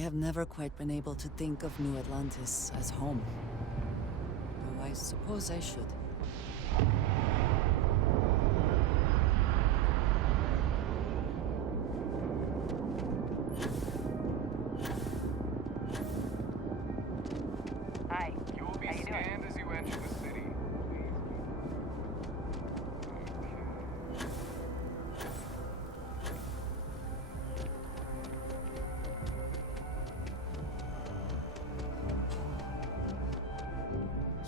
have never quite been able to think of New Atlantis as home. Though I suppose I should. Hi. You will be How you doing? scanned as you enter the city. Please.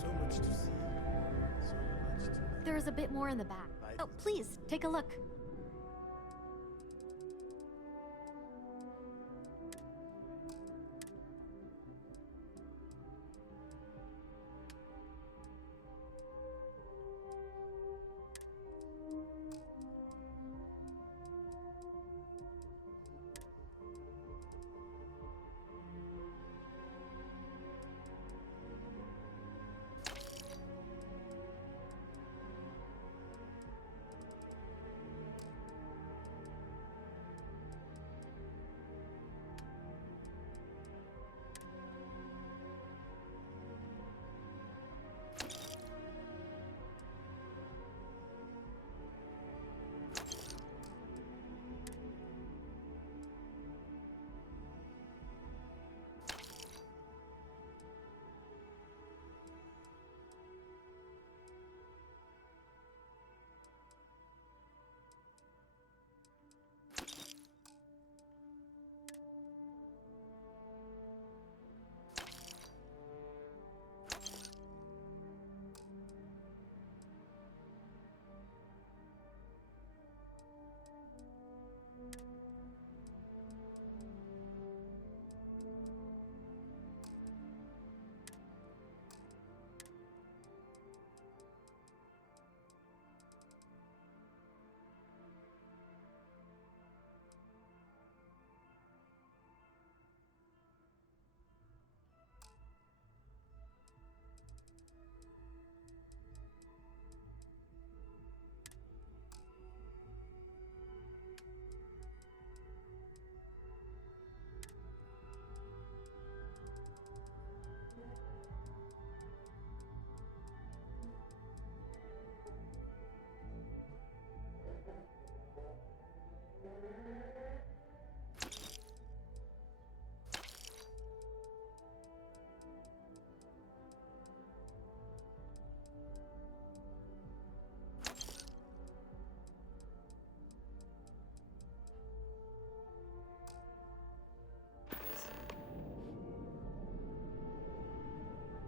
So much to see. So much to know. There is a bit more in the back. Oh, please, take a look.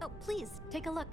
Oh, please, take a look.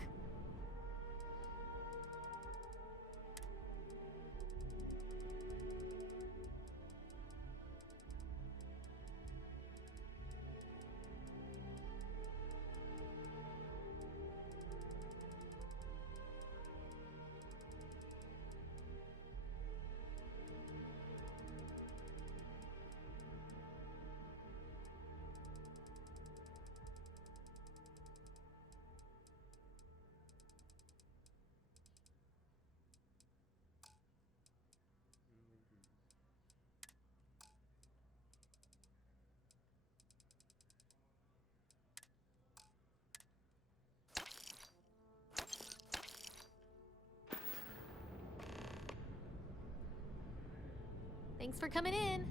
Thanks for coming in.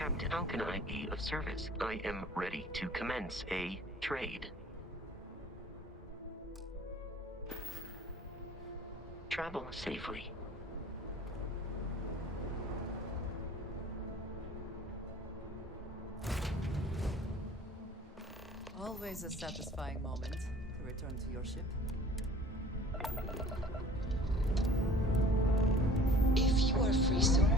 Captain, how can I be of service? I am ready to commence a trade. Travel safely. Always a satisfying moment to return to your ship. If you are free soon.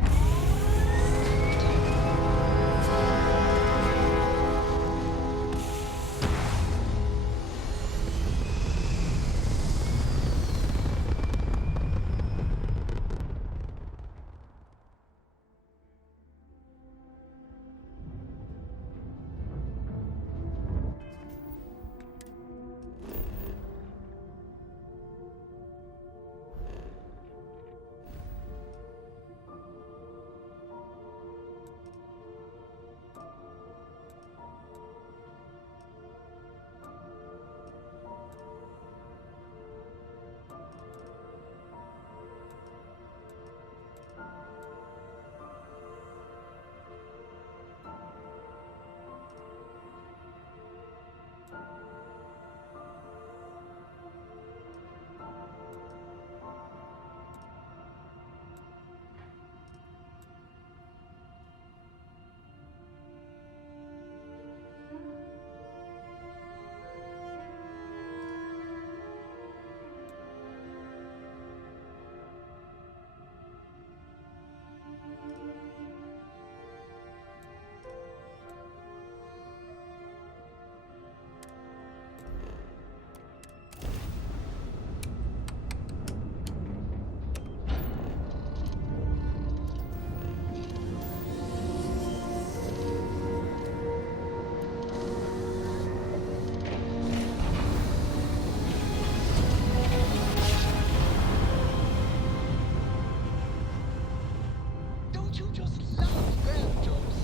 Don't you just love grand jobs?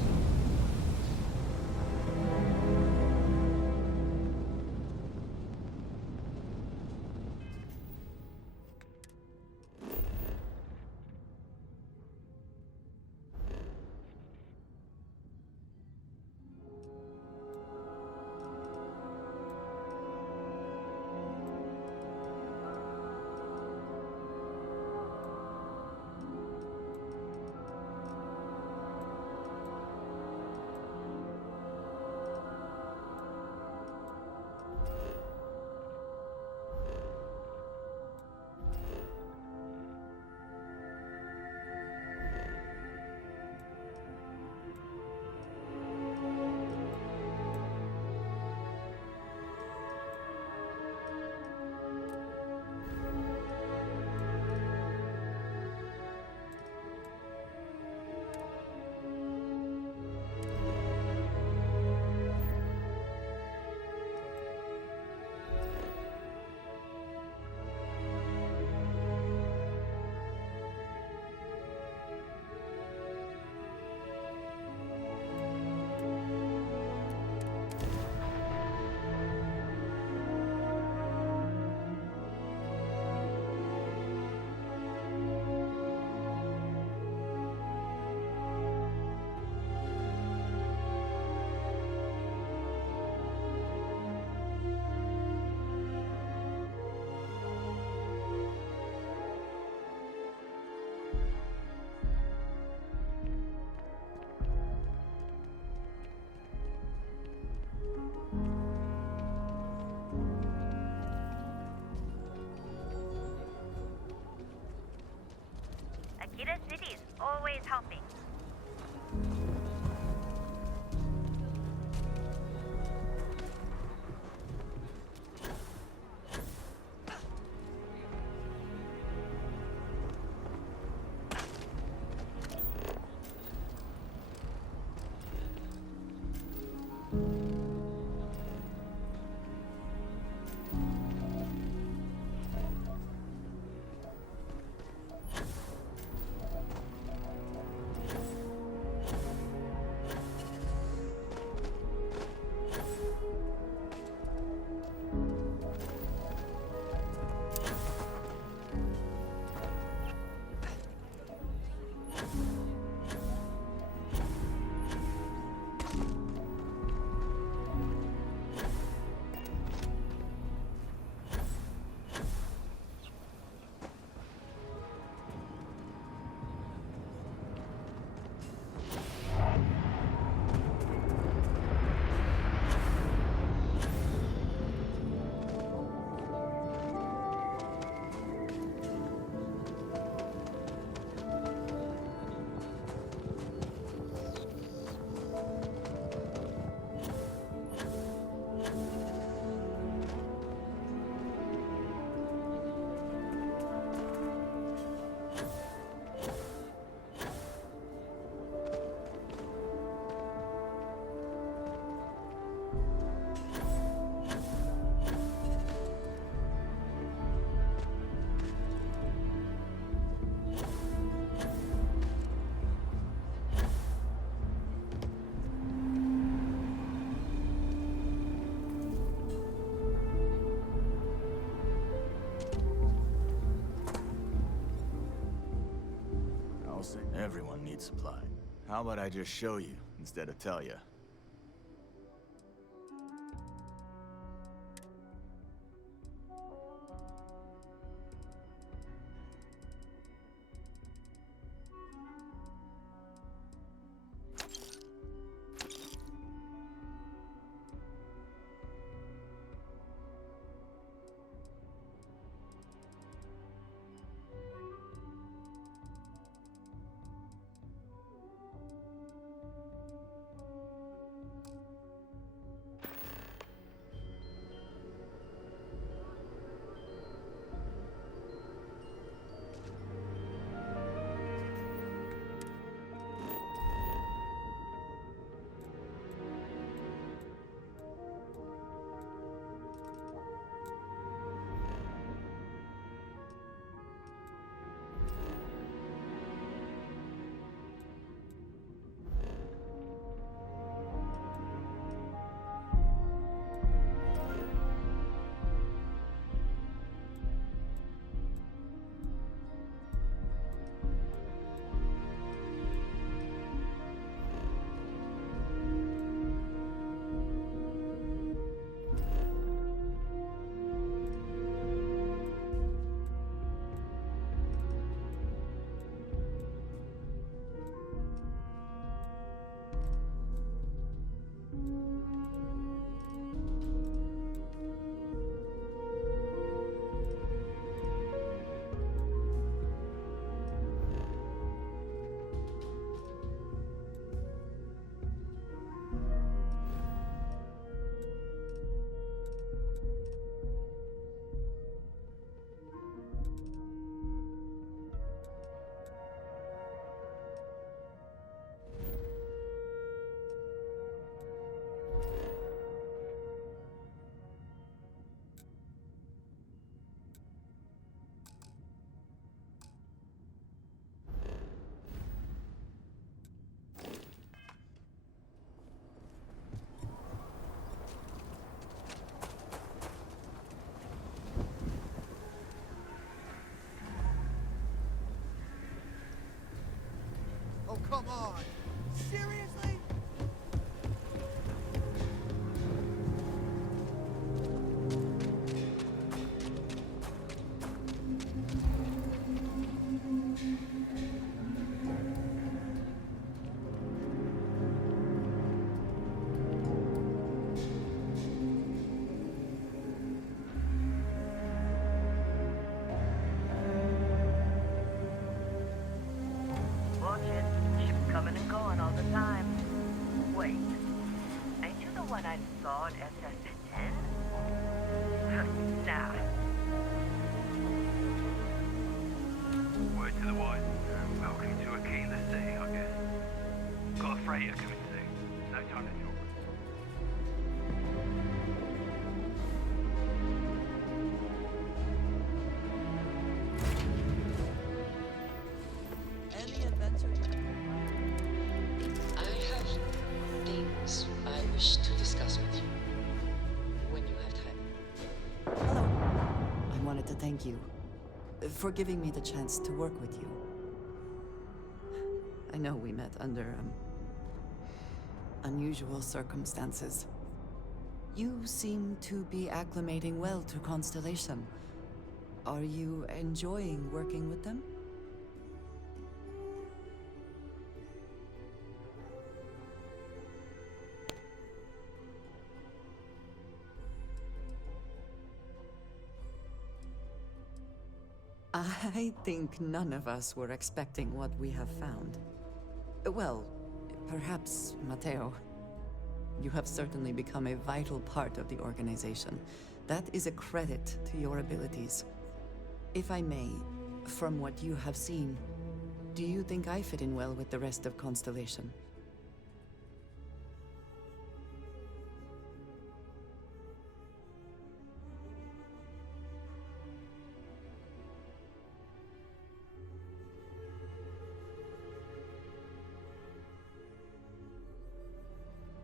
Akira City's always helping. I'll say everyone needs supply. How about I just show you instead of tell you? Oh, come on. Seriously? Watch it. Ship coming and going all the time. Wait. Ain't you the one I saw at SS-10? Nah. Word to the wise. Welcome to a keyless city, I guess. Got a freighter coming soon. No time to talk. Any adventure? I have things I wish to discuss with you when you have time. Hello. I wanted to thank you for giving me the chance to work with you. I know we met under unusual circumstances. You seem to be acclimating well to Constellation. Are you enjoying working with them? I think none of us were expecting what we have found. Well, perhaps Matteo. You have certainly become a vital part of the organization. That is a credit to your abilities. If I may, from what you have seen, do you think I fit in well with the rest of Constellation?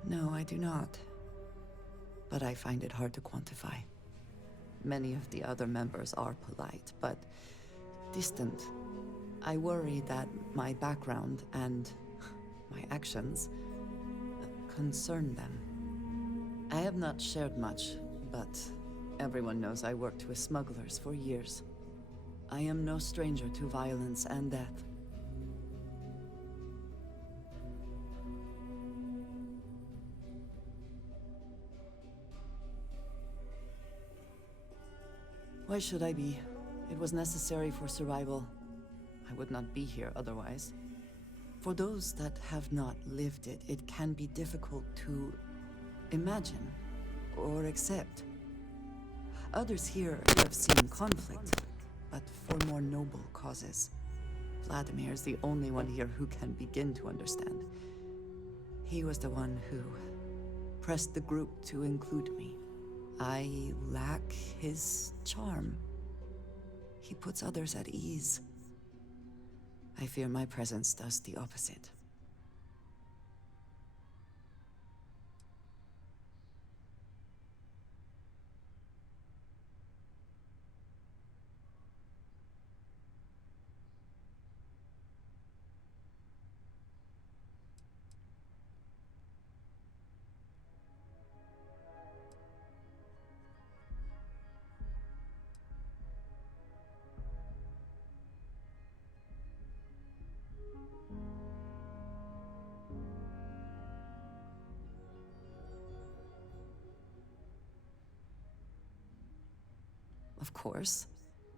No, I do not. But I find it hard to quantify. Many of the other members are polite, but distant. I worry that my background and my actions concern them. I have not shared much, but everyone knows I worked with smugglers for years. I am no stranger to violence and death. Why should I be? It was necessary for survival. I would not be here otherwise. For those that have not lived it, it can be difficult to imagine or accept. Others here have seen conflict, but for more noble causes. Vladimir is the only one here who can begin to understand. He was the one who pressed the group to include me. I lack his charm. He puts others at ease. I fear my presence does the opposite. Of course,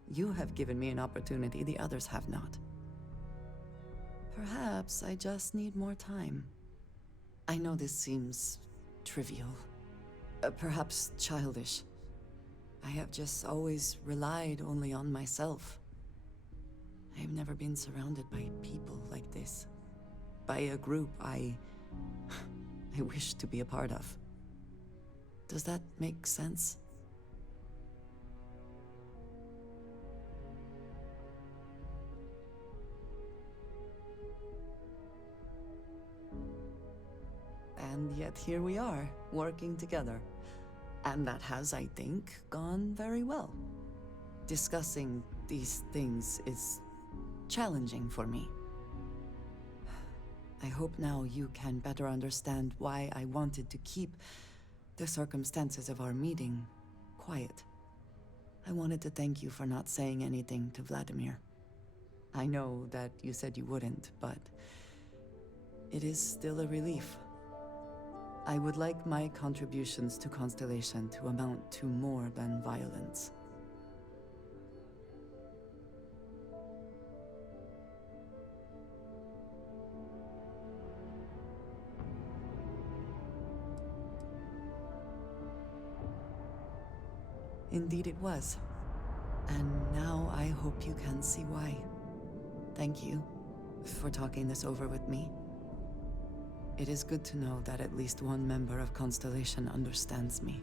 you have given me an opportunity the others have not. Perhaps I just need more time. I know this seems trivial, perhaps childish. I have just always relied only on myself. I have never been surrounded by people like this. By a group I wish to be a part of. Does that make sense? And yet here we are, working together. And that has, I think, gone very well. Discussing these things is challenging for me. I hope now you can better understand why I wanted to keep the circumstances of our meeting quiet. I wanted to thank you for not saying anything to Vladimir. I know that you said you wouldn't, but it is still a relief. I would like my contributions to Constellation to amount to more than violence. Indeed it was. And now I hope you can see why. Thank you for talking this over with me. It is good to know that at least one member of Constellation understands me.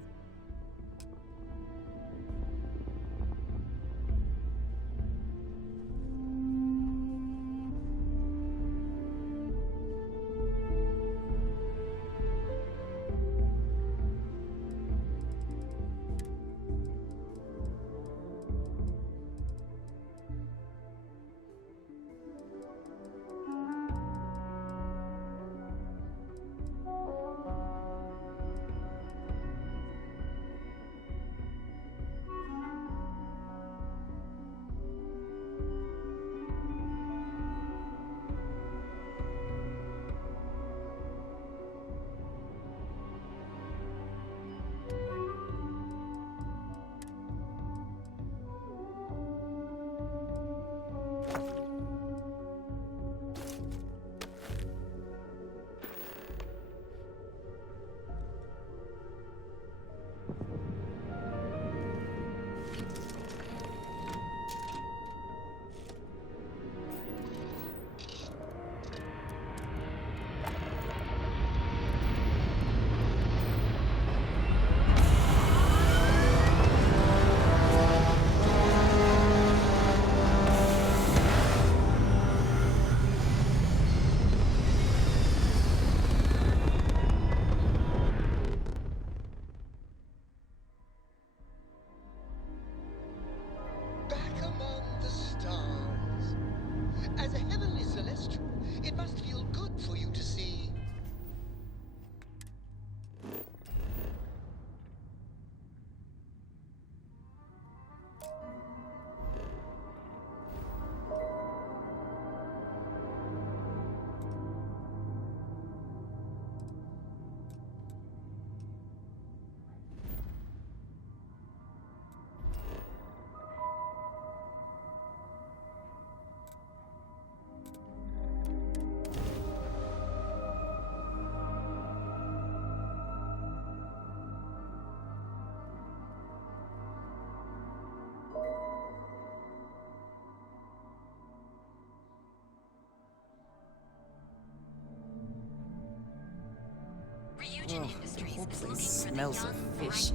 Oh, the whole place smells of fish.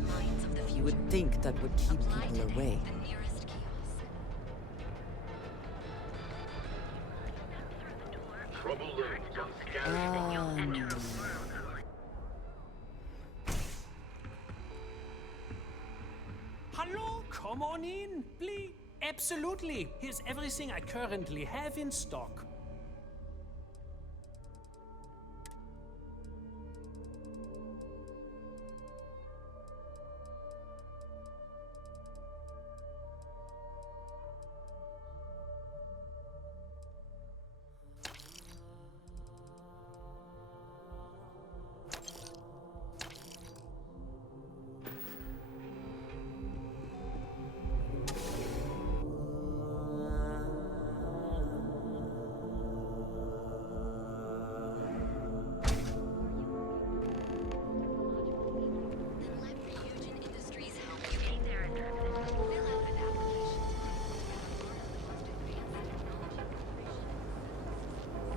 You would think that would keep people away. Hello, come on in, please. Absolutely. Here's everything I currently have in stock.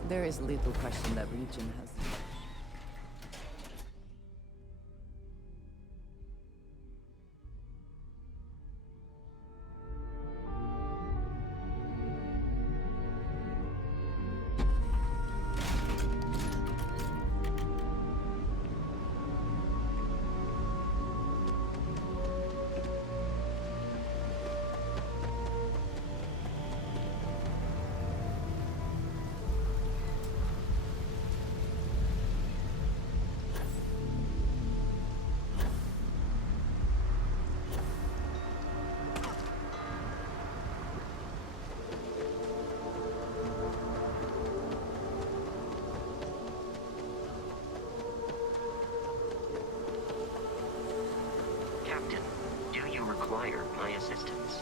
There is little question that region has. Captain, do you require my assistance?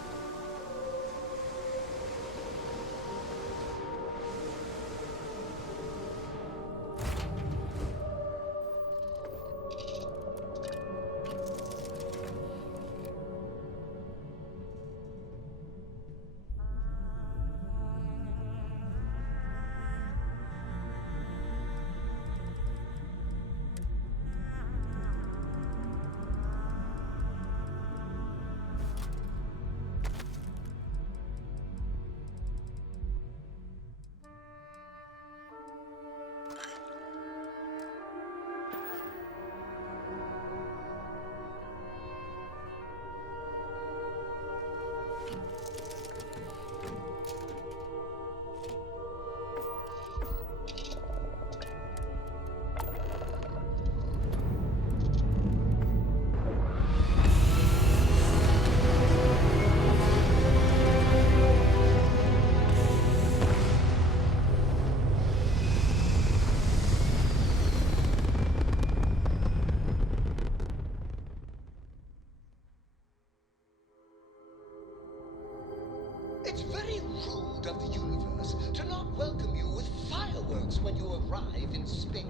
It's very rude of the universe to not welcome you with fireworks when you arrive in space.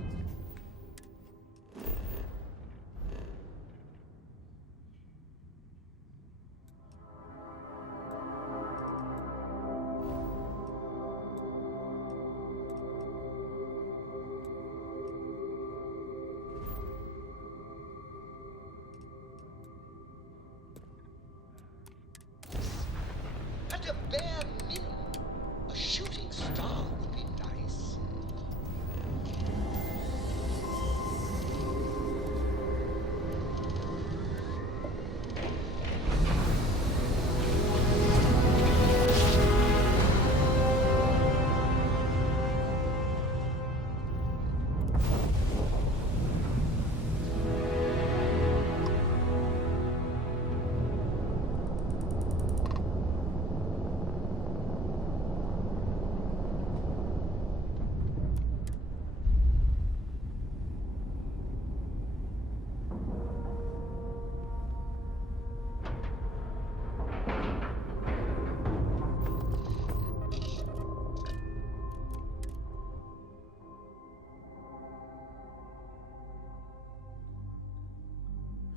At a bare minimum, a shooting star would be nice.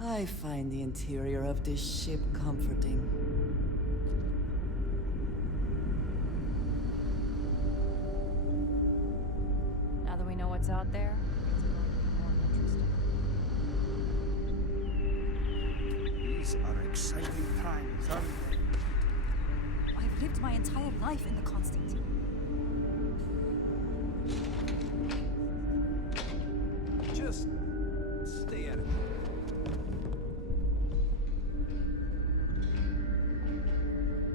I find the interior of this ship comforting. Now that we know what's out there, it's going to be more interesting. These are exciting times, aren't they? I've lived my entire life in the Constantine. Just stay out of it.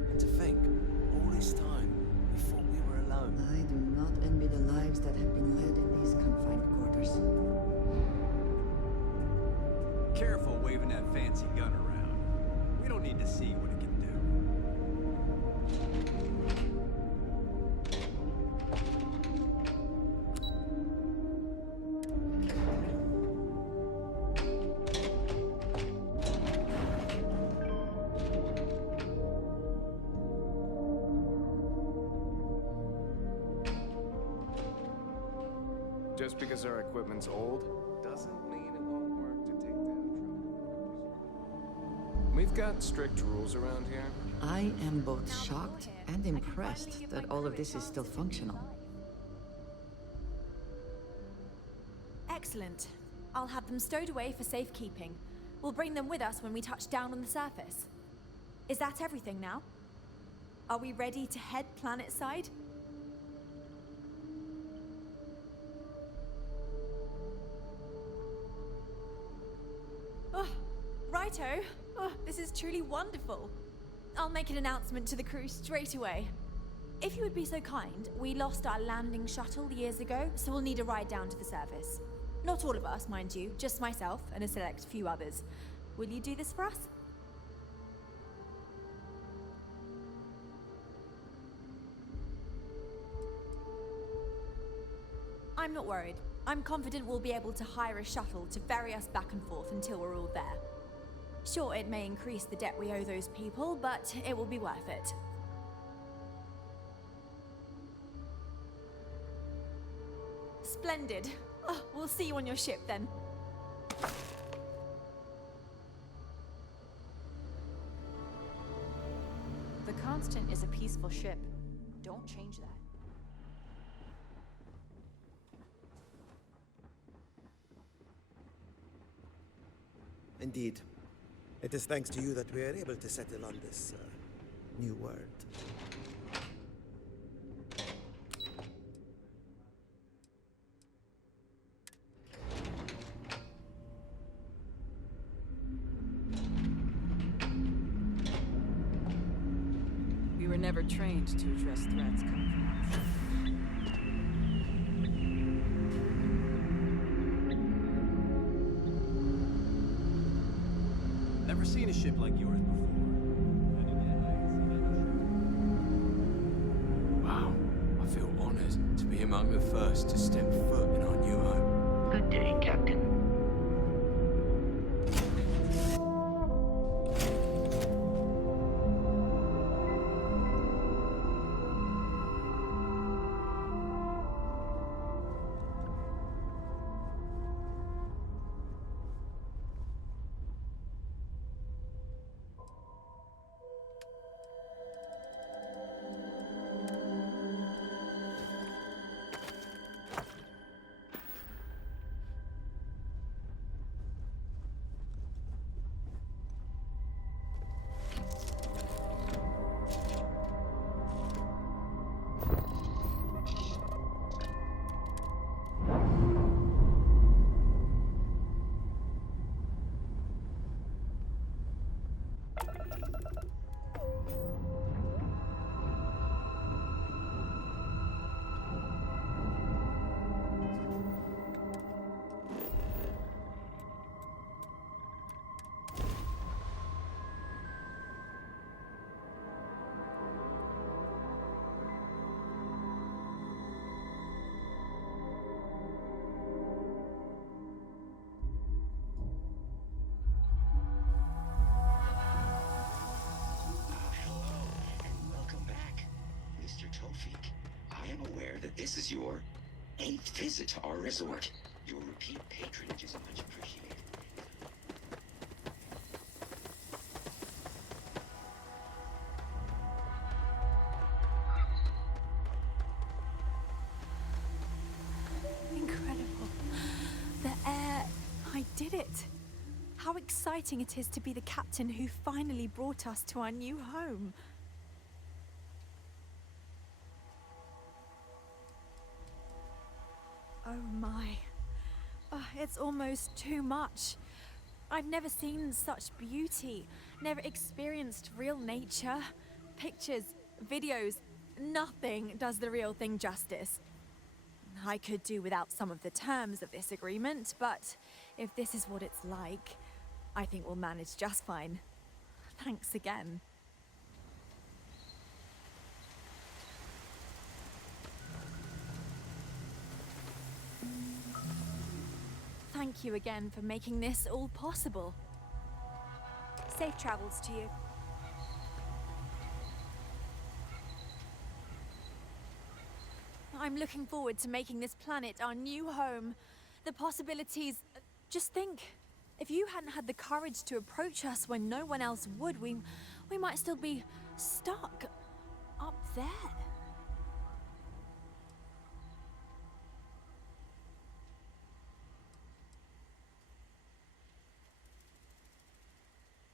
And to think, all this time, we thought we were alone. I do not envy the lives that have been led in these confined quarters. Careful waving that fancy gun around. We don't need to see what it can do. Just because our equipment's old, doesn't mean it won't work to take down trouble. We've got strict rules around here. I am both shocked and impressed that all of this is still functional. Excellent. I'll have them stowed away for safekeeping. We'll bring them with us when we touch down on the surface. Is that everything now? Are we ready to head planet-side? Oh, righto. Oh, this is truly wonderful. I'll make an announcement to the crew straight away. If you would be so kind, we lost our landing shuttle years ago, so we'll need a ride down to the surface. Not all of us, mind you, just myself and a select few others. Will you do this for us? I'm not worried. I'm confident we'll be able to hire a shuttle to ferry us back and forth until we're all there. Sure, it may increase the debt we owe those people, but it will be worth it. Splendid. Oh, we'll see you on your ship then. The Constant is a peaceful ship. Don't change that. Indeed. It is thanks to you that we are able to settle on this new world. We were never trained to address threats coming from outside. Never seen a ship like yours before. Wow, I feel honored to be among the first to step foot in our new home. Good day, Captain. This is your 8th visit to our resort. Your repeat patronage is much appreciated. Incredible. The air... I did it. how exciting it is to be the captain who finally brought us to our new home. Oh my. It's almost too much. I've never seen such beauty, never experienced real nature. Pictures, videos, nothing does the real thing justice. I could do without some of the terms of this agreement, but if this is what it's like, I think we'll manage just fine. Thanks again. Thank you again for making this all possible. Safe travels to you. I'm looking forward to making this planet our new home. The possibilities... Just think, if you hadn't had the courage to approach us when no one else would, we might still be stuck up there.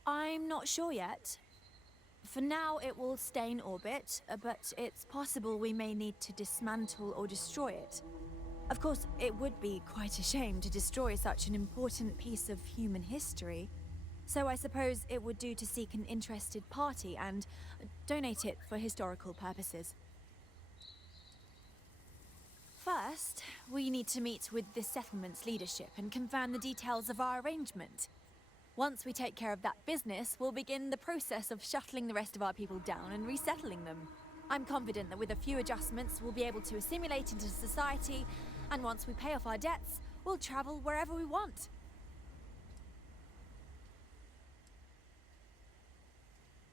I'm not sure yet. For now, it will stay in orbit, but it's possible we may need to dismantle or destroy it. Of course, it would be quite a shame to destroy such an important piece of human history. So I suppose it would do to seek an interested party and donate it for historical purposes. First, we need to meet with the settlement's leadership and confirm the details of our arrangement. Once we take care of that business, we'll begin the process of shuttling the rest of our people down and resettling them. I'm confident that with a few adjustments, we'll be able to assimilate into society, and once we pay off our debts, we'll travel wherever we want.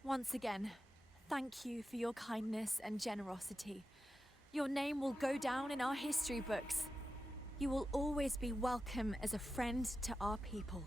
Once again, thank you for your kindness and generosity. Your name will go down in our history books. You will always be welcome as a friend to our people.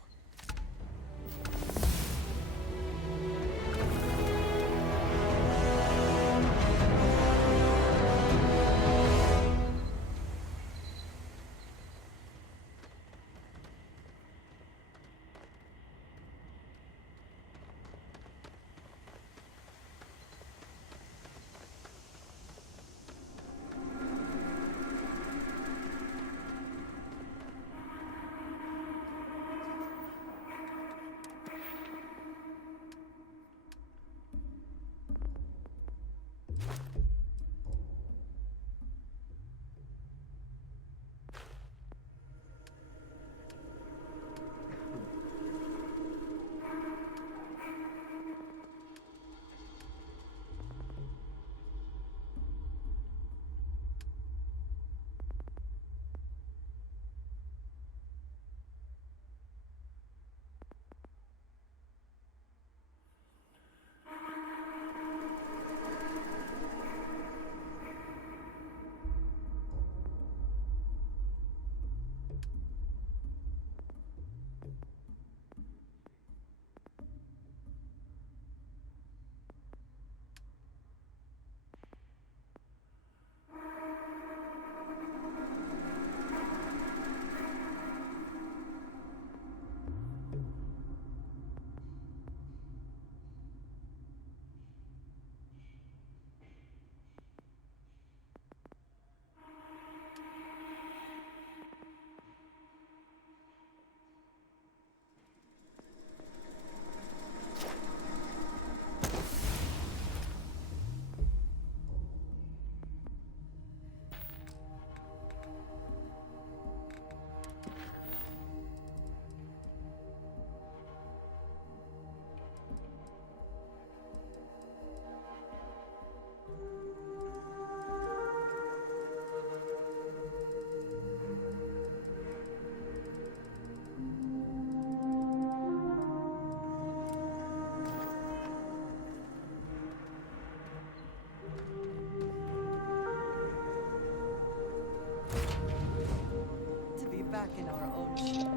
Back in our own ship.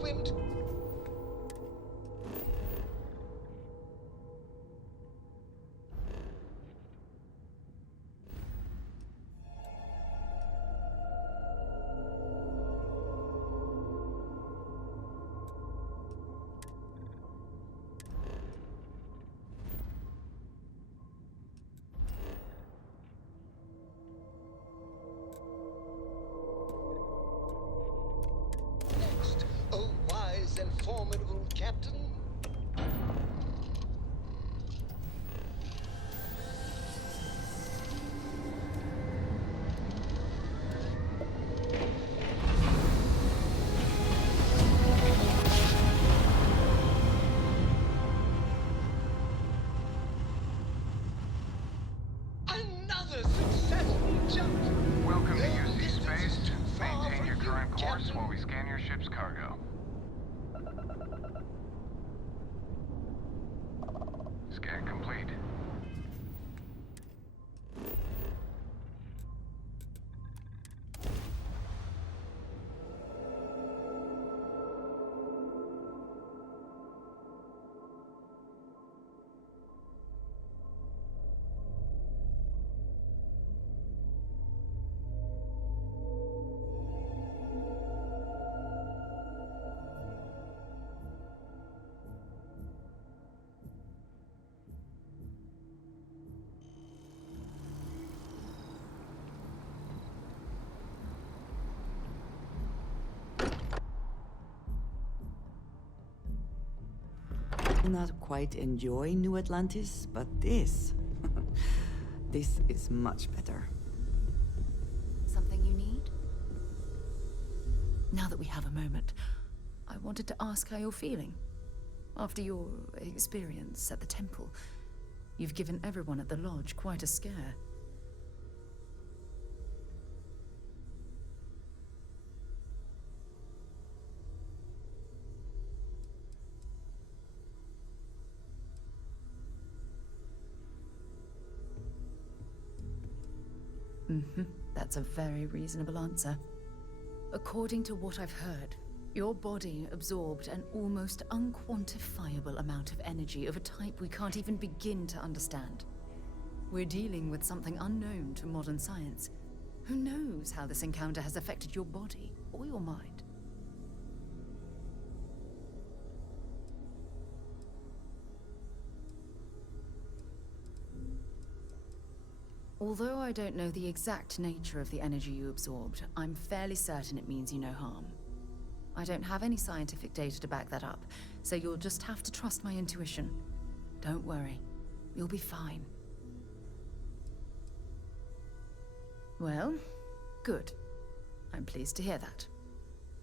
swim to... Next, oh wise and formidable captain. Another successful jump! Welcome to No UC distance Space. is too far Maintain for your you, current course Captain. while we scan your ship's cargo. Scan complete. Not quite enjoy New Atlantis, but this... this is much better. Something you need? Now that we have a moment, I wanted to ask how you're feeling. After your experience at the temple, you've given everyone at the lodge quite a scare. That's a very reasonable answer. According to what I've heard, your body absorbed an almost unquantifiable amount of energy of a type we can't even begin to understand. We're dealing with something unknown to modern science. Who knows how this encounter has affected your body or your mind? Although I don't know the exact nature of the energy you absorbed, I'm fairly certain it means you no harm. I don't have any scientific data to back that up, so you'll just have to trust my intuition. Don't worry, you'll be fine. Well, good. I'm pleased to hear that.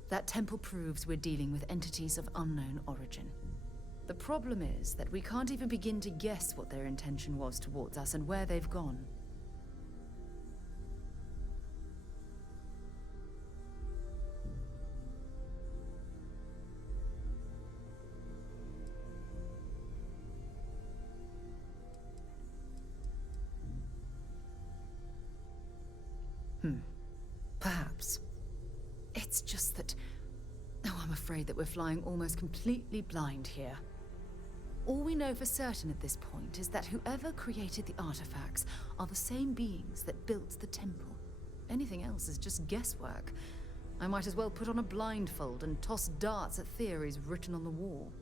That temple proves we're dealing with entities of unknown origin. The problem is that we can't even begin to guess what their intention was towards us and where they've gone. Perhaps. It's just that... Oh, I'm afraid that we're flying almost completely blind here. All we know for certain at this point is that whoever created the artifacts are the same beings that built the temple. Anything else is just guesswork. I might as well put on a blindfold and toss darts at theories written on the wall.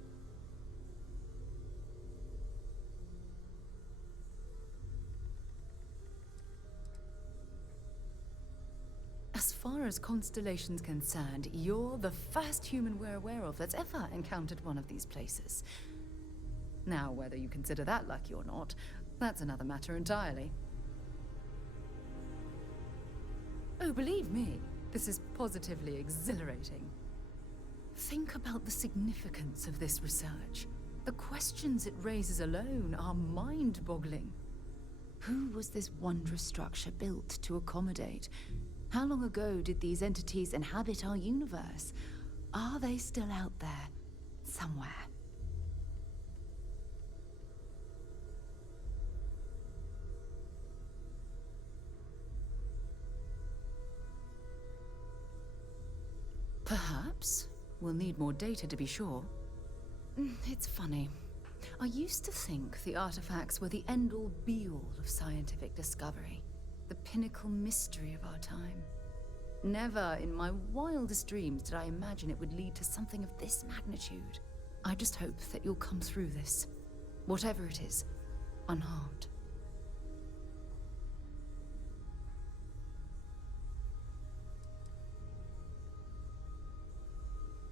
As far as Constellation's concerned, you're the first human we're aware of that's ever encountered one of these places. Now, whether you consider that lucky or not, that's another matter entirely. Oh, believe me, this is positively exhilarating. Think about the significance of this research. The questions it raises alone are mind-boggling. Who was this wondrous structure built to accommodate? How long ago did these entities inhabit our universe? Are they still out there, somewhere? Perhaps. We'll need more data to be sure. It's funny. I used to think the artifacts were the end-all be-all of scientific discovery, the pinnacle mystery of our time. Never in my wildest dreams did I imagine it would lead to something of this magnitude. I just hope that you'll come through this, whatever it is, unharmed.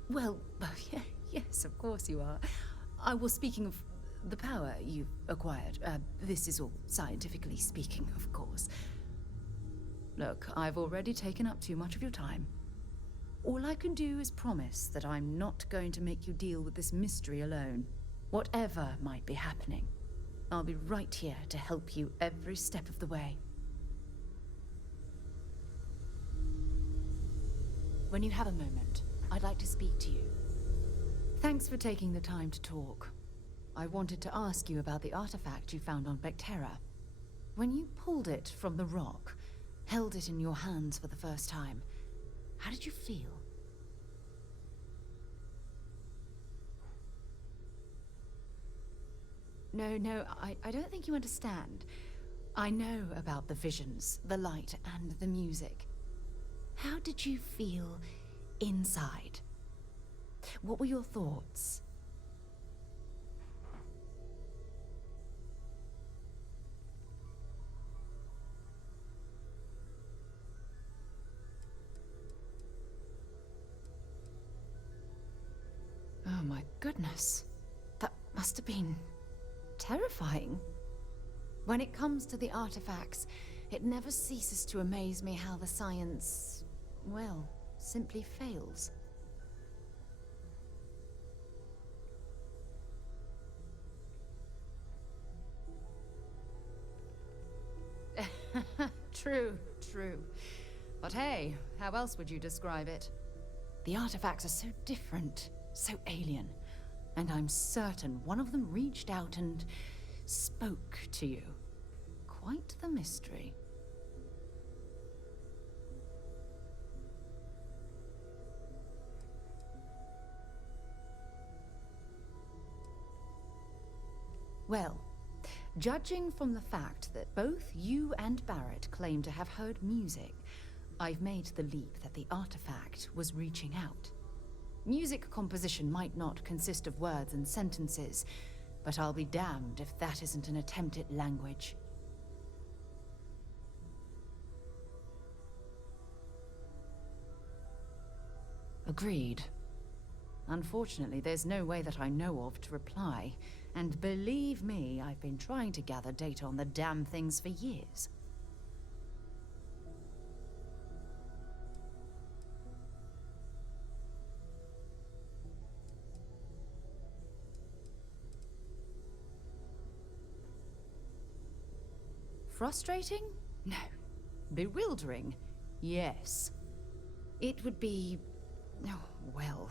Well, yes, of course you are. I was speaking of the power you've acquired. This is all scientifically speaking, of course. Look, I've already taken up too much of your time. All I can do is promise that I'm not going to make you deal with this mystery alone. Whatever might be happening, I'll be right here to help you every step of the way. When you have a moment, I'd like to speak to you. Thanks for taking the time to talk. I wanted to ask you about the artifact you found on Bactera. When you pulled it from the rock, held it in your hands for the first time, how did you feel? No, I don't think you understand. I know about the visions, the light, and the music. How did you feel inside? What were your thoughts? Oh my goodness. That must have been terrifying. When it comes to the artifacts, it never ceases to amaze me how the science, well, simply fails. True. But hey, how else would you describe it? The artifacts are so different, so alien, and I'm certain one of them reached out and spoke to you. Quite the mystery. Well, judging from the fact that both you and Barrett claim to have heard music, I've made the leap that the artifact was reaching out. Music composition might not consist of words and sentences, but I'll be damned if that isn't an attempt at language. Agreed. Unfortunately, there's no way that I know of to reply, and believe me, I've been trying to gather data on the damn things for years. Frustrating? No. Bewildering? Yes. It would be, oh, well,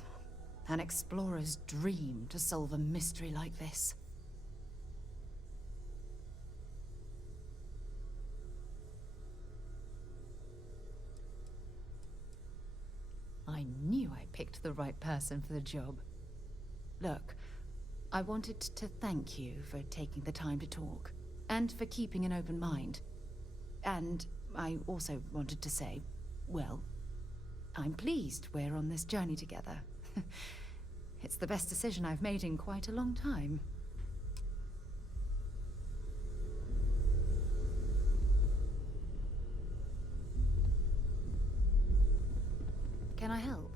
an explorer's dream to solve a mystery like this. I knew I picked the right person for the job. Look, I wanted to thank you for taking the time to talk, and for keeping an open mind. And I also wanted to say, well, I'm pleased we're on this journey together. It's the best decision I've made in quite a long time. Can I help?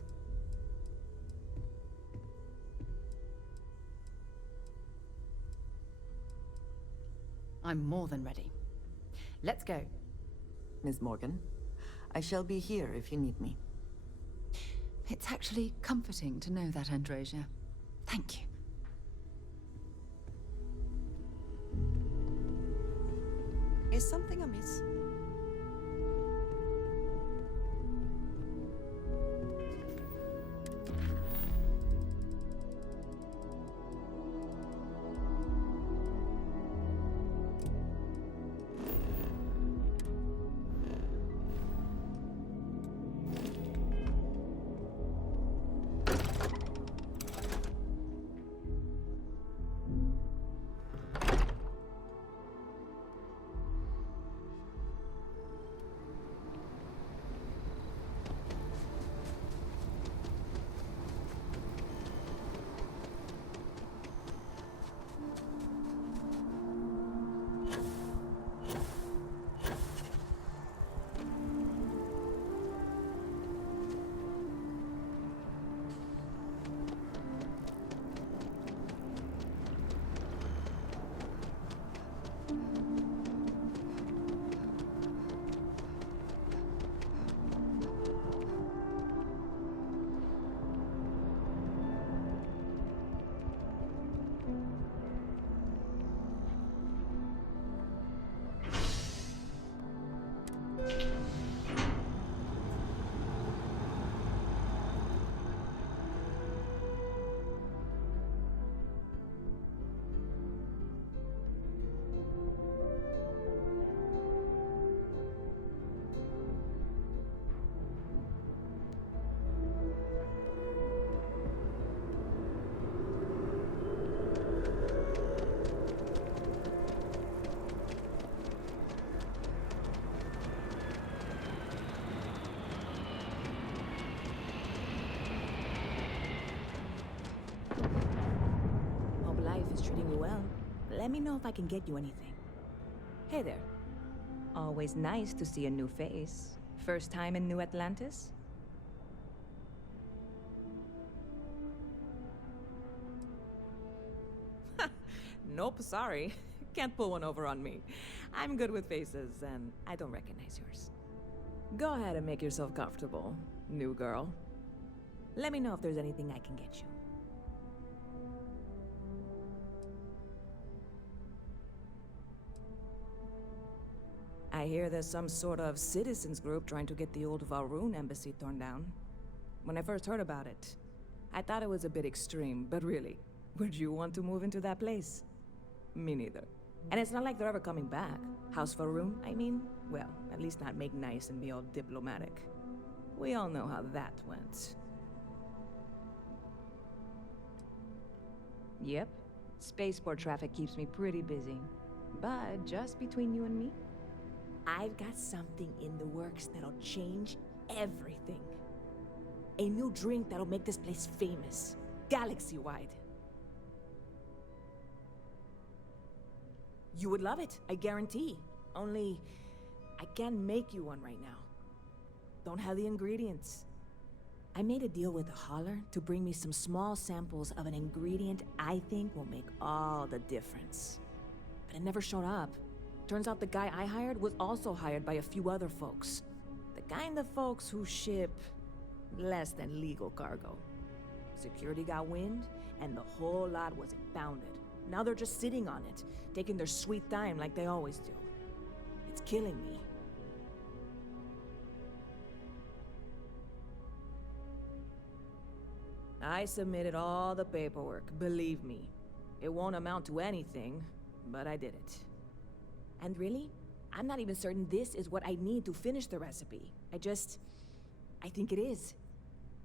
I'm more than ready. Let's go. Ms. Morgan, I shall be here if you need me. It's actually comforting to know that, Androsia. Thank you. Is something amiss? Hope life is treating you well. Let me know if I can get you anything. Hey there. Always nice to see a new face. First time in New Atlantis? Nope, sorry. Can't pull one over on me. I'm good with faces, and I don't recognize yours. Go ahead and make yourself comfortable, new girl. Let me know if there's anything I can get you. I hear there's some sort of citizens group trying to get the old Valroon embassy torn down. When I first heard about it, I thought it was a bit extreme, but really, would you want to move into that place? Me neither. And it's not like they're ever coming back. House Valroon, I mean? Well, at least not make nice and be all diplomatic. We all know how that went. Yep. Spaceport traffic keeps me pretty busy. But just between you and me, I've got something in the works that'll change everything. A new drink that'll make this place famous. Galaxy-wide. You would love it, I guarantee. Only, I can't make you one right now. Don't have the ingredients. I made a deal with a hauler to bring me some small samples of an ingredient I think will make all the difference. But it never showed up. Turns out the guy I hired was also hired by a few other folks. The kind of folks who ship less than legal cargo. Security got wind, and the whole lot was impounded. Now they're just sitting on it, taking their sweet time like they always do. It's killing me. I submitted all the paperwork, believe me. It won't amount to anything, but I did it. And really, I'm not even certain this is what I need to finish the recipe. I think it is.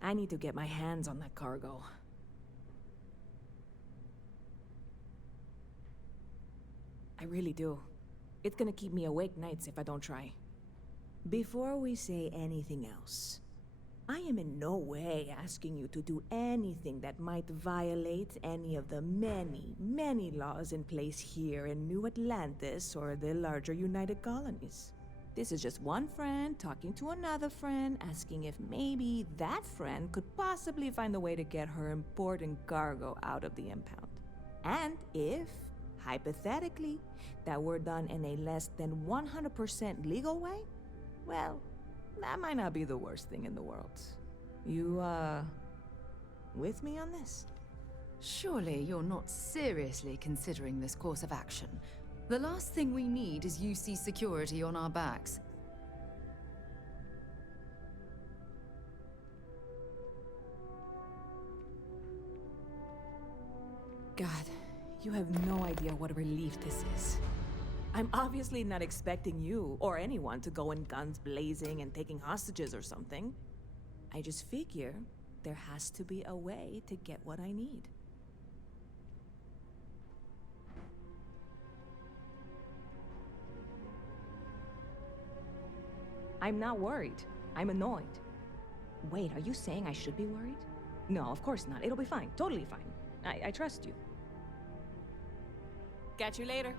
I need to get my hands on that cargo. I really do. It's gonna keep me awake nights if I don't try. Before we say anything else, I am in no way asking you to do anything that might violate any of the many, many laws in place here in New Atlantis or the larger United Colonies. This is just one friend talking to another friend, asking if maybe that friend could possibly find a way to get her important cargo out of the impound. And if, hypothetically, that were done in a less than 100% legal way, well, that might not be the worst thing in the world. You, with me on this? Surely you're not seriously considering this course of action. The last thing we need is UC security on our backs. God, you have no idea what a relief this is. I'm obviously not expecting you or anyone to go in guns blazing and taking hostages or something. I just figure there has to be a way to get what I need. I'm not worried. I'm annoyed. Wait, are you saying I should be worried? No, of course not. It'll be fine. Totally fine. I trust you. Catch you later.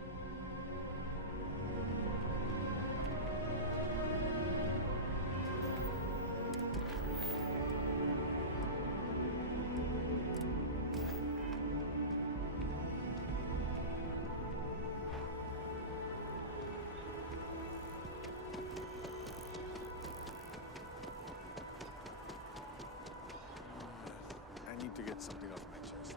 I need to get something off my chest.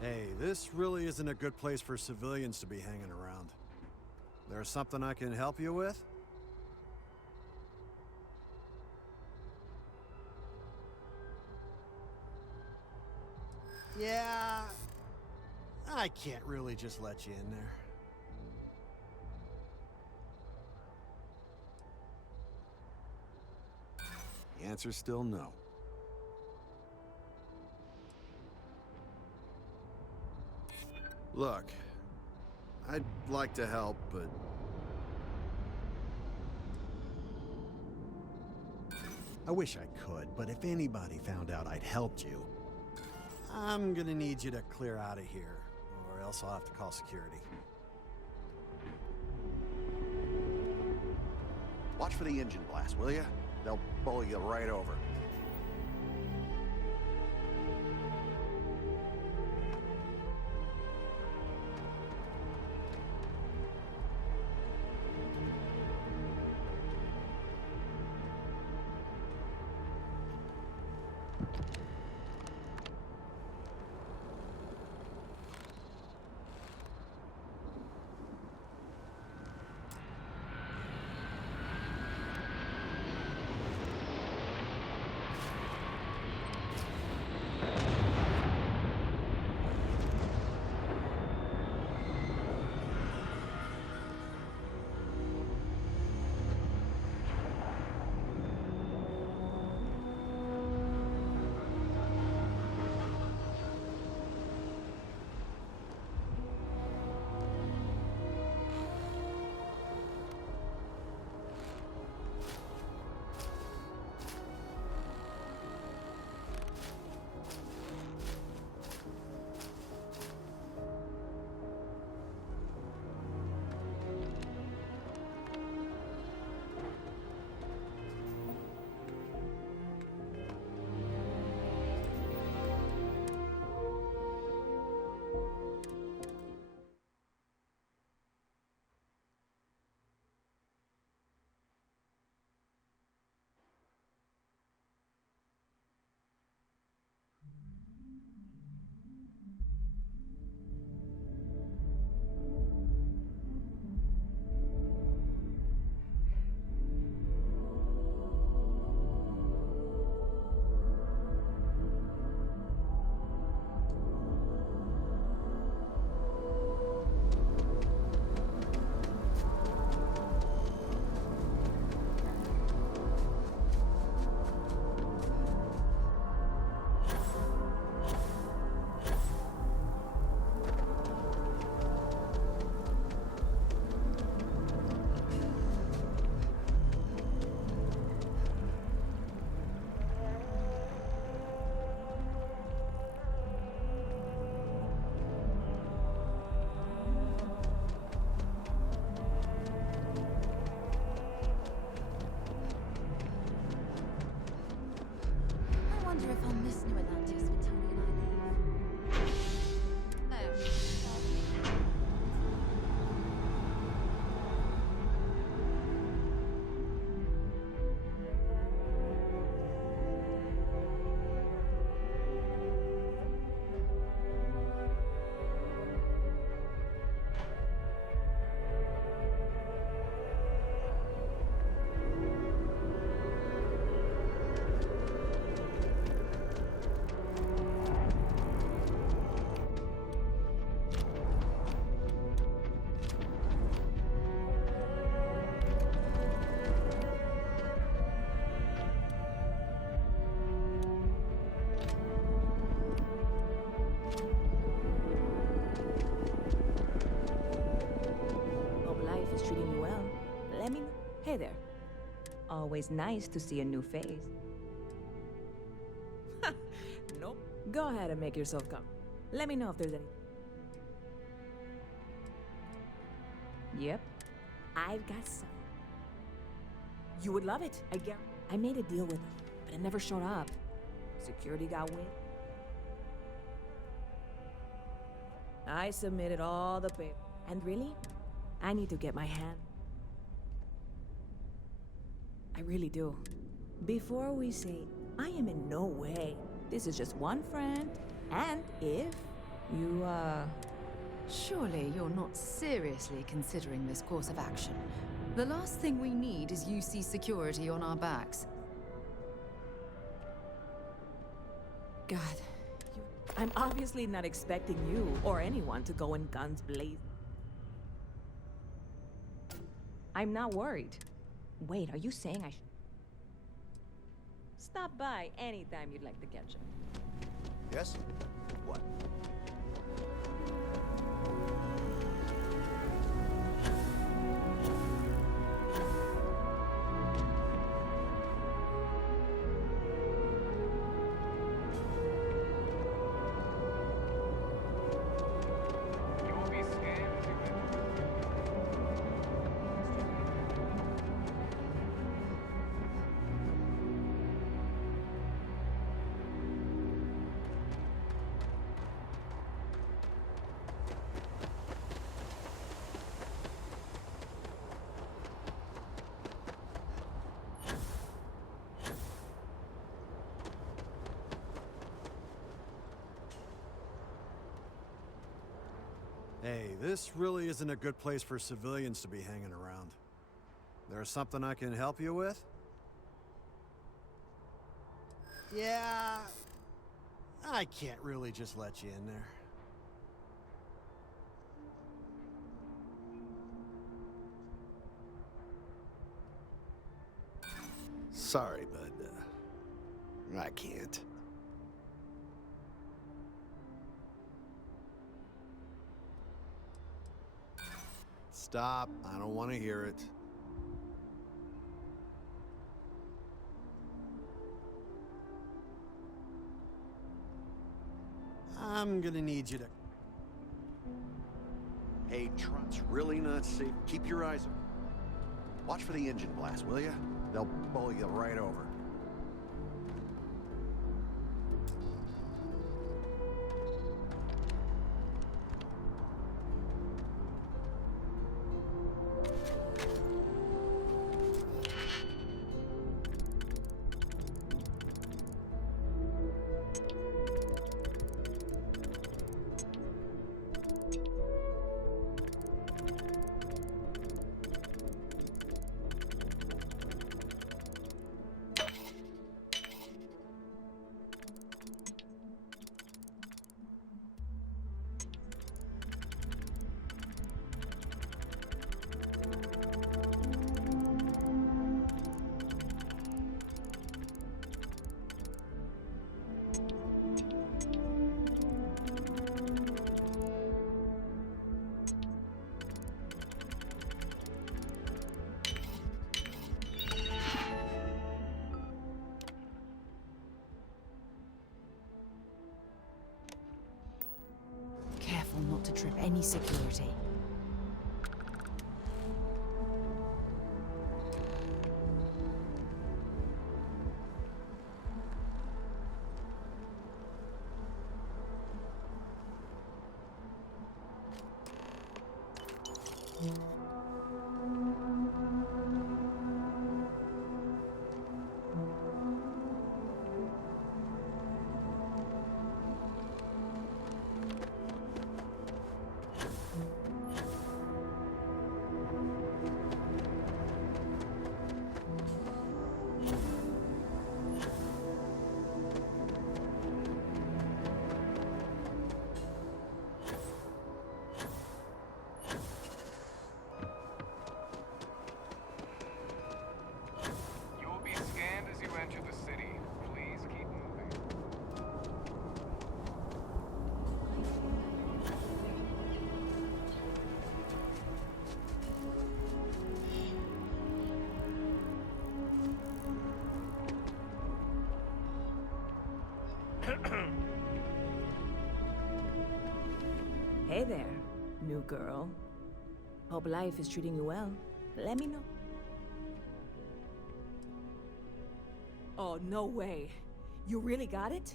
Hey, this really isn't a good place for civilians to be hanging around. There's something I can help you with? Yeah, I can't really just let you in there. The answer's still no. Look, I'd like to help, but... I wish I could, but if anybody found out I'd helped you, I'm gonna need you to clear out of here, or else I'll have to call security. Watch for the engine blast, will ya? They'll bowl you right over. If I'll miss New Atlantis when Tony and I leave. No. Hey there. Always nice to see a new face. Nope. Go ahead and make yourself come. Let me know if there's any... Yep. I've got some. You would love it. I made a deal with them, but it never showed up. Security got wind. I submitted all the papers. And really, I need to get my hand. I really do. Before we say, I am in no way. This is just one friend. And if you, Surely you're not seriously considering this course of action. The last thing we need is UC security on our backs. God, I'm obviously not expecting you or anyone to go in guns blazing. I'm not worried. Wait, are you saying I should... Stop by anytime you'd like to catch up. Yes? What? Hey, this really isn't a good place for civilians to be hanging around. There's something I can help you with? Yeah, I can't really just let you in there. Sorry, but I can't. Stop. I don't want to hear it. I'm gonna need you to... Hey, Trot's really not safe. Keep your eyes open. Watch for the engine blast, will ya? They'll bowl you right over. Careful not to trip any security. Hey there, new girl. Hope life is treating you well. Let me know. Oh, no way. You really got it?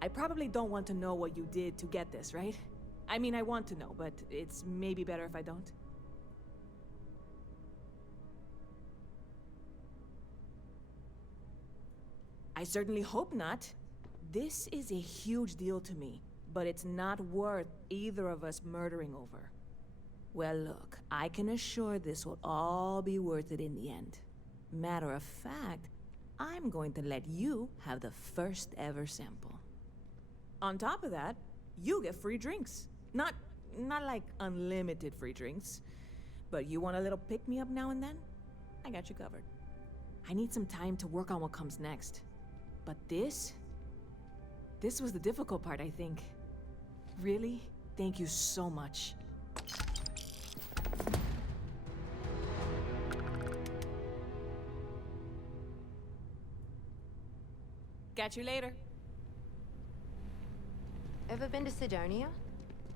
I probably don't want to know what you did to get this, right? I mean, I want to know, but it's maybe better if I don't. I certainly hope not. This is a huge deal to me, but it's not worth either of us murdering over. Well, look, I can assure this will all be worth it in the end. Matter of fact, I'm going to let you have the first ever sample. On top of that, you get free drinks. Not like unlimited free drinks, but you want a little pick-me-up now and then? I got you covered. I need some time to work on what comes next. But this was the difficult part, I think. Really, thank you so much. Catch you later. Ever been to Sidonia?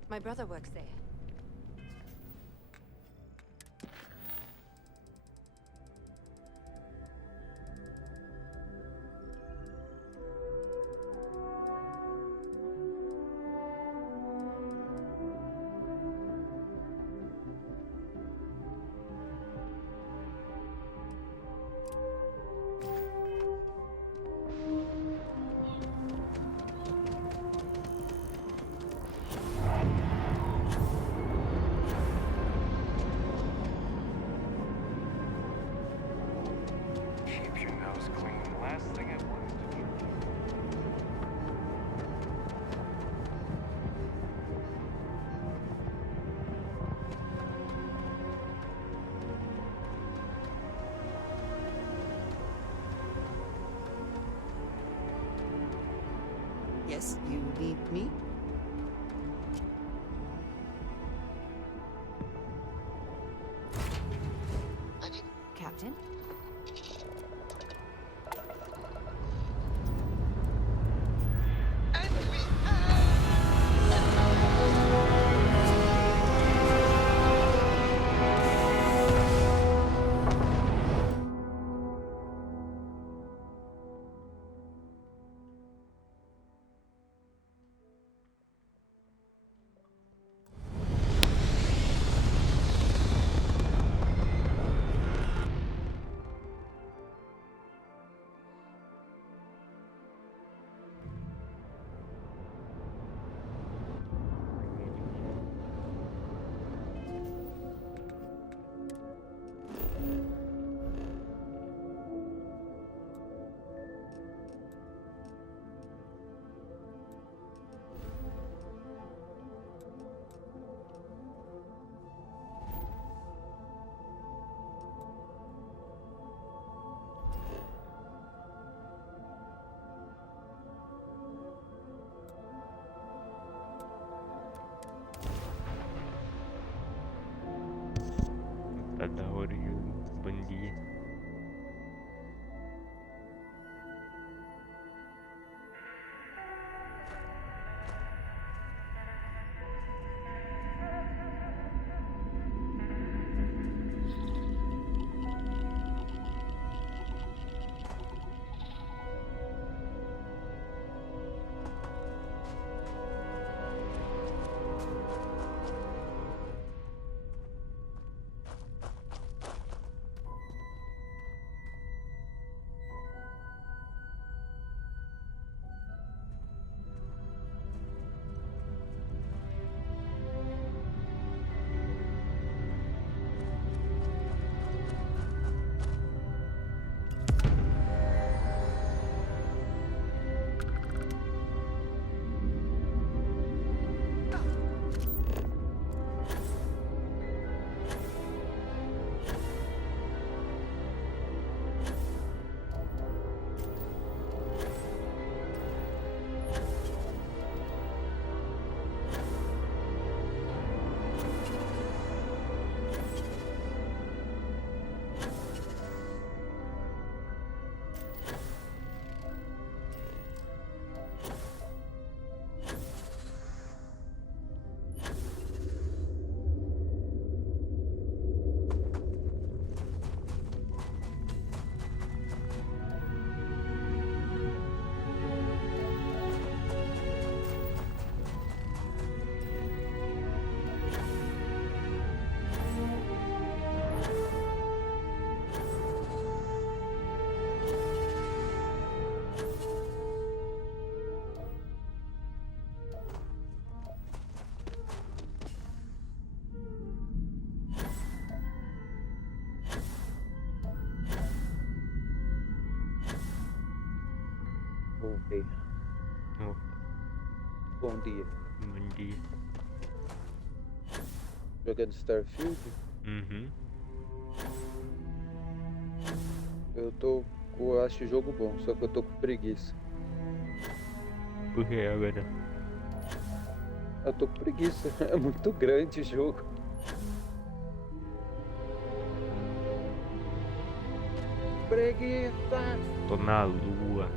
My brother works there. Keep your nose clean. Last thing I wanted to do. Yes, you need me? Captain? Adoro bom dia. Voltei. Bom dia. Bom dia. Jogando Starfield? Uhum. Eu acho o jogo bom, só que eu tô com preguiça. Por que agora? Eu tô com preguiça, é muito grande o jogo. Preguiça! Tô na lua.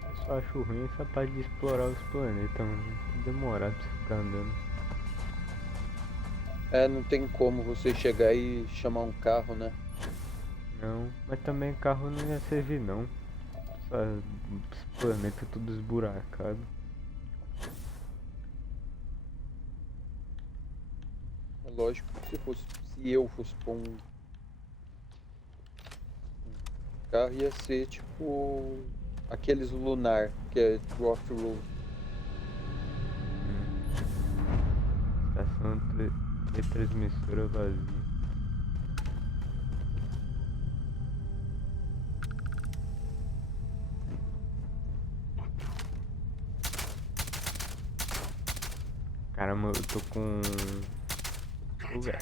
Eu só acho ruim essa parte de explorar os planetas, mano. Muito demorado pra você ficar andando. Não tem como você chegar e chamar um carro, né? Não, mas também carro não ia servir não. Os planetas tudo esburacado. É lógico que se eu fosse pôr um carro, ia ser tipo aqueles lunar, que é off-road. Estação de transmissora vazia. Caramba, eu tô com... velho.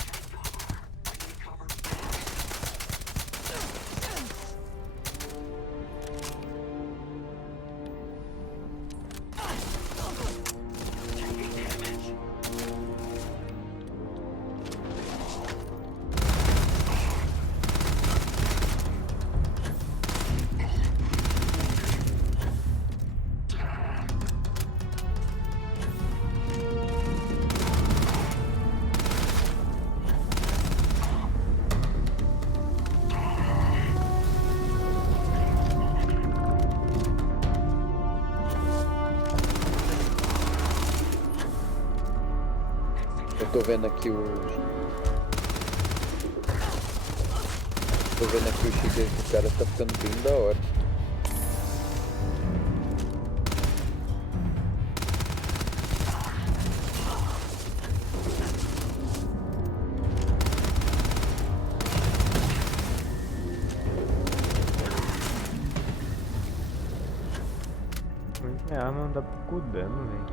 Eu tô vendo aqui o XD desse cara, tá ficando bem da hora. A arma não dá pouco dano, velho.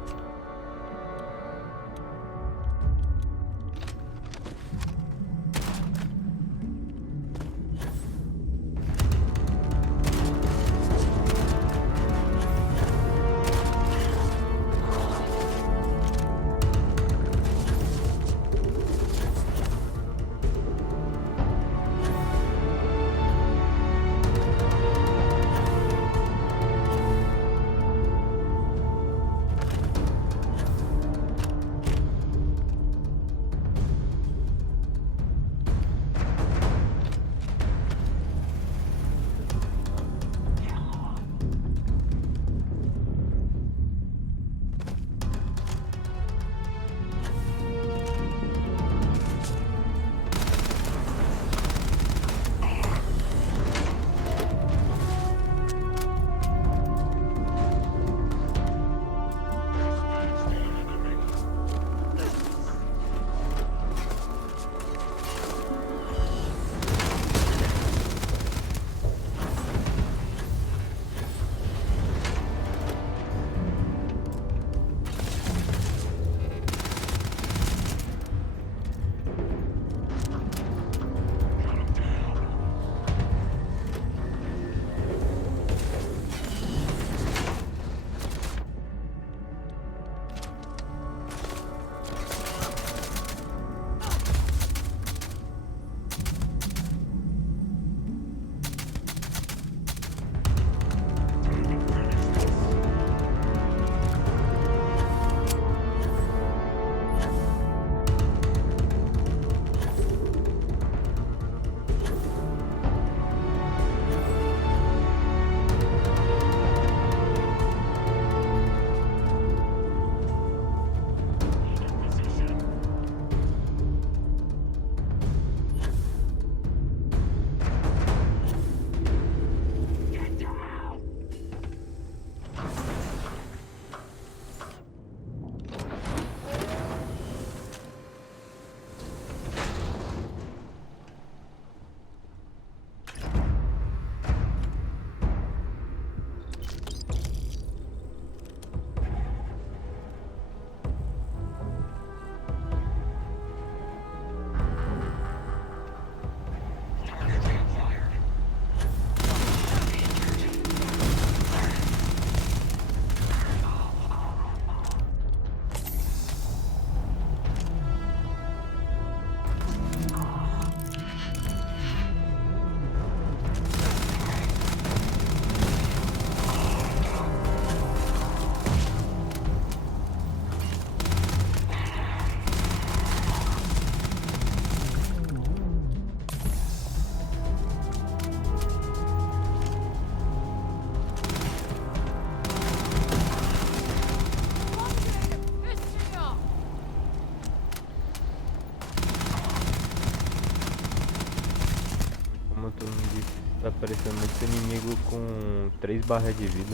parecendo muito inimigo com 3 barras de vida.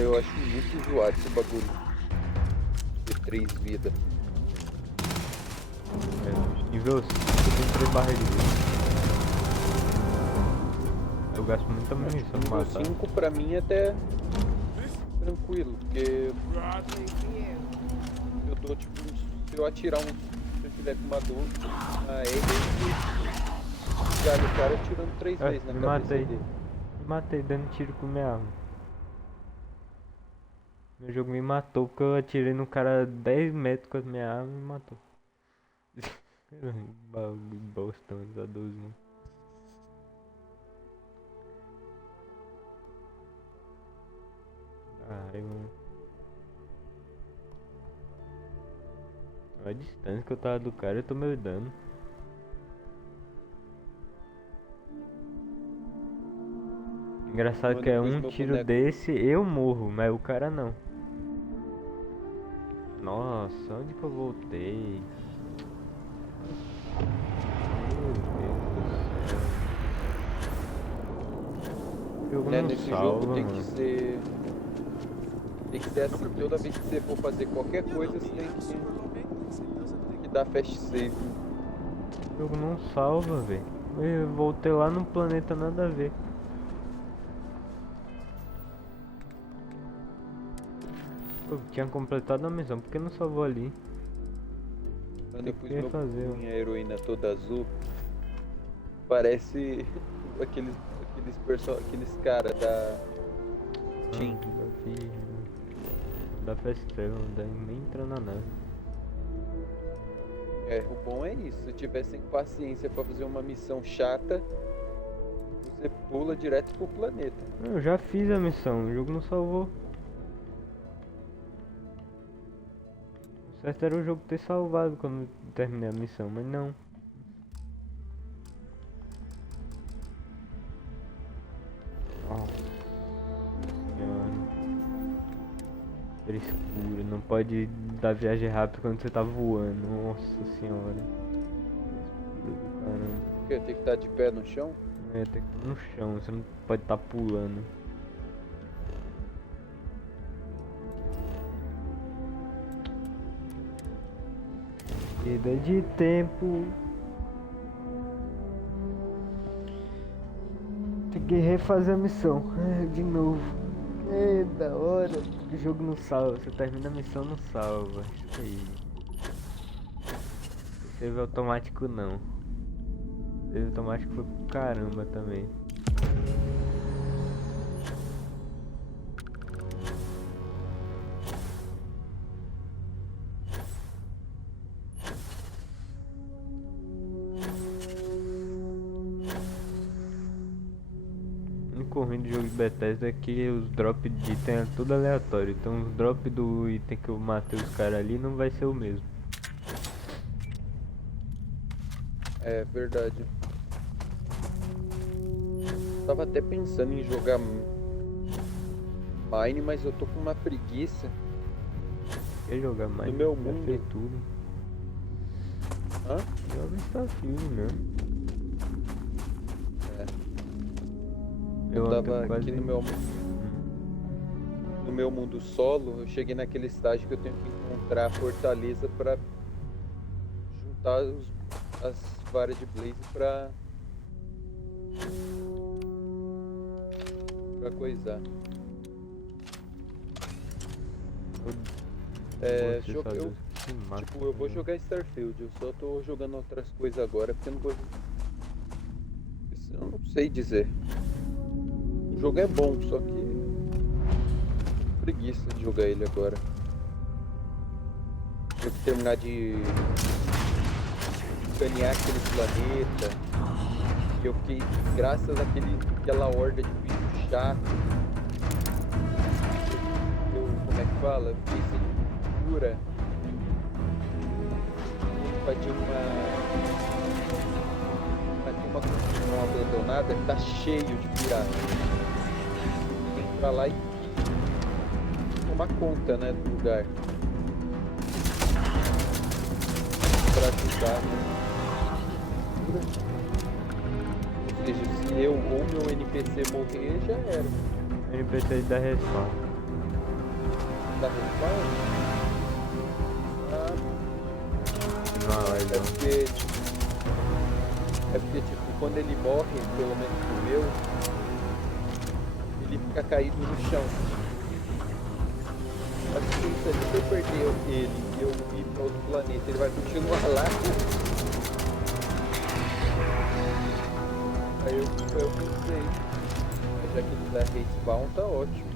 Eu acho muito zoado esse bagulho. De 3 vidas. Nível 5 tem 3 barras de vida. Eu gasto muita munição pra matar. Nível 5 pra mim é até tranquilo, porque eu tô tipo, se eu atirar se eu tiver com uma 12, a R, já o cara atirando 3 vezes na cabeça dele. Me matei dando tiro com minha arma. Meu jogo me matou porque eu atirei no cara 10 metros com a minha arma e me matou. Bagulho bostão, a 12 não. Ai, mano. A distância que eu tava do cara, eu tô meio dano. Engraçado que é um tiro desse, eu morro, mas o cara não. Nossa, onde que eu voltei? Meu Deus do céu. Nesse jogo tem que ser... Tem que ser assim, toda vez que você for fazer qualquer coisa, você tem que dar fast save. O jogo não salva, velho. Eu voltei lá num planeta nada a ver. Eu tinha completado a missão, por que não salvou ali? Quando eu pus minha heroína toda azul, parece aqueles caras da Team. Da Festrel, nem entra na nave. É, o bom é isso, se tiver sem paciência pra fazer uma missão chata, você pula direto pro planeta. Eu já fiz a missão, o jogo não salvou. O certo era o jogo ter salvado quando eu terminei a missão, mas não. Nossa senhora. Escuro, não pode dar viagem rápida quando você tá voando. Nossa senhora. Caramba. Porque tem que estar de pé no chão? É, tem que estar no chão, você não pode estar pulando. Perda de tempo. Tem que refazer a missão de novo. É da hora. O jogo não salva. Você termina a missão, não salva. Isso aí. Save automático não. Save automático foi pro caramba também. Ruim do jogo de Bethesda é que os drops de item é tudo aleatório. Então os drops do item que eu matei os caras ali não vai ser o mesmo. É verdade. Tava até pensando em jogar Mine, mas eu tô com uma preguiça. Quer jogar Mine? No meu mundo. Ter tudo. Hã? Joga Starfield mesmo. Eu tava aqui no meu mundo solo, eu cheguei naquele estágio que eu tenho que encontrar a fortaleza pra juntar as varas de Blaze pra coisar. Eu vou jogar Starfield, eu só tô jogando outras coisas agora porque eu não sei dizer. O jogo é bom, só que preguiça de jogar ele agora. Tenho que terminar de escanear aquele planeta. E eu fiquei, graças àquela horda de bicho chato, como é que fala? Eu fiquei sem cultura. Vai ter uma construção abandonada que tá cheio de piratas. Pra lá e tomar conta, né, do lugar pra ajudar, né? seja, se eu ou meu NPC morrer, já era. NPC da respawn. Da respawn? Não, é porque, tipo, quando ele morre, pelo menos o meu, ele fica caído no chão. Mas se eu perder ele e eu ir para outro planeta, ele vai continuar lá. Aí eu pensei, já que ele dá respawn, tá ótimo.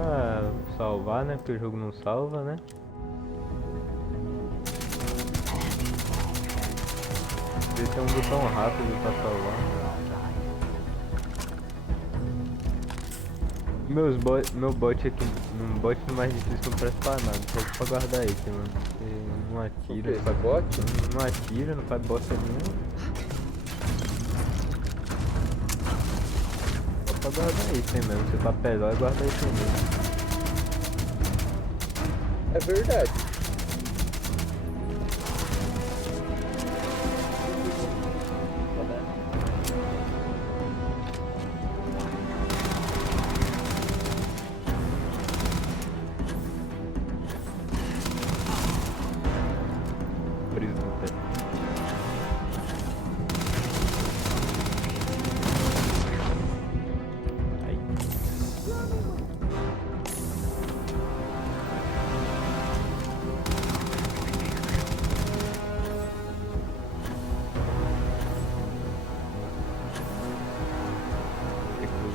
Ah, salvar, né? Porque o jogo não salva, né? Tem um botão rápido pra salvar. Meu bot aqui, um bot mais difícil não presta pra nada, só pra guardar item, mano. Porque não atira. Esse bot? Não atira, não faz bosta nenhuma. Só pra guardar item mesmo, se tá pesado, guarda item mesmo. É verdade.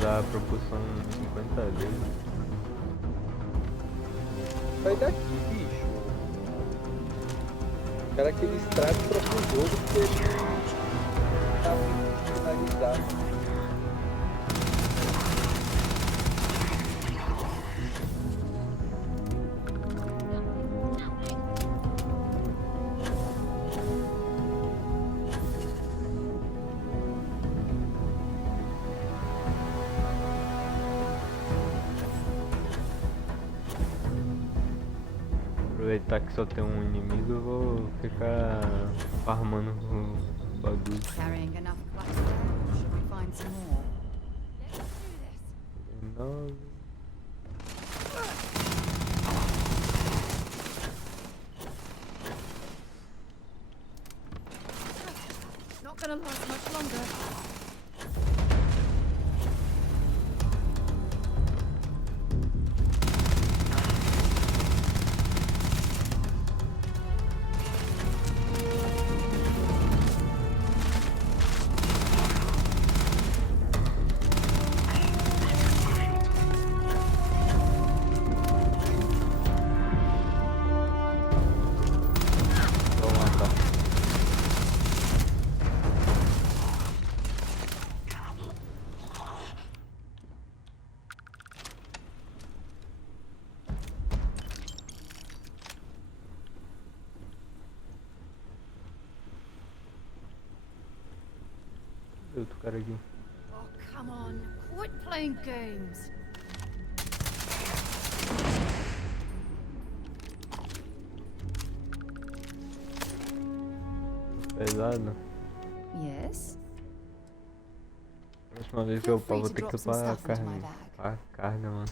A propulsão 50 vezes. Sai daqui, bicho. O cara que ele estraga o próprio jogo porque ele tá finalizado. Aproveitar que só tem um inimigo, eu vou ficar farmando o bagulho. Carrying enough cluster, or should we find some more? Let's do this. Not gonna last much longer. Outro cara aqui. Oh, come on. Quit playing games. Pesado. Yes. Próxima vez que eu upar, vou ter que upar carne. Ah, carne, mano.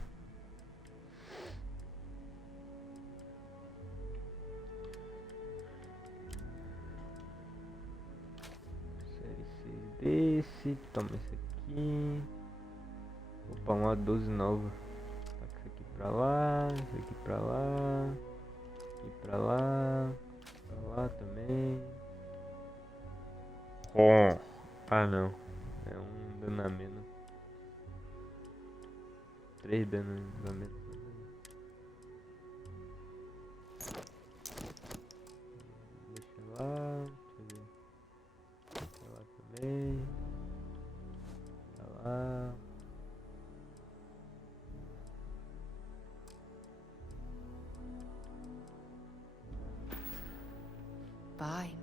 Desse, toma esse aqui. Opa, uma 12 nova. Isso aqui pra lá, isso aqui pra lá, aqui pra lá também. Oh. Ah não, é um dano a menos. 3 danos a menos. Deixa lá. Também. Tá lá. Bye.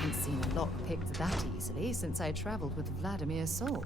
Haven't seen a lock picked that easily since I traveled with Vladimir's soul.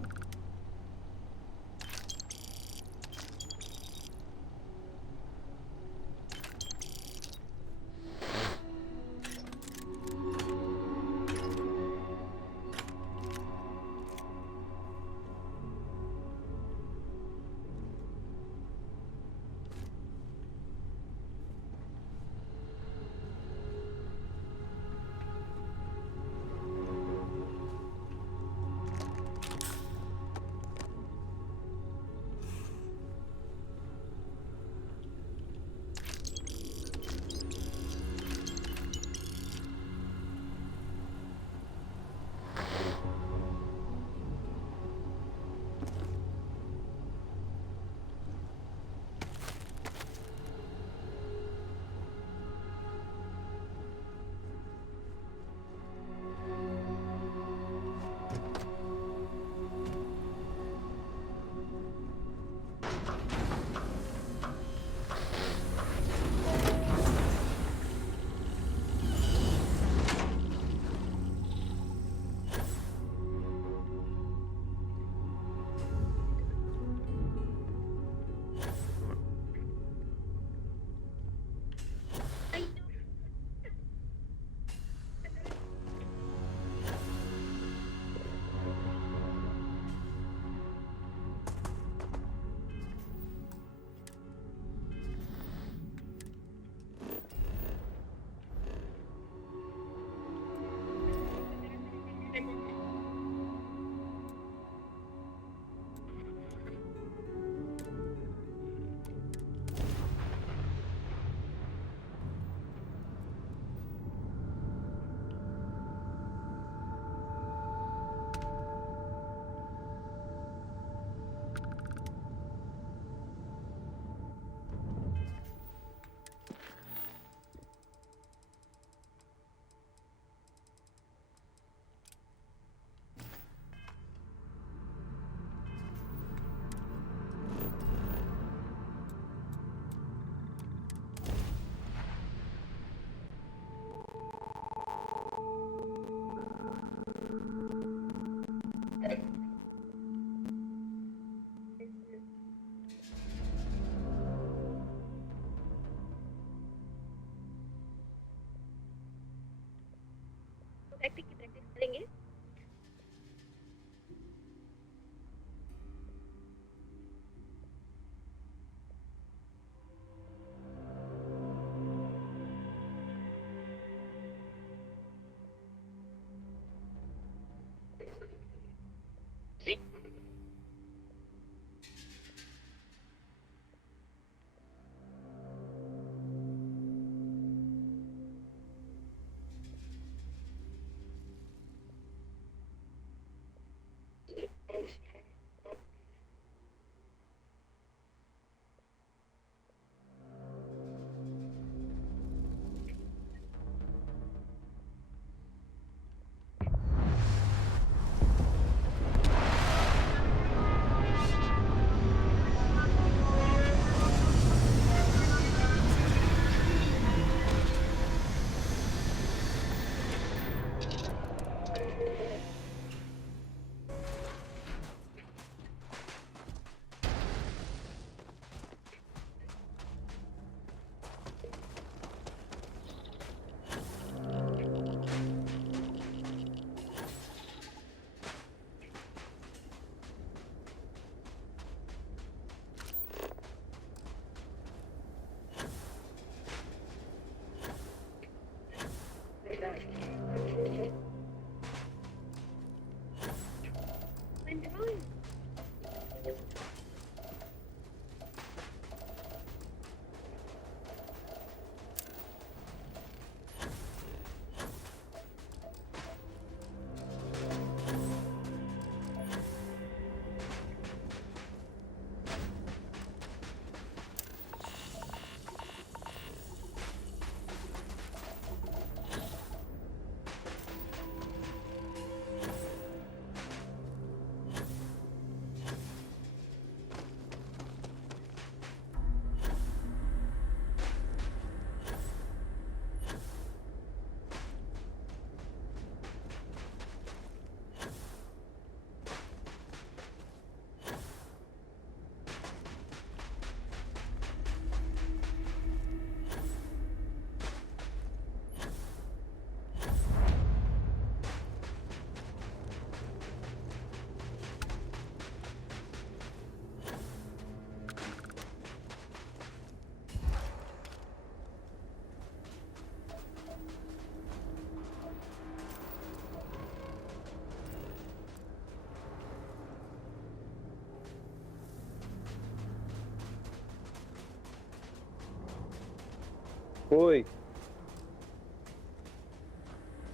foi?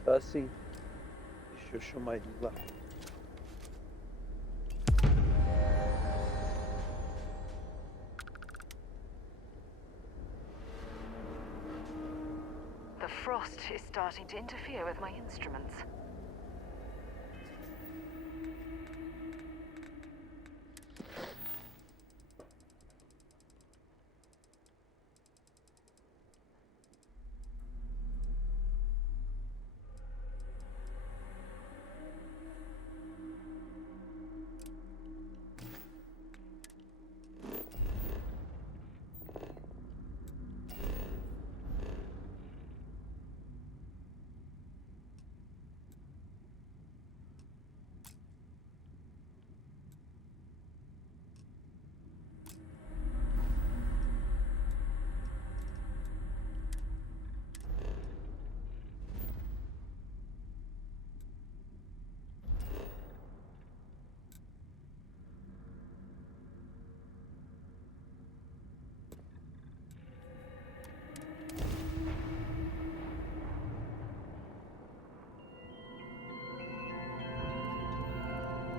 Tá sim. Deixa eu chamar ele lá. The frost is starting to interfere with my instruments.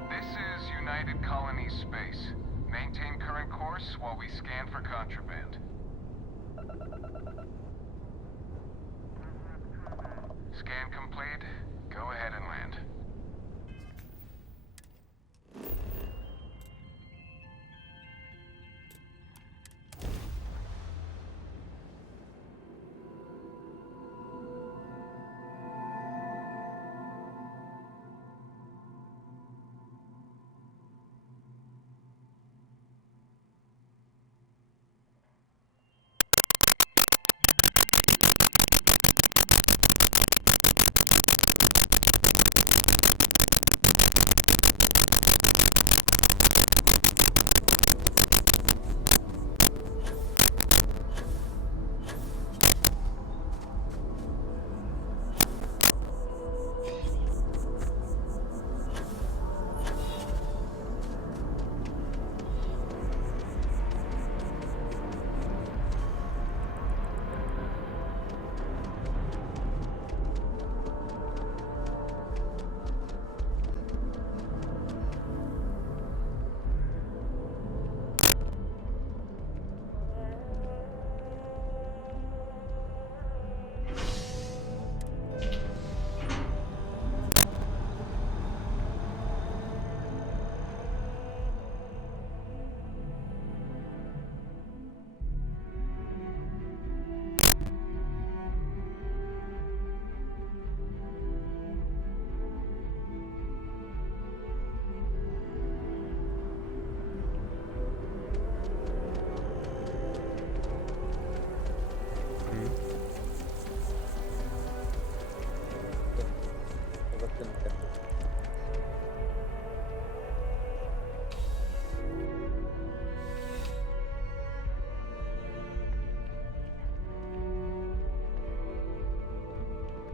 This is United Colony Space. Maintain current course while we scan for contraband. Scan complete. Go ahead and land.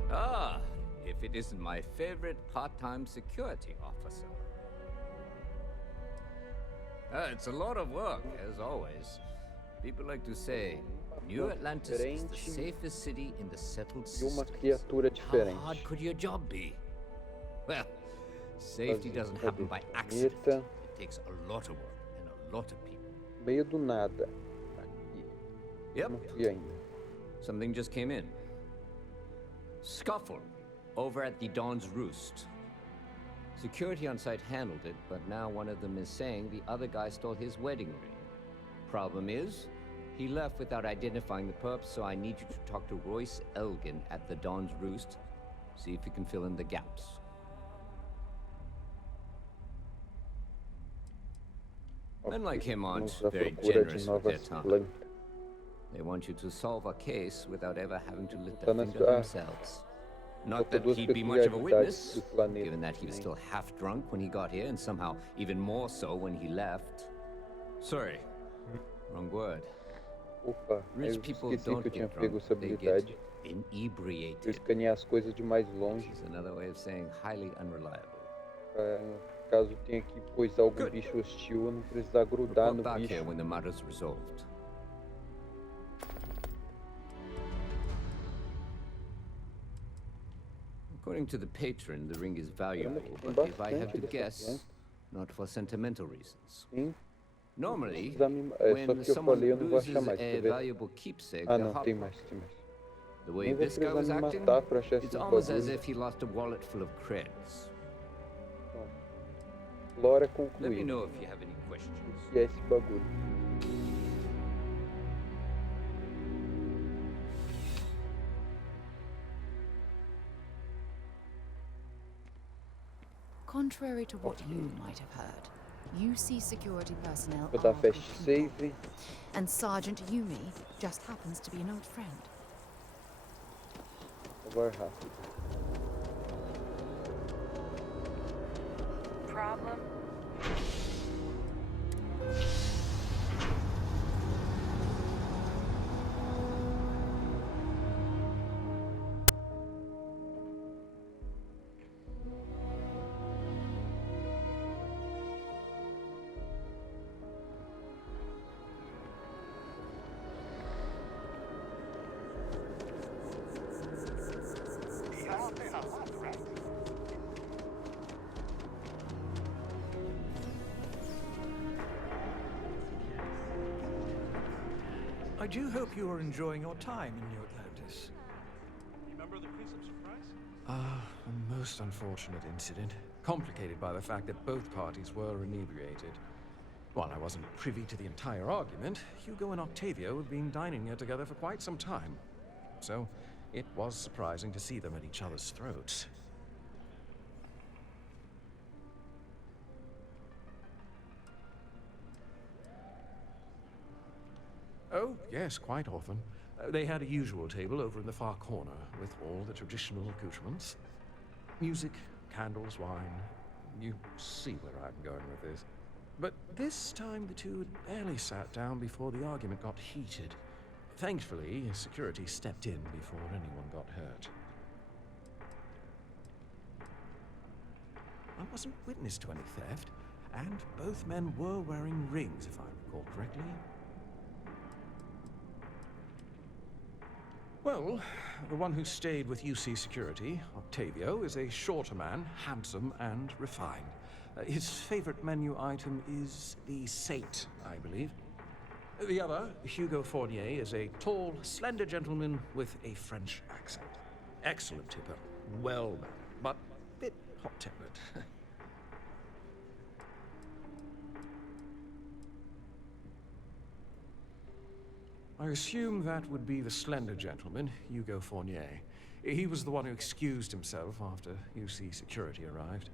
Ah, if it isn't my favorite part-time security officer. It's a lot of work, as always. People like to say, New Atlantis is the safest city in the settled system. How hard could your job be? Well, safety doesn't happen by accident. It takes a lot of work and a lot of people. Meio do nada. Aqui. Yep. Não fui ainda. Something just came in. Scuffle over at the Dawn's Roost. Security on site handled it, but now one of them is saying the other guy stole his wedding ring. Problem is, he left without identifying the perp, so I need you to talk to Royce Elgin at the Dawn's Roost. See if you can fill in the gaps. Men like him aren't very generous with their time. They want you to solve a case without ever having to lift a finger themselves. Not that he'd be much of a witness, given that he was still half drunk when he got here, and somehow even more so when he left. Sorry, wrong word. Opa, Rich eu people esqueci don't que eu tinha get pego drunk, essa they habilidade. get inebriated. Eu escaneei as coisas de mais longe. Which is another way of saying highly unreliable. Caso tenha que coisar algum bicho hostil, eu não precisar grudar no back bicho. here when the matter's resolved. According to the patron, the ring is valuable, but if I have to guess, not for sentimental reasons. Normally, when someone loses a valuable keepsake, they're heartbroken. The way this guy was acting, it's almost as if he lost a wallet full of creds. Lore Let me concluída. know if you have any questions. O que é esse bagulho? Contrary to what you might have heard, UC security personnel Vou dar are fast good save. and Sergeant Yumi just happens to be an old friend. Agora rápido. Problem? I do hope you are enjoying your time in New Atlantis. Remember the Prince of Surprise? A most unfortunate incident, complicated by the fact that both parties were inebriated. While I wasn't privy to the entire argument, Hugo and Octavio had been dining here together for quite some time. So, it was surprising to see them at each other's throats. Oh, yes, quite often. They had a usual table over in the far corner, with all the traditional accoutrements. Music, candles, wine. You see where I'm going with this. But this time the two had barely sat down before the argument got heated. Thankfully, security stepped in before anyone got hurt. I wasn't witness to any theft, and both men were wearing rings, if I recall correctly. Well, the one who stayed with UC Security, Octavio, is a shorter man, handsome and refined. His favorite menu item is the Saint, I believe. The other, Hugo Fournier, is a tall, slender gentleman with a French accent. Excellent tipper, well-mannered, but a bit hot-tempered. I assume that would be the slender gentleman, Hugo Fournier. He was the one who excused himself after UC Security arrived.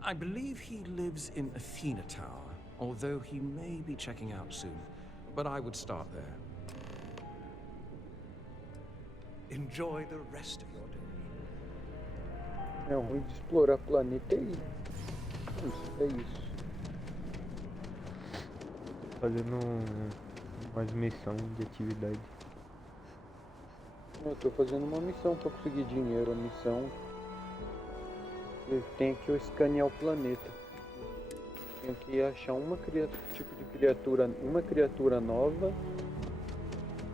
I believe he lives in Athena Tower, although he may be checking out soon. But I would start there. Enjoy the rest of your day. É ruim de explorar planeta aí. Isso, é isso. Fazendo umas missões de atividade. Eu tô fazendo uma missão pra conseguir dinheiro. A missão tem que eu escanear o planeta. Tenho que achar uma tipo de criatura, uma criatura nova.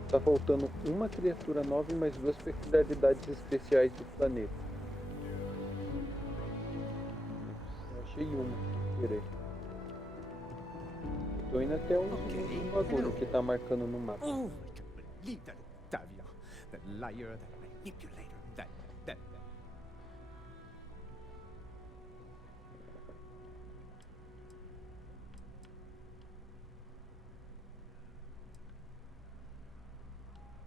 Tá faltando uma criatura nova e mais duas peculiaridades especiais do planeta. Eu achei uma, sem querer. Tô indo até um bagulho que tá marcando no mapa. Oh, I can't believe that Octavio, that liar, that manipulator, that...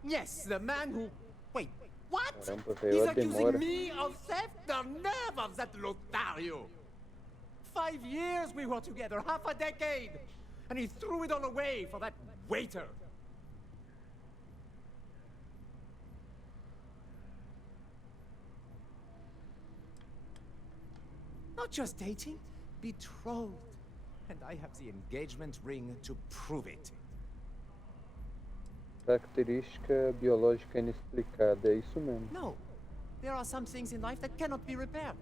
Yes, the man who... Wait, what? Caramba, He's velho, a accusing demora. me of theft? The nerve of that Lothario! 5 years we were together, half a decade! And he threw it all away for that waiter! Not just dating, betrothed. And I have the engagement ring to prove it. Característica biológica inexplicada, é isso mesmo. No, there are some things in life that cannot be repaired.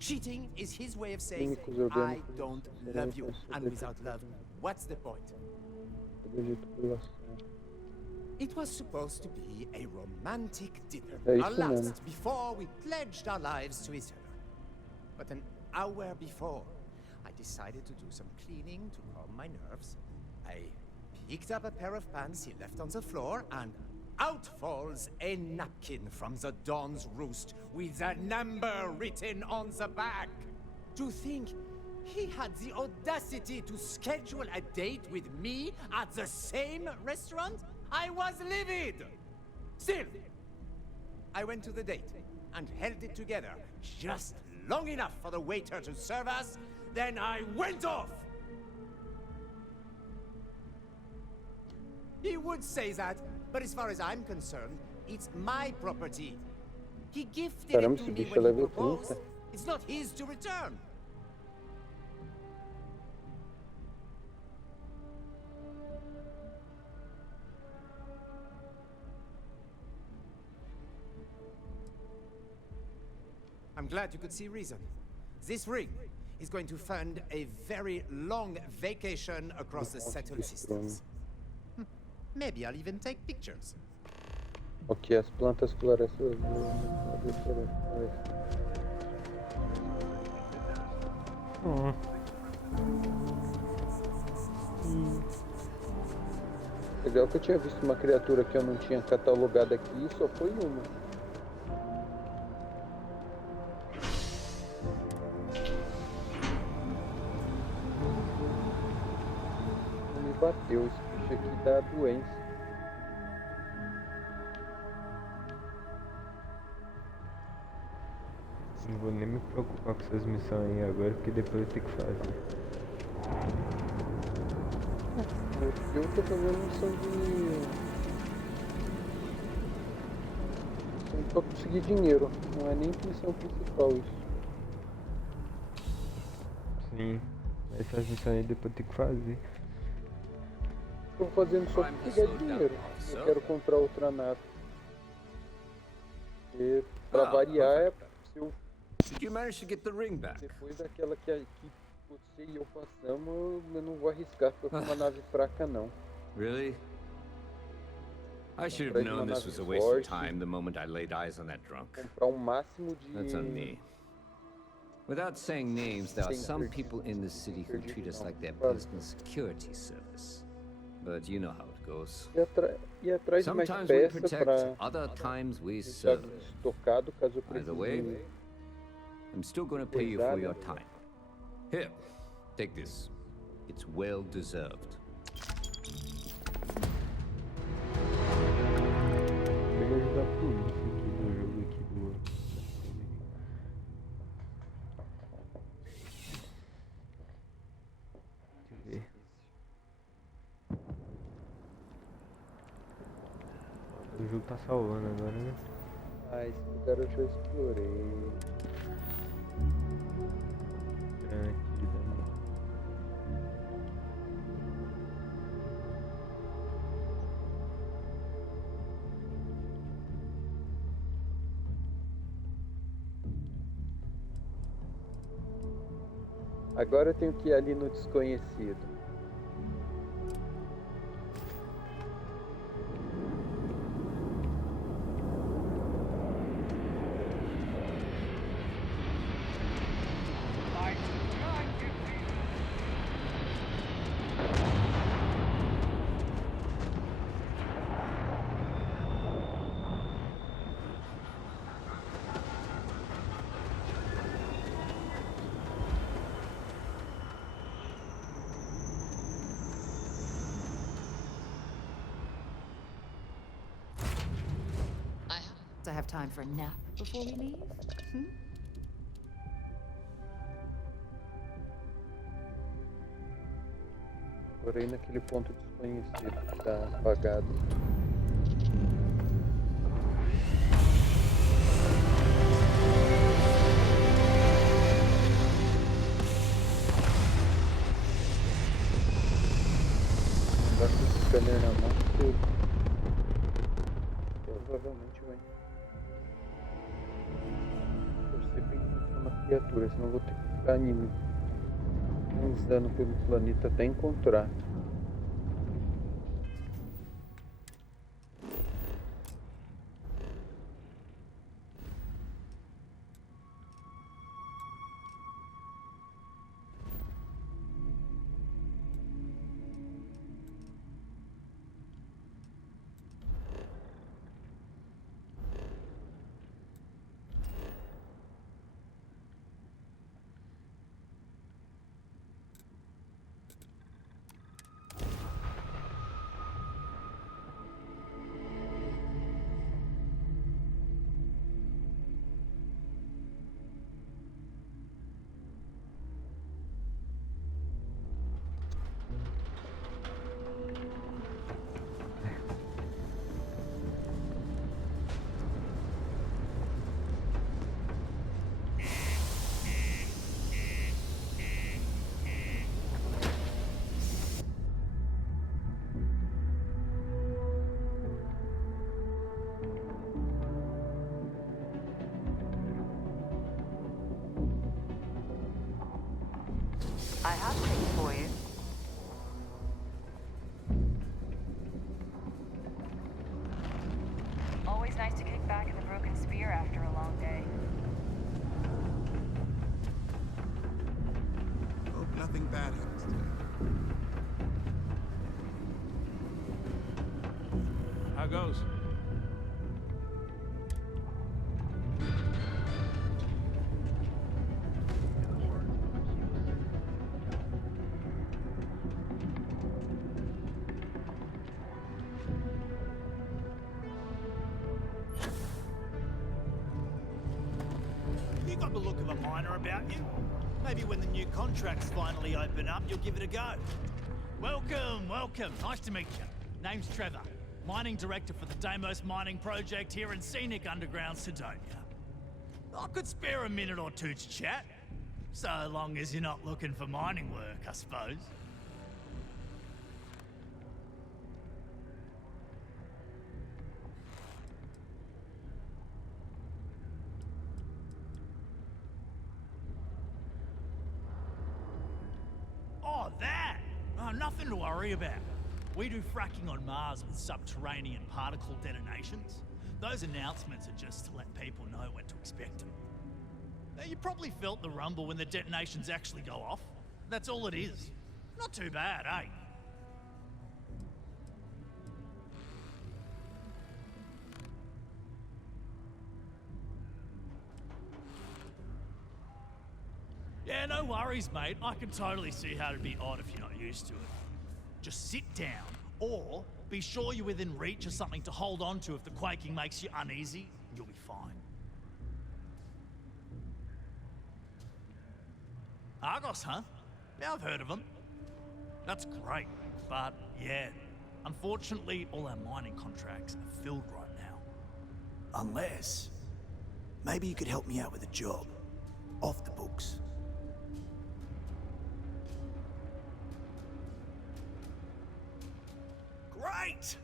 Cheating is his way of saying, Químicos I orgânicos, don't love you. And without love, what's the point? Poder de tubulação. It was supposed to be a romantic dinner, É our isso mesmo. last before we pledged our lives to each other. But an hour before, I decided to do some cleaning to calm my nerves. I picked up a pair of pants he left on the floor, and out falls a napkin from the Dawn's Roost with a number written on the back. To think he had the audacity to schedule a date with me at the same restaurant? I was livid! Still, I went to the date and held it together just long enough for the waiter to serve us, then I went off! He would say that, but as far as I'm concerned, it's my property. He gifted Caramba, it to esse me bicho when é he level proposed. 30. It's not his to return. I'm glad you could see reason. This ring is going to fund a very long vacation across the settled systems. Maybe I'll even take pictures. Ok, as plantas florescem. Legal que eu tinha visto uma criatura que eu não tinha catalogado aqui e só foi uma. Me bateu, esse bicho aqui dá doença. Não vou nem me preocupar com essas missões aí agora, porque depois eu tenho que fazer. Eu tô fazendo missão pra conseguir dinheiro, não é nem missão principal isso. Sim, essas missões aí depois eu tenho que fazer. Tô fazendo só pra pegar dinheiro. Eu quero comprar outra nave. E pra variar é se eu... Did you manage to get the ring back? Depois daquela que você e eu passamos, eu não vou arriscar ficar com uma nave fraca não. Really? I should have known this was a waste of time the moment I laid eyes on that drunk. Comprar máximo de... That's on me. Without saying names, there are some people in this city who treat us like their personal security service. But you know how it goes. E atrás de mais Sometimes we peça protect, pra other times we deixar serve. estocado caso eu Either way, precise. I'm still going to pay you for your time. Here, take this. It's well deserved. Vou ajudar a polícia aqui no jogo aqui do... Deixa eu ver. O jogo tá salvando agora, né? Ah, esse lugar eu já explorei. Aqui daí. Agora eu tenho que ir ali no desconhecido. I have time for a nap before we leave? Porém naquele ponto desconhecido que tá apagado. Andar com esse scanner na mão, você provavelmente vai torcer pra encontrar uma criatura, senão eu vou ter que ficar andando pelo planeta até encontrar. something bad happens to you. How goes? You got the look of a miner about you. Maybe when the new contracts finally open up, you'll give it a go. Welcome, welcome. Nice to meet you. Name's Trevor. Mining Director for the Deimos Mining Project here in scenic underground Sidonia. I could spare a minute or two to chat. So long as you're not looking for mining work, I suppose. Oh, that! Oh, nothing to worry about. We do fracking on Mars with subterranean particle detonations. Those announcements are just to let people know when to expect them. Now, you probably felt the rumble when the detonations actually go off. That's all it is. Not too bad, eh? Yeah, no worries, mate. I can totally see how it'd be odd if you're not used to it. Just sit down, or be sure you're within reach of something to hold on to if the quaking makes you uneasy, and you'll be fine. Argos, huh? Yeah, I've heard of them. That's great, but yeah, unfortunately, all our mining contracts are filled right now. Unless... maybe you could help me out with a job. Off the books. Great!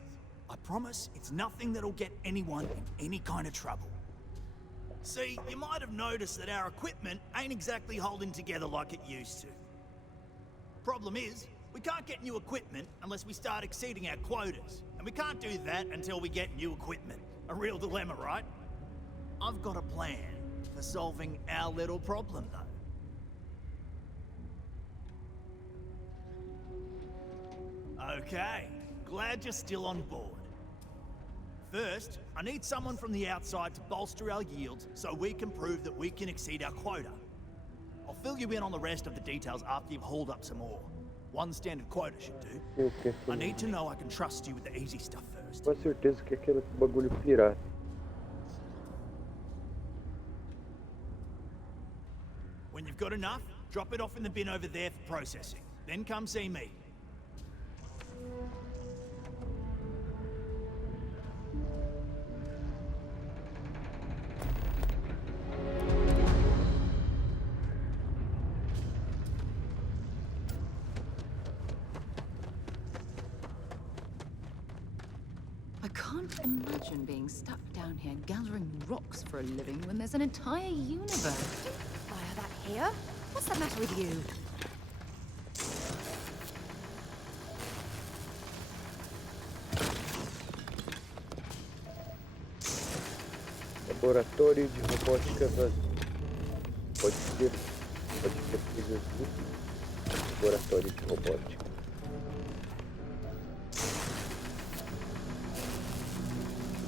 I promise it's nothing that'll get anyone in any kind of trouble. See, you might have noticed that our equipment ain't exactly holding together like it used to. Problem is, we can't get new equipment unless we start exceeding our quotas. And we can't do that until we get new equipment. A real dilemma, right? I've got a plan for solving our little problem, though. Okay, glad you're still on board. First, I need someone from the outside to bolster our yields so we can prove that we can exceed our quota. I'll fill you in on the rest of the details after you've hauled up some ore. One standard quota should do. I need to know I can trust you with the easy stuff first. Com certeza que aquele bagulho pirata. When you've got enough, drop it off in the bin over there for processing. Then come see me. I can't imagine being stuck down here gathering rocks for a living when there's an entire universe. Fire that here? What's the matter with you? Laboratório de robótica vazio. Pode ser coisas úteis. Laboratório de robótica.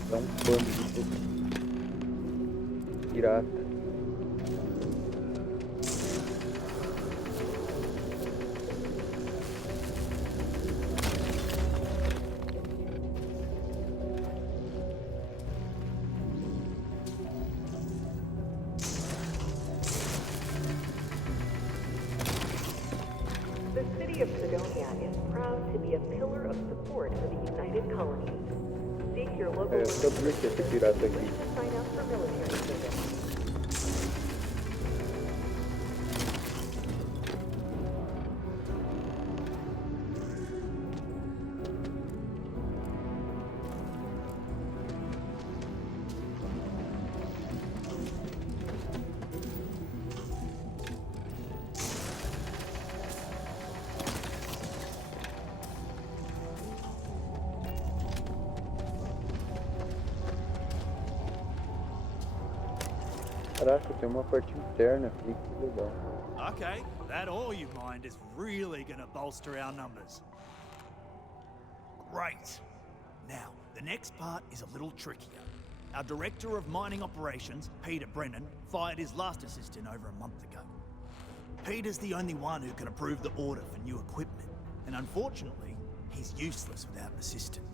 Dá um pano de tudo. Pirata. The city of Sidonia is proud to be a pillar of support for the United Colonies. Seek your local sabia que esse pirata aqui. sign up for military service. Caraca, tem uma parte interna aqui, que legal. Okay, That ore you mined is really gonna bolster our numbers. Great. Now, the next part is a little trickier. Our Director of Mining Operations, Peter Brennan, fired his last assistant over a month ago. Peter's the only one who can approve the order for new equipment, and unfortunately, he's useless without an assistant.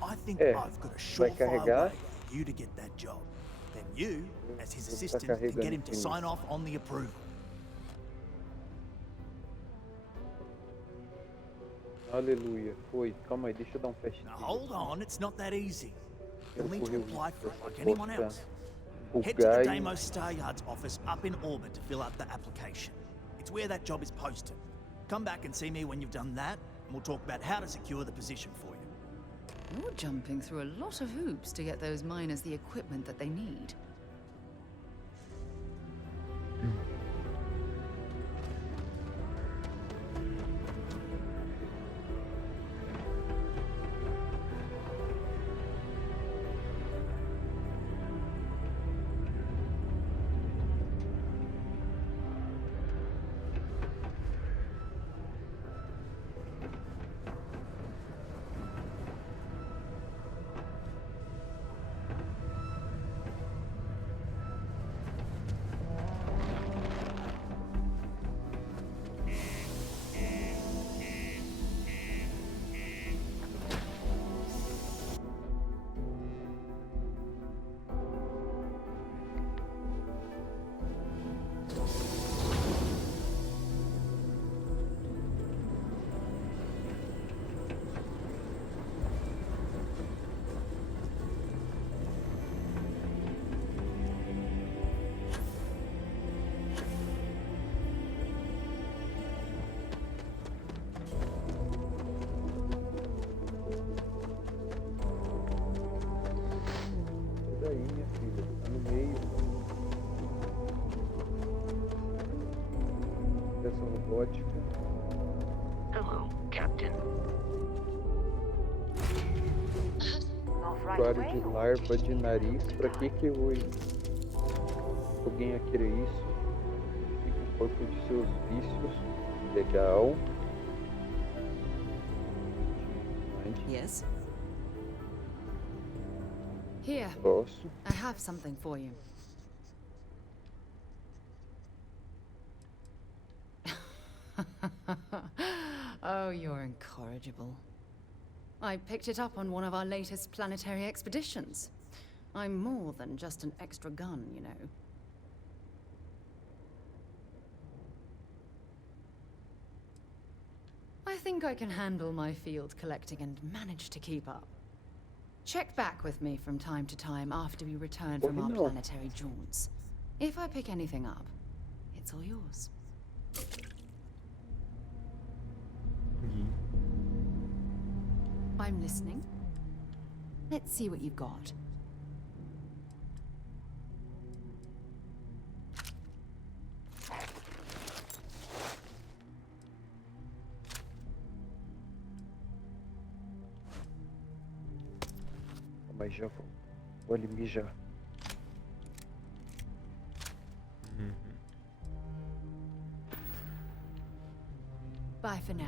I think I've got a surefire way for you to get that job. Then you, as his assistant, can get him to sign off on the approval. Aleluia, foi. Calma aí, deixa eu dar um flash. Now hold on, it's not that easy. You'll need to apply for it like Eu anyone posso else. Head to the Deimos Star Yard's office up in orbit to fill out the application. It's where that job is posted. Come back and see me when you've done that, and we'll talk about how to secure the position for you. You're jumping through a lot of hoops to get those miners the equipment that they need. Daí, minha filha, tá no meio dessa robótica. Hello, Captain. Usuário de larva de nariz. Pra que eu vou? Alguém ia querer isso? Fica o corpo de seus vícios. Legal. Yes? Here, Posso. I have something for you. Oh, you're incorrigible. I picked it up on one of our latest planetary expeditions. I'm more than just an extra gun, you know. I think I can handle my field collecting and manage to keep up. Check back with me from time to time after we return from our planetary jaunts. If I pick anything up, it's all yours. I'm listening. Let's see what you've got. Mas já vou ali mijar. Bye for now.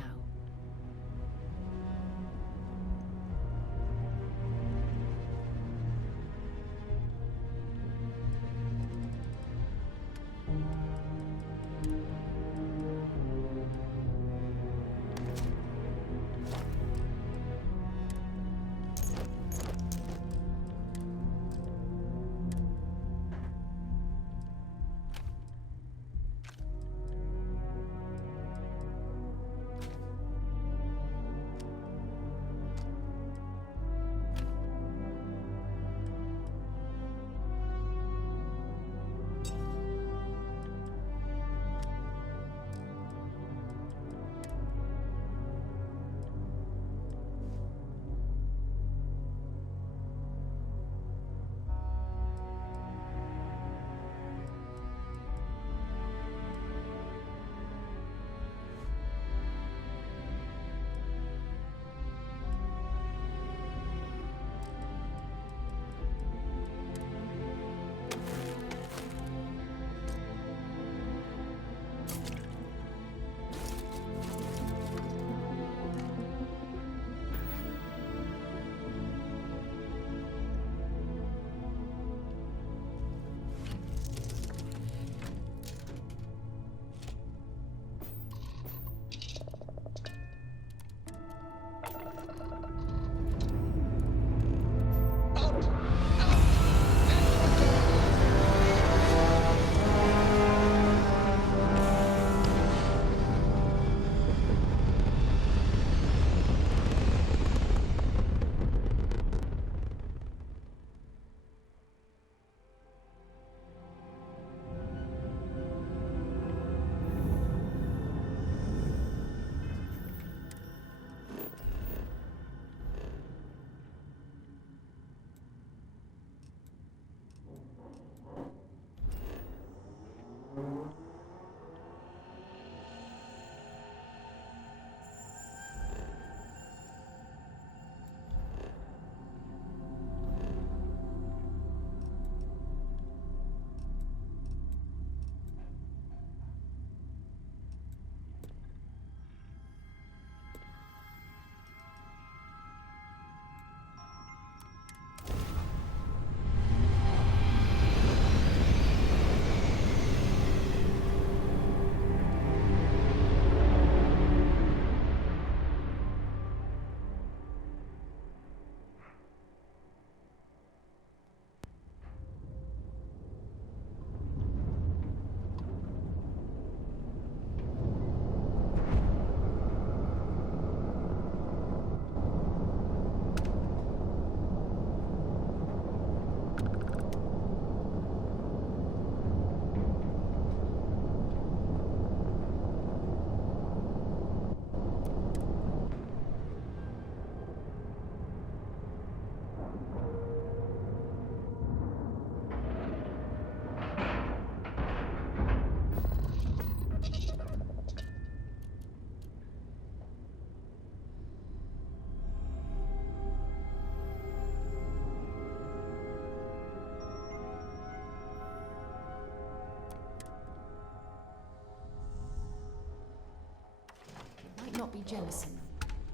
Jemison,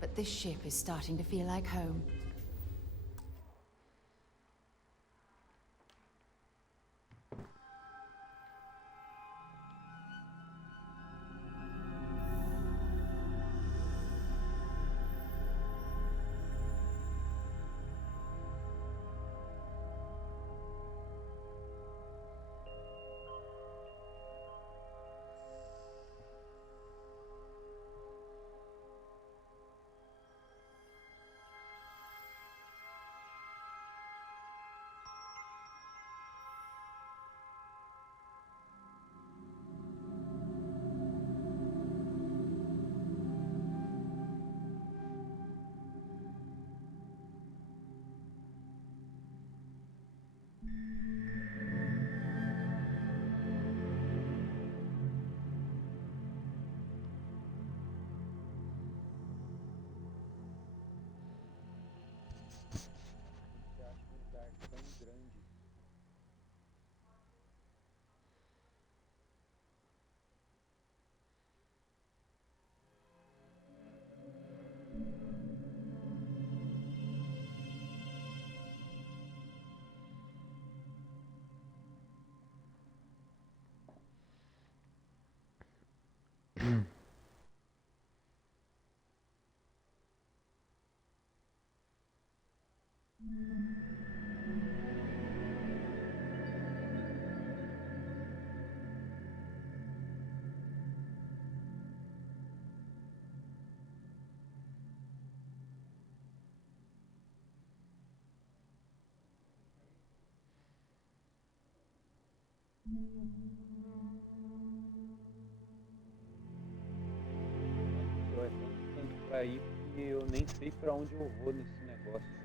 but this ship is starting to feel like home. É tanto tempo pra ir que eu nem sei pra onde eu vou nesse negócio.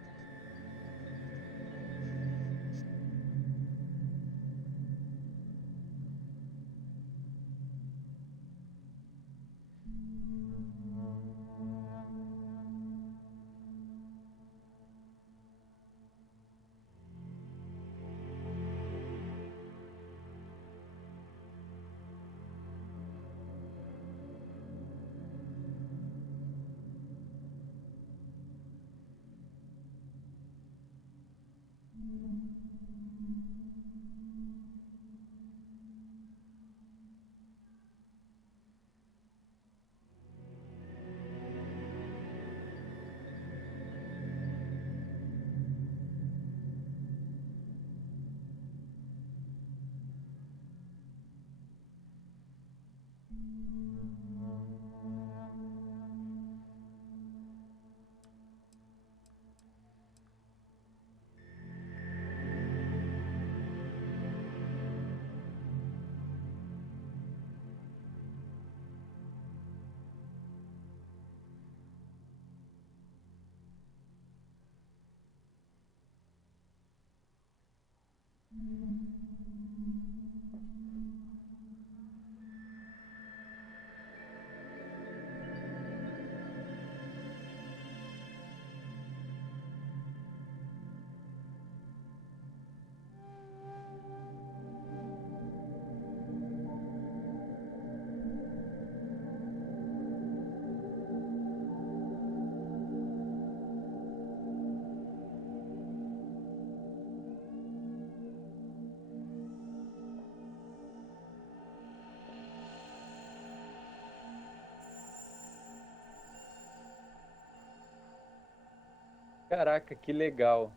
Caraca, que legal.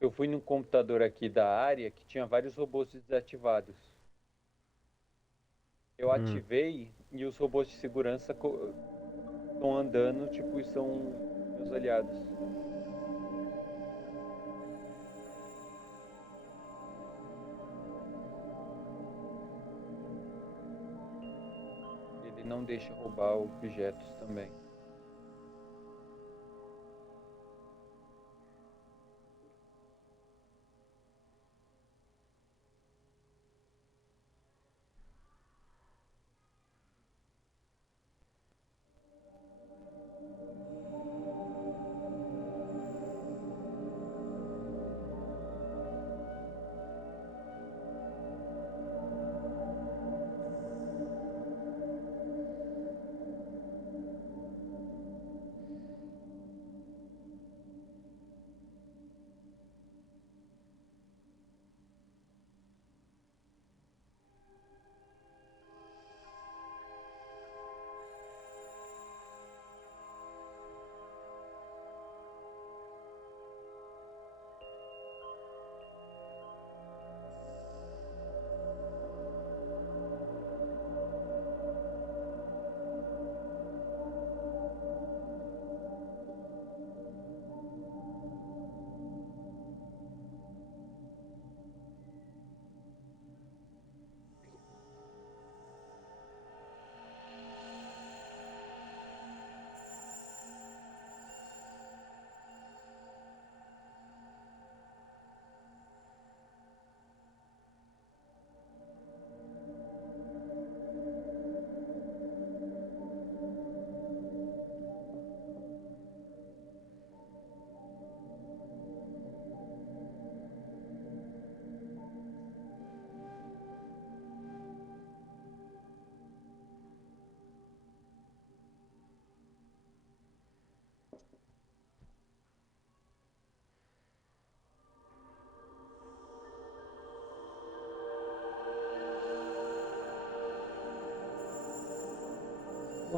Eu fui num computador aqui da área que tinha vários robôs desativados. Eu ativei e os robôs de segurança estão andando, tipo, e são meus aliados. Ele não deixa roubar objetos também.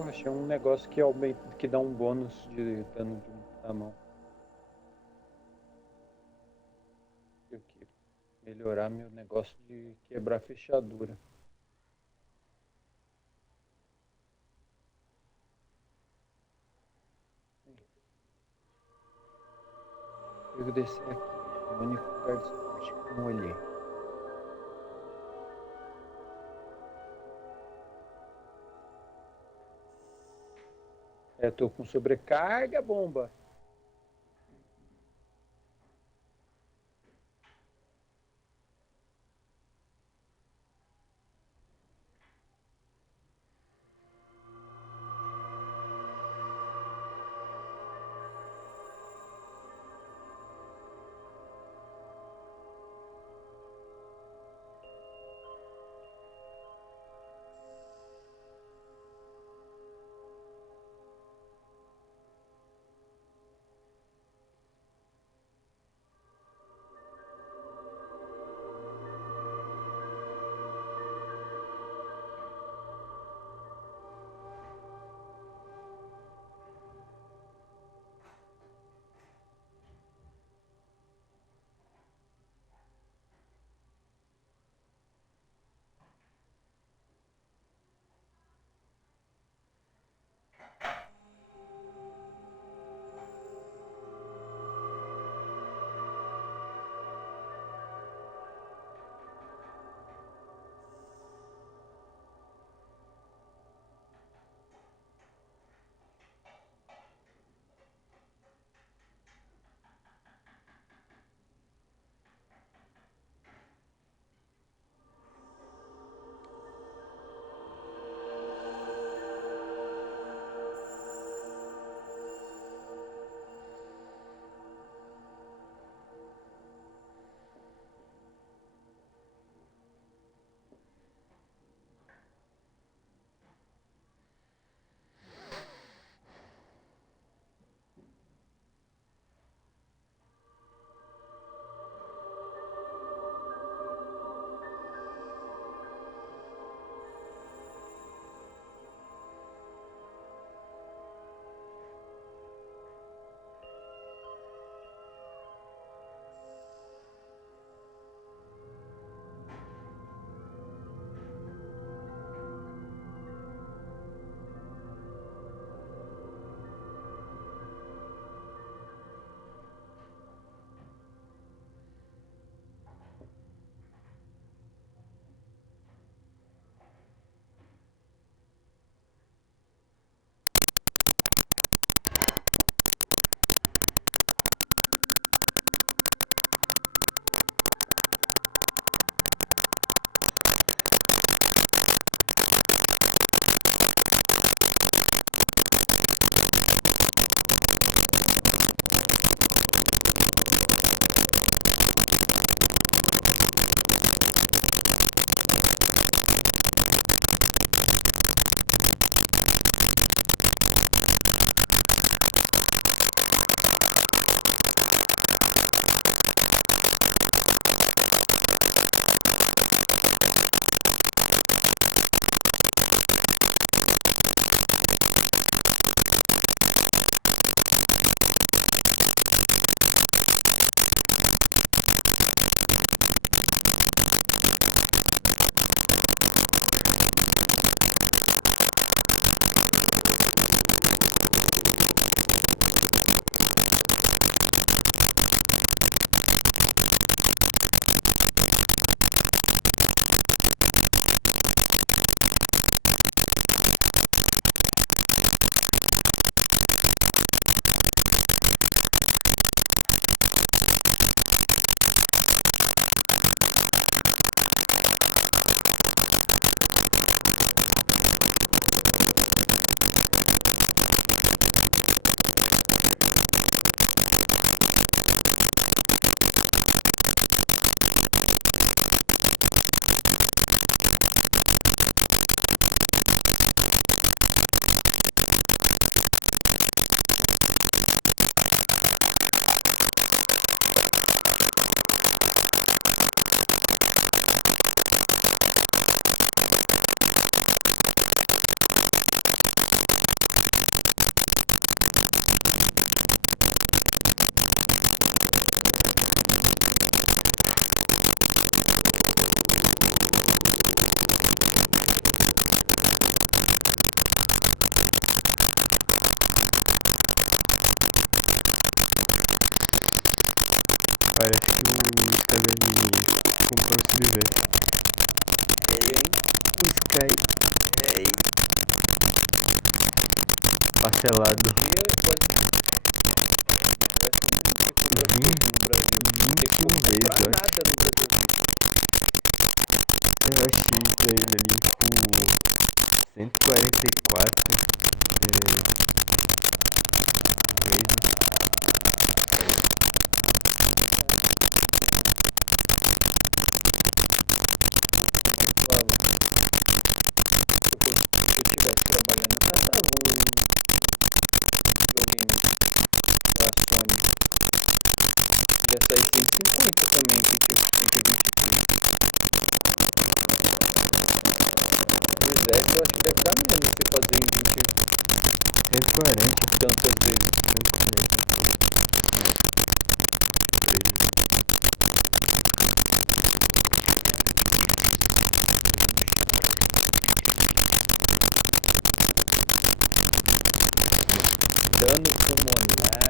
Oh, achei um negócio que aumenta, que dá um bônus de dano na mão. Eu quero melhorar meu negócio de quebrar fechadura. Eu vou descer aqui. É o único lugar de suporte que eu não olhei. É, tô com sobrecarga, bomba. o Instagram de comprar o Silvestre. O Sky. Parcelado. 21 vezes, eu acho. Eu achei pra ele ali por 144 vezes. Se eu estivesse trabalhando, eu catava um joguinho da Sony. Ia sair 150 também, que 120. O Zé, eu acho que deve dar menos se fazer em 140. tantas vezes. Dano pulmonar.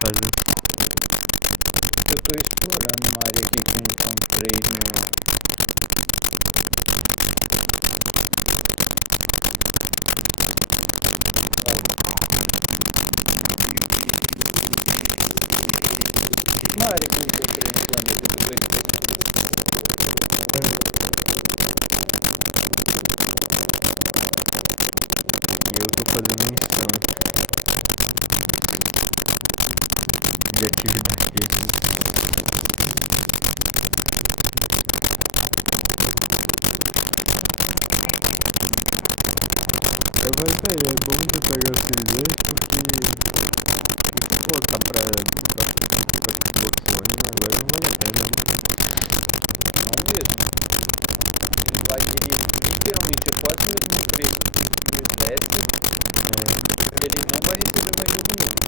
fazer? Eu tô explorando uma área aqui que eu encontrei no... Uma área que eu encontrei no planeta que eu tô explorando. E eu tô fazendo missões de atividade de vai sair, é bom você pegar esse jeito porque se você colocar pra Botswana agora não vale a pena, né? Não mesmo. Vai querer literalmente é quase o mesmo preço que ele desce. Ele não vai receber mais dinheiro.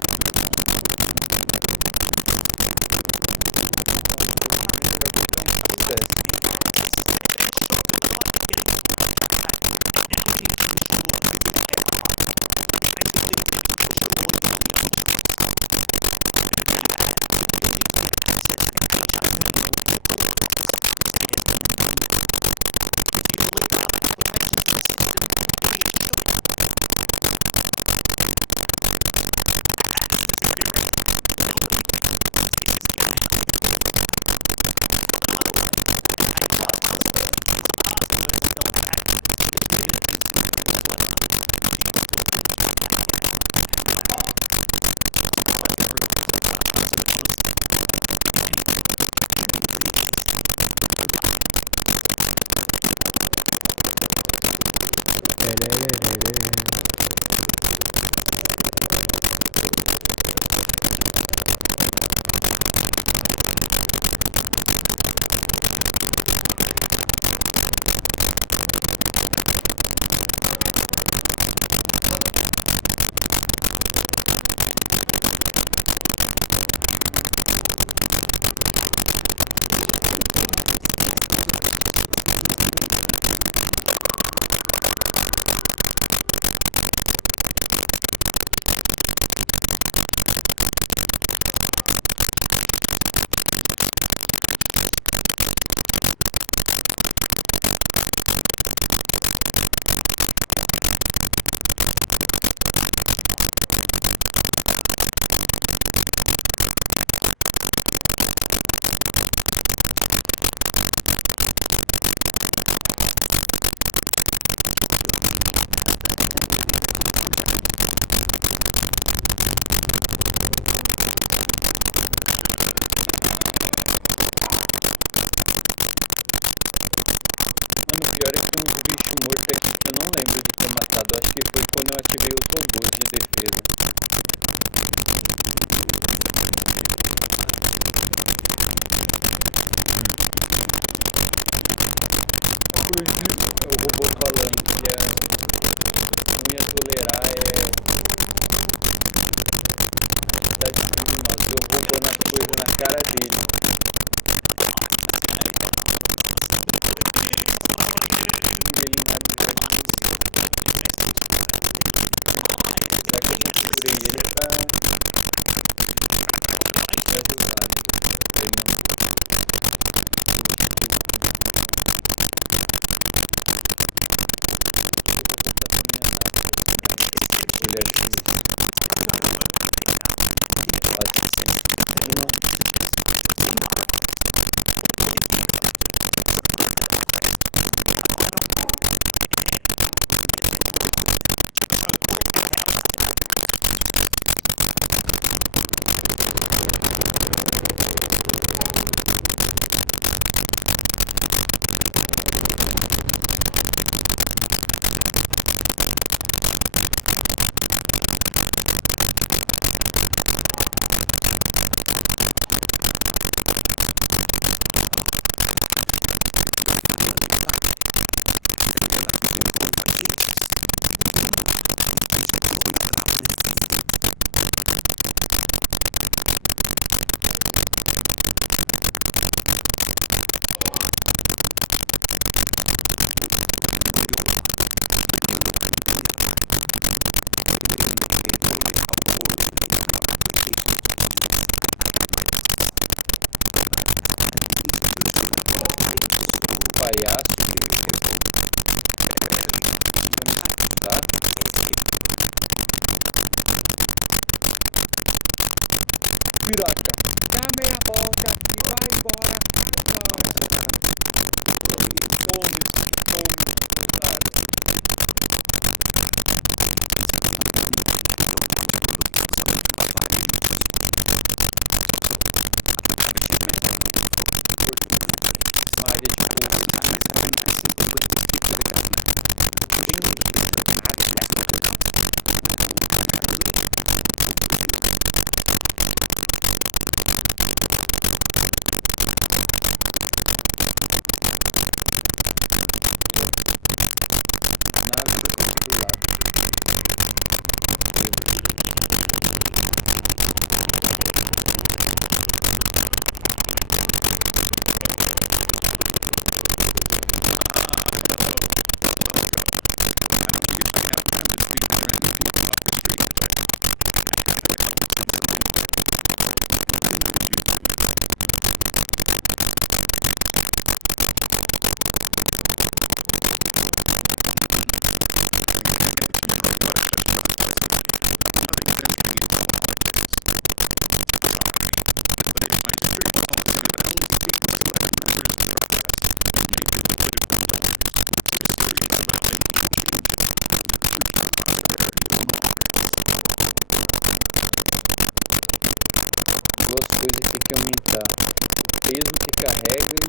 descarrega e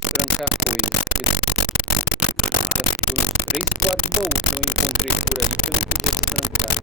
destrancar coisas. Acho que foi uns 3, 4 baús que eu encontrei por aí que eu não podia destrancar.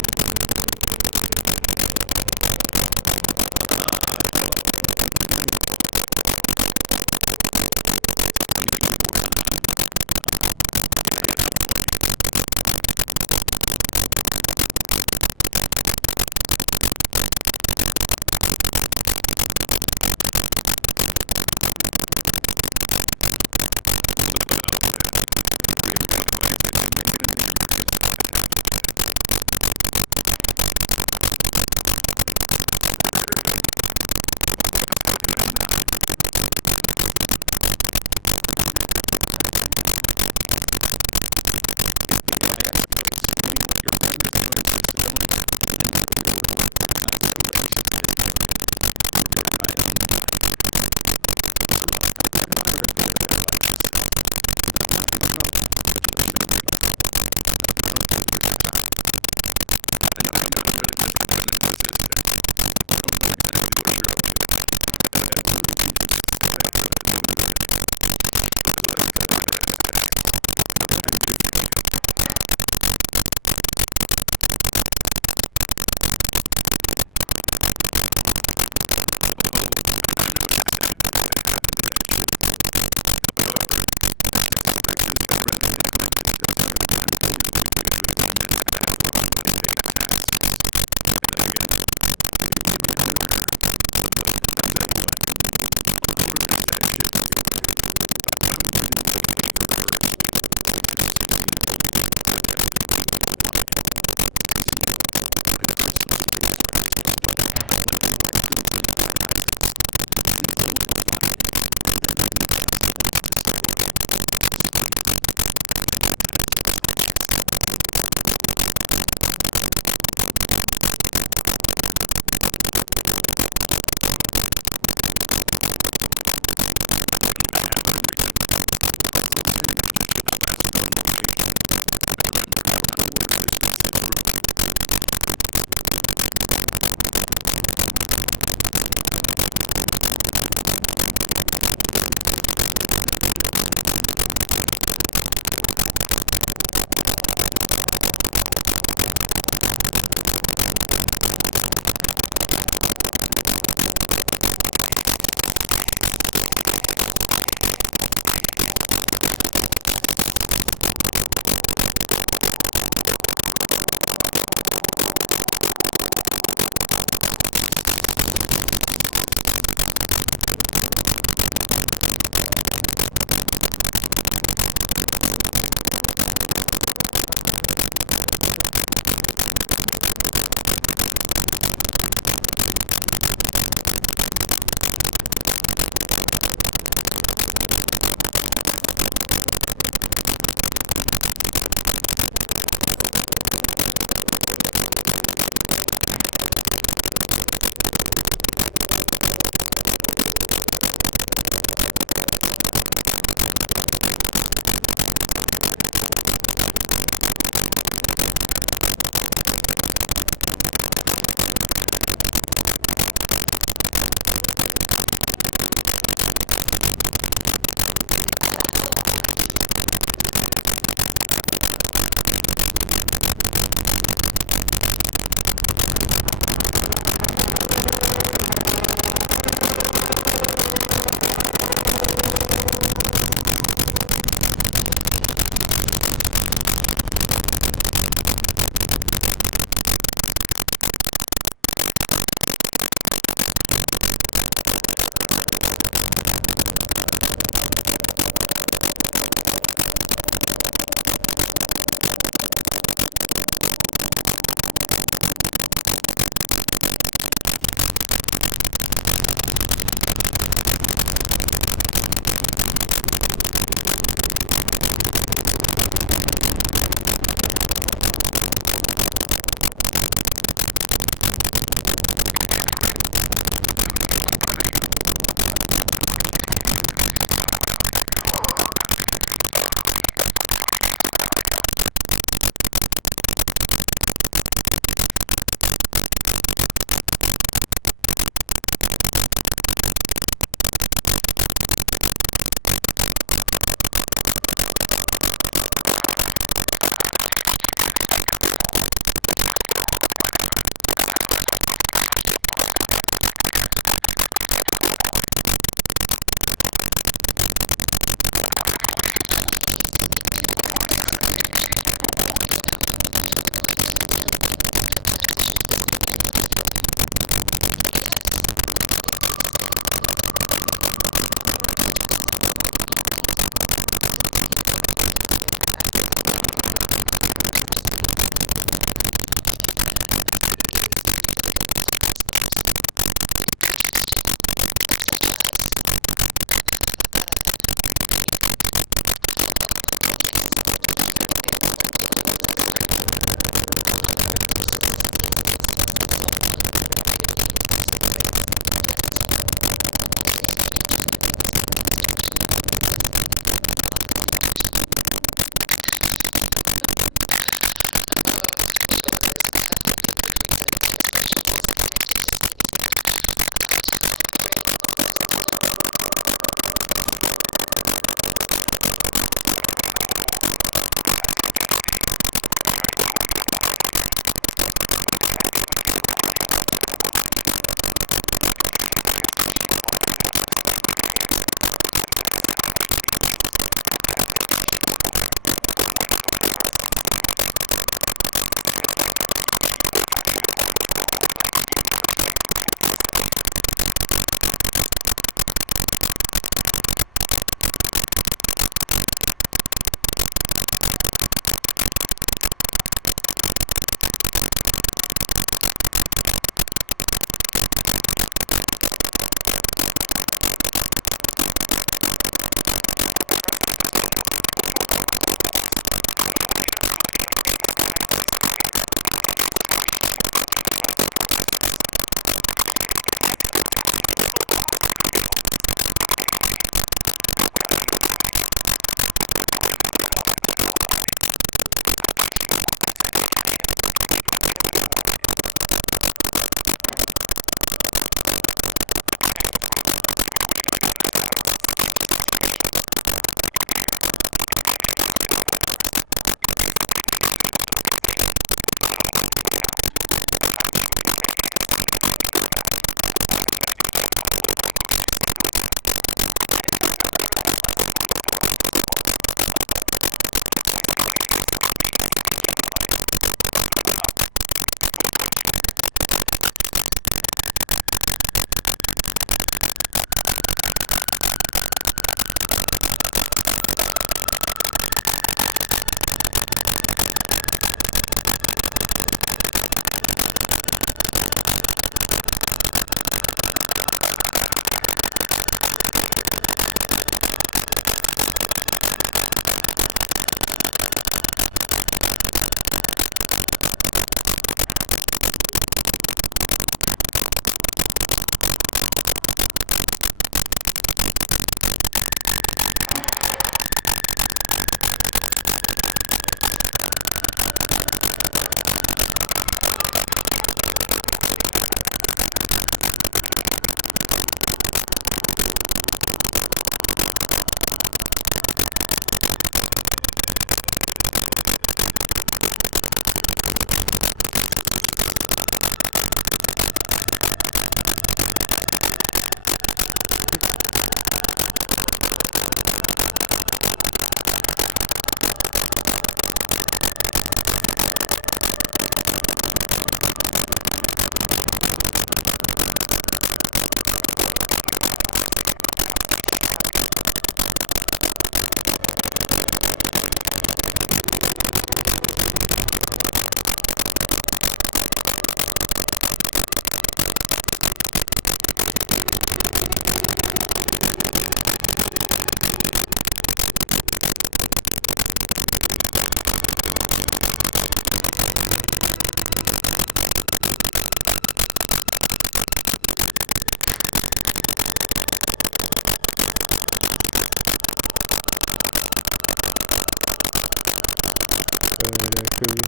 Deixa eu ver.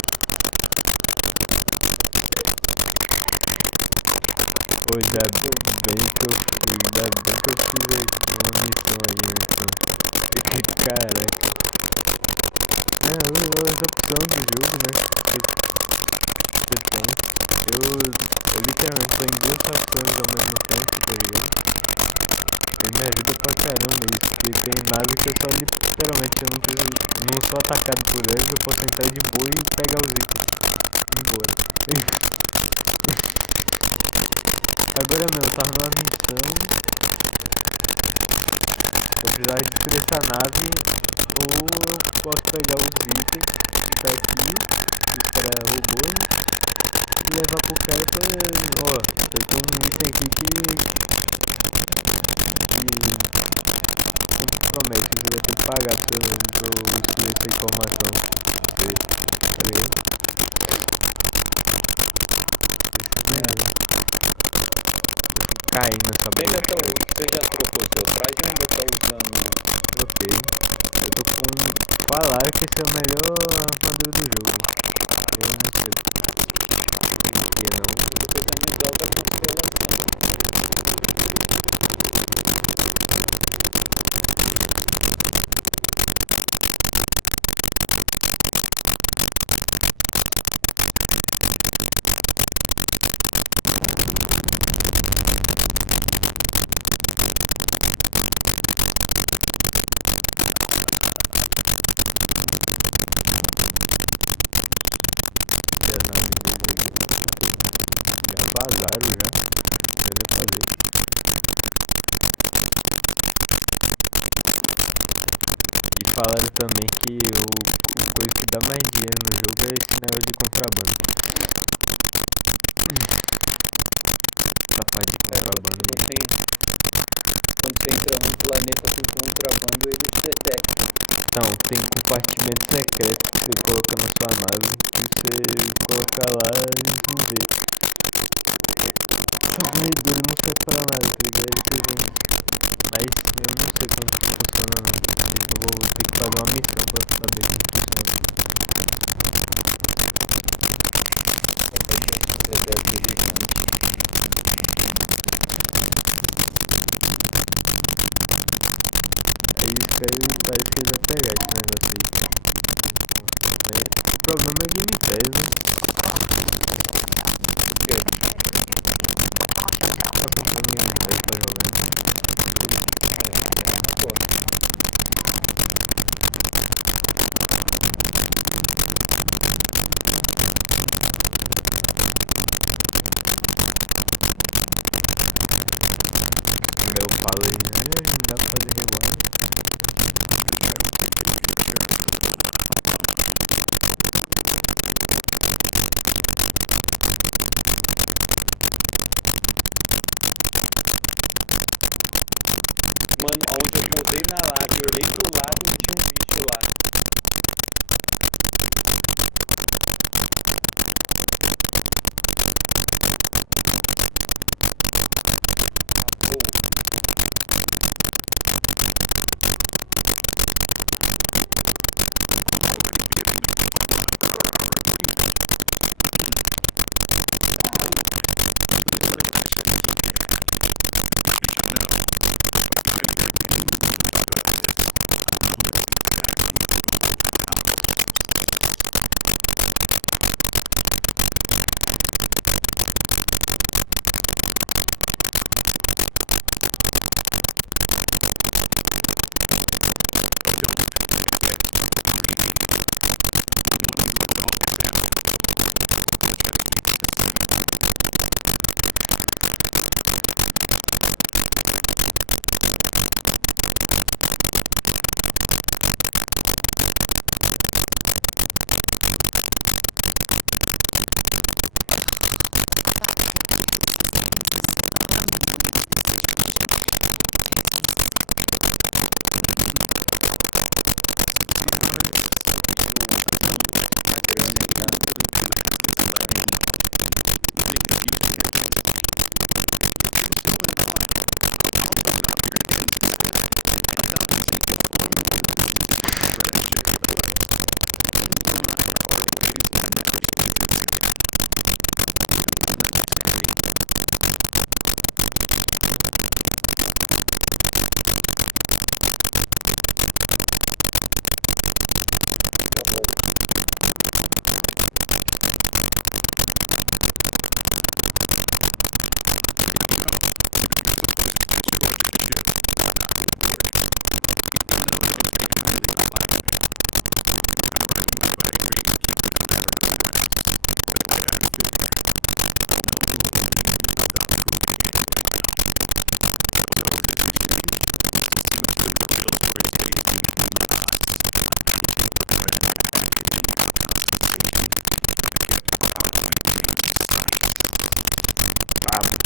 Pô, ainda bem que eu fiz uma missão aí antes, né? Caraca. As opções do jogo, né? Eu literalmente tô em duas fações ao mesmo tempo, tá ligado? E me ajuda pra caramba isso, porque tem nave que eu só literalmente não sou atacado por eles, eu posso entrar de boa e pegar os itens. Embora. Agora mesmo, eu tava numa missão. Eu precisava destruir essa nave, ou eu posso pegar os itens que tá aqui, que o cara roubou, e levar pro cara pra ele. Ó, tem um item aqui que promete que você vai ter que pagar pra eu destruir essa informação. Tá ligado? Caindo nessa Você já trocou seu traje ou ainda tá usando? Troquei. Eu tô com... Falaram que esse é o melhor armadura do jogo. Eu não sei por que não. Depois a gente joga no celular. Vazaram já. Deve fazer. E falaram também que o coisa que dá mais dinheiro no jogo é esse negócio de contrabando. A parte de contrabando. Quando você entra num planeta com contrabando, eles detectam. Não, tem compartimento secreto que você coloca na sua nave. E você colocar lá, eles não vê. A corredora não serve pra nada, tá ligado? Mas eu não sei como que funciona não. Eu vou ter que fazer uma missão pra saber como funciona. Aí os caras parecem que eles vão pegar esse negócio aí. O problema é o Game Pass, né? Eu falo aí, né? Não dá pra fazer rewind.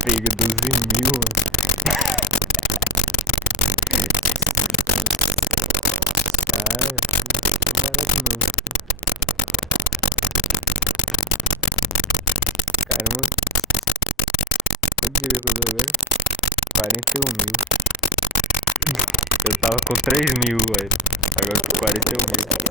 pega 12.000. Cara, não é barato não. Caramba. Quanto dinheiro que eu dou agora? 41.000. Eu tava com 3.000, velho. Agora eu tô com 41.000.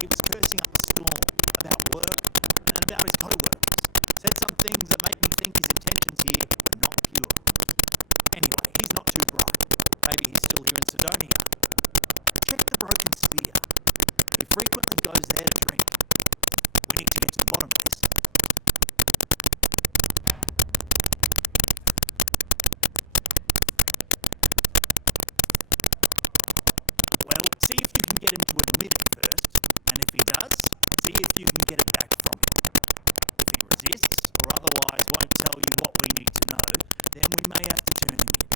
He was cursing up a storm about work and about his co-workers. Said some things that make me think his intentions here are not pure. Anyway, he's not too bright. Maybe he's still here in Sidonia. Check the broken sphere. He frequently goes there to drink. We need to get to the bottom of this. Well, see if you can get him to admit it first, and if he does, see if you can get it back from him. If he resists, or otherwise won't tell you what we need to know, then we may have to turn him in.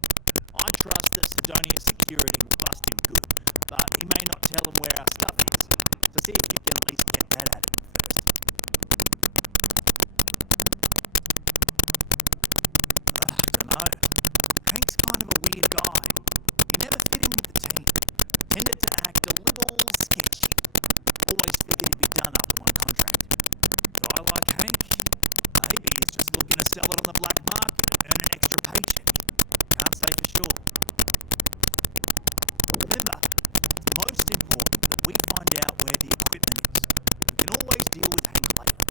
I trust that Sidonia security will bust him good, but he may not tell him where our stuff is, so see if you can at least get that out of him first. Dunno. Hank's kind of a weird guy. He never fit in with the team. Tended to act a little sketchy. Always figured he'd be done after one contract. Guy like Hank? Maybe he's just looking to sell it on the black market and earn an extra paycheck. Can't say for sure. Remember, it's most important that we find out where the equipment is. We can always deal with Hank later.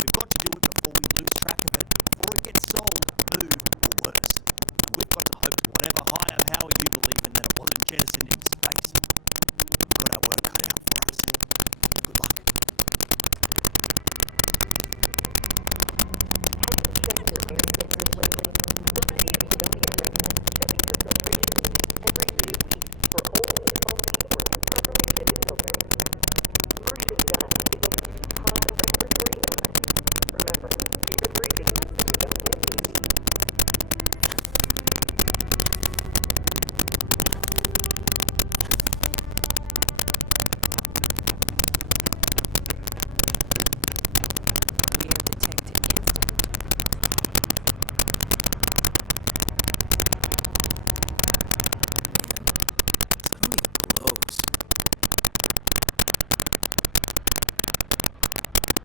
We've got to do it before we lose track of it, before it gets sold, moved, or worse. And we've got to hope whatever higher power you believe in that it wasn't jettisoned into space. We've got our work cut out for us. Good luck.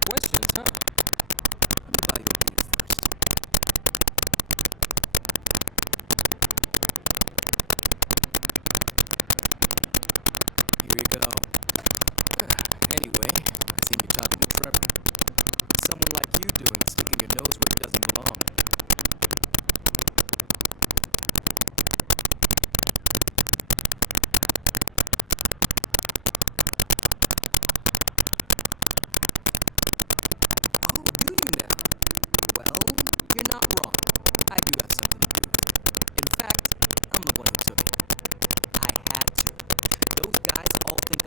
Questions, huh? Let me tell you what you need first. Here you go. Anyway, I seen you talking to Trevor. What's someone like you doing sticking your nose where it doesn't belong? Oh, do you now? Well, you're not wrong. I do have something to do with it. In fact, I'm the one who took it. I had to. Those guys all think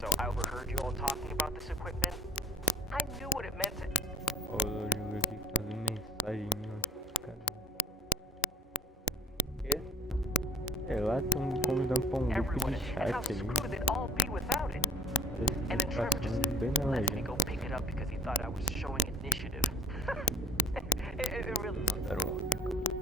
so I overheard you all talking about this equipment. I knew what it meant to... Oh, eu joguei aqui que tá vendo mensagem minha. Quê? É, lá estão me convidando pra um grupo de chat ali. And then Trevor just Bem na let me legenda. go pick it up because he thought I was showing initiative. It really... Mandaram um áudio.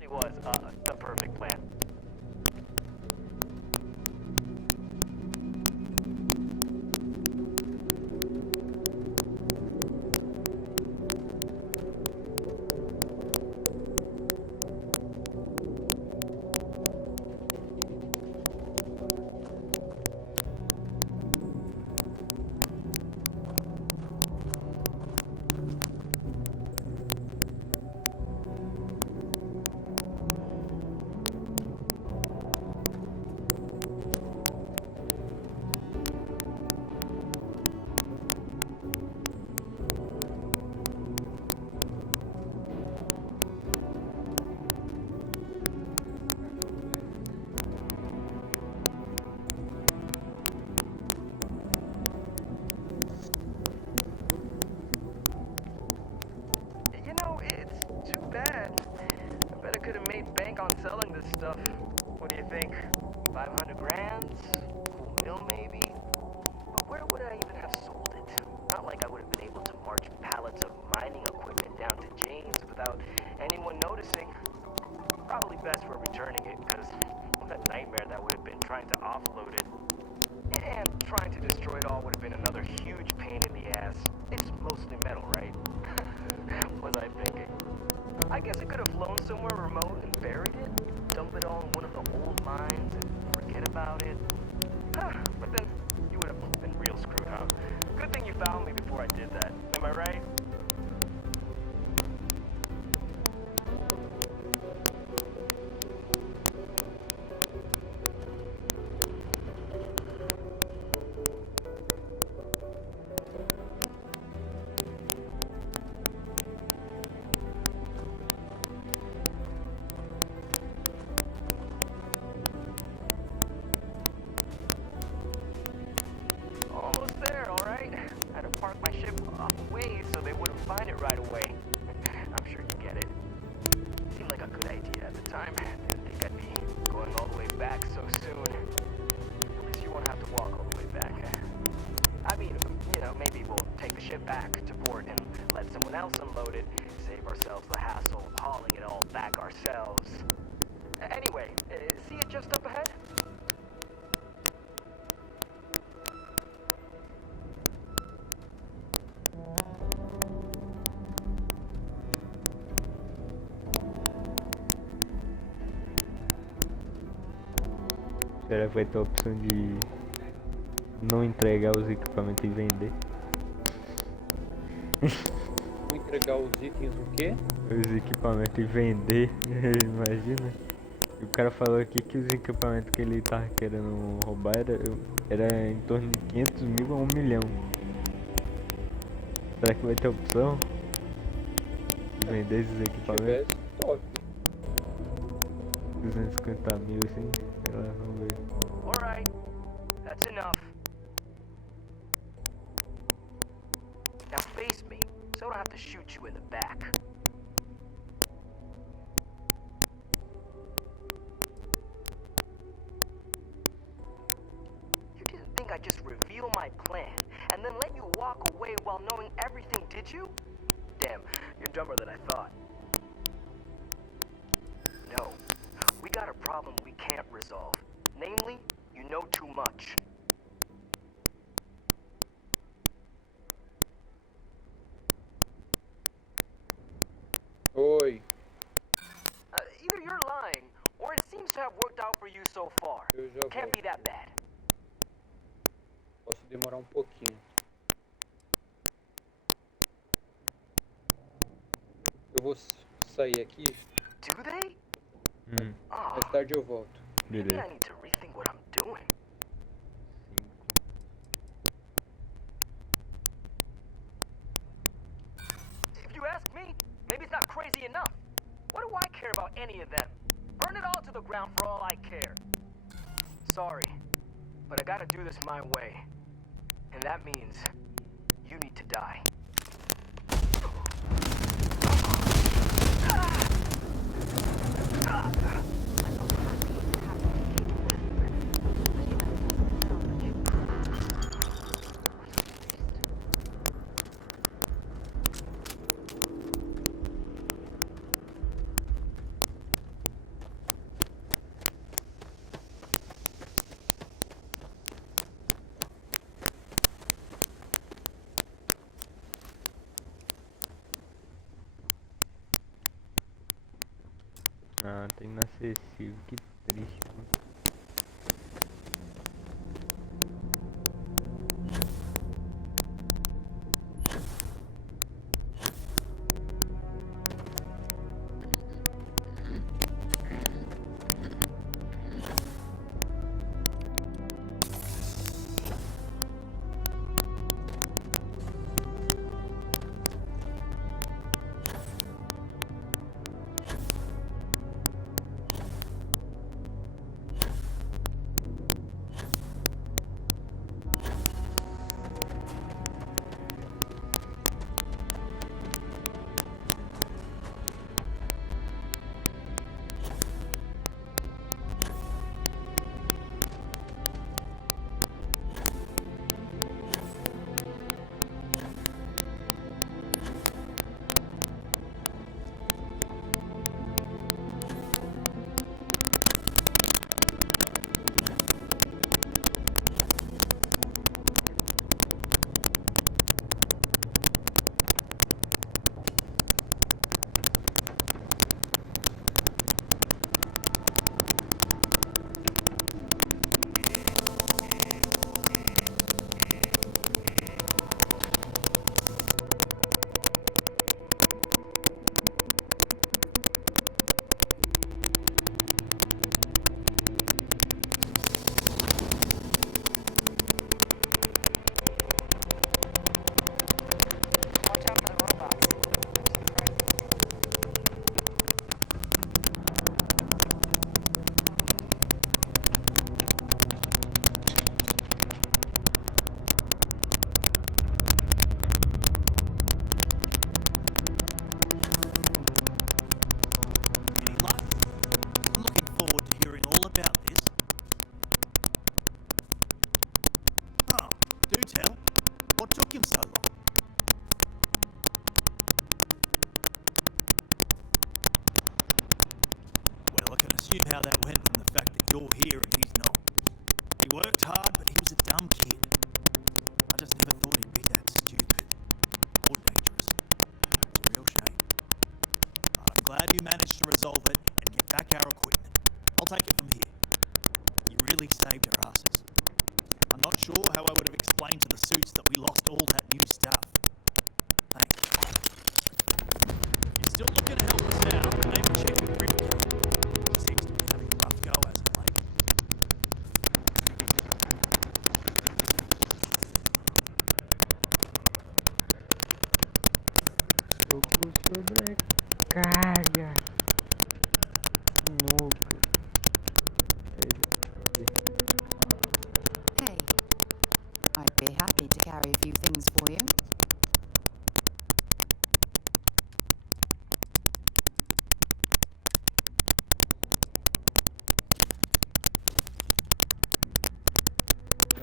It was the perfect plan. You know, it's too bad. I bet I could have made bank on selling this stuff. What do you think? 500 grand? Cool mill maybe? But where would I even have sold it? Not like I would have been able to march pallets of mining equipment down to James without anyone noticing. Probably best for returning it, because what a nightmare that would have been trying to offload it. And trying to destroy it all would have been another huge pain in the ass. It's mostly metal, right? Was I thinking? I guess I could have flown somewhere remote and buried it, dump it all in one of the old mines and forget about it. But then you would have been real screwed, huh? Good thing you found me before I did that. Am I right? Almost there, all right? I had to park my ship off a ways so they wouldn't find it right away. I'm sure you get it. Seemed like a good idea at the time. Didn't think I'd be going all the way back so soon. At least you won't have to walk all the way back. I mean, you know, maybe we'll take the ship back to port and let someone else unload it. Save ourselves the hassle of hauling it all back ourselves. Anyway, see it just up ahead? Será que vai ter a opção de não entregar os equipamentos e vender? Vou entregar os itens o quê? Os equipamentos e vender, imagina. E o cara falou aqui que os equipamentos que ele tava querendo roubar era em torno de 500 mil a 1 milhão. Será que vai ter opção de vender esses equipamentos? 250 mil assim, sei lá, vamos ver. Alright, that's enough. have to shoot you in the back. You didn't think I'd just reveal my plan and then let you walk away while knowing everything, did you? Damn, you're dumber than I thought. No, we got a problem we can't resolve. Namely, you know too much. Oi. Either you're lying, or it seems to have worked out for you so far. Can't be that bad. Posso demorar um pouquinho. Eu vou sair aqui. Do they? Mais tarde eu volto. Maybe I need to rethink what I'm doing. If you ask me, maybe it's not crazy enough. What do I care about any of them? Burn it all to the ground for all I care. Sorry, but I gotta do this my way. And that means you need to die. Ah, tá inacessível, que triste, mano. How that went from the fact that you're here and he's not. He worked hard, but he was a dumb kid. I just never thought he'd be that stupid or dangerous. It's a real shame. I'm glad you managed to resolve it and get back our equipment. I'll take it from here. You really saved our asses. I'm not sure how I would have explained to the suits that we lost all that new stuff. Thanks. You're still looking to help us out, maybe check your grip code. Sobrecarga. Nuca. Hey, I'd be happy to carry a few things for you.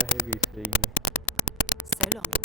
carrega isso aí. So long.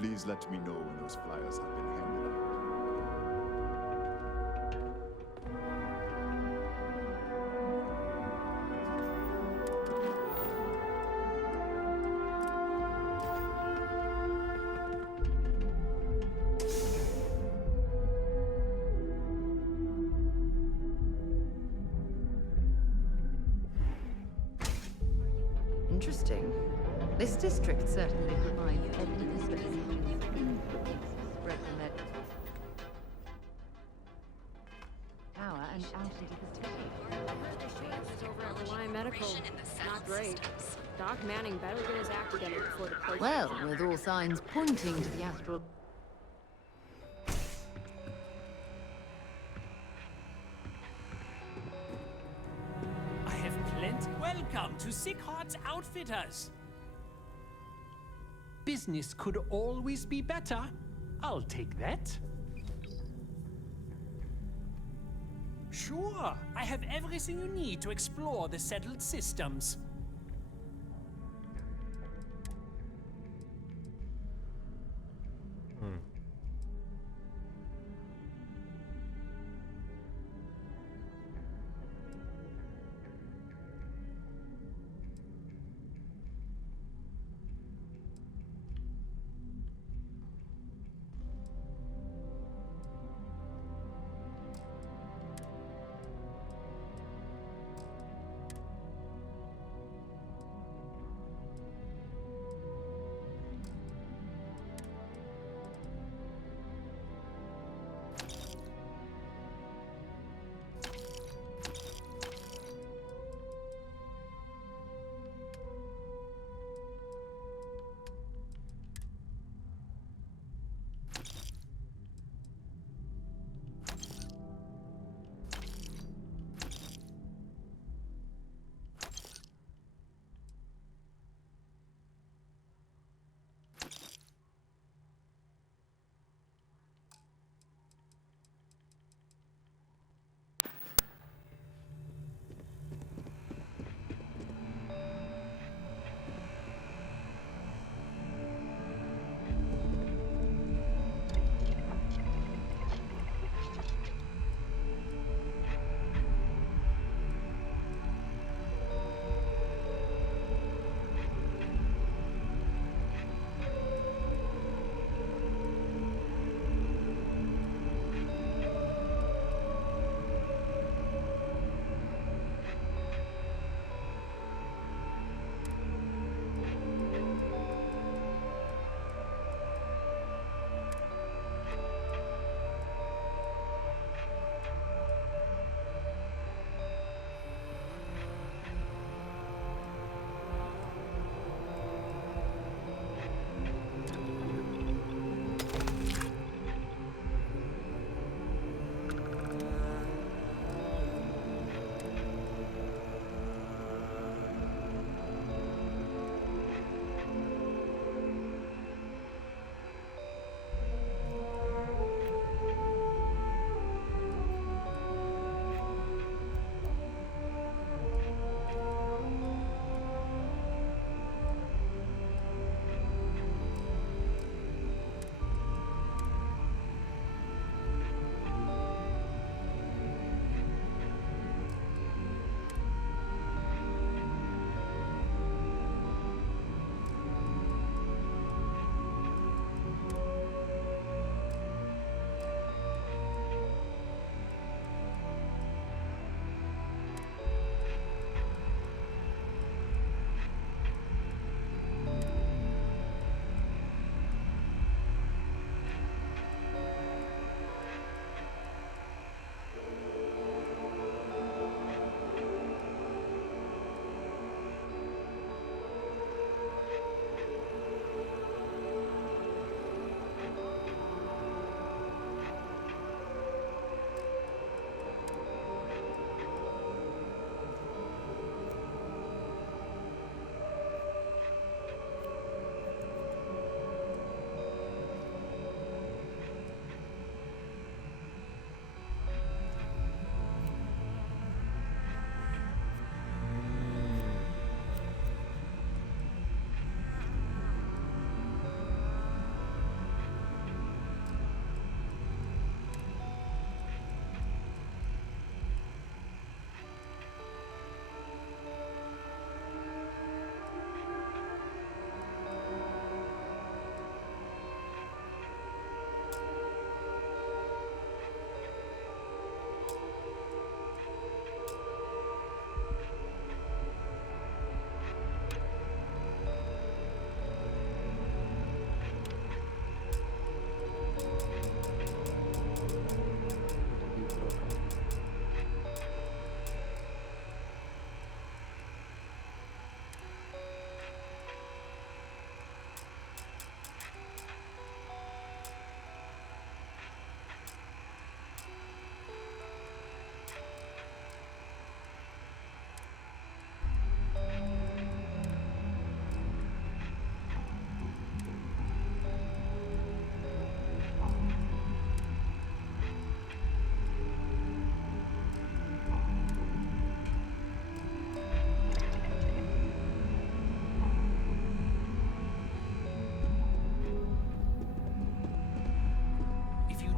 Please let me know when those flyers have been handed out. Interesting. This district certainly provides evidence that spread from their tower and out into the city. Over at Reliant Medical, not great. Doc Manning better get his act together before the place. Well, with all signs pointing to the astral. I have plenty. Welcome to Sick Heart's Outfitters. Business could always be better. I'll take that. Sure, I have everything you need to explore the settled systems.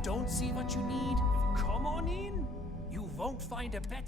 don't see what you need, come on in. You won't find a better...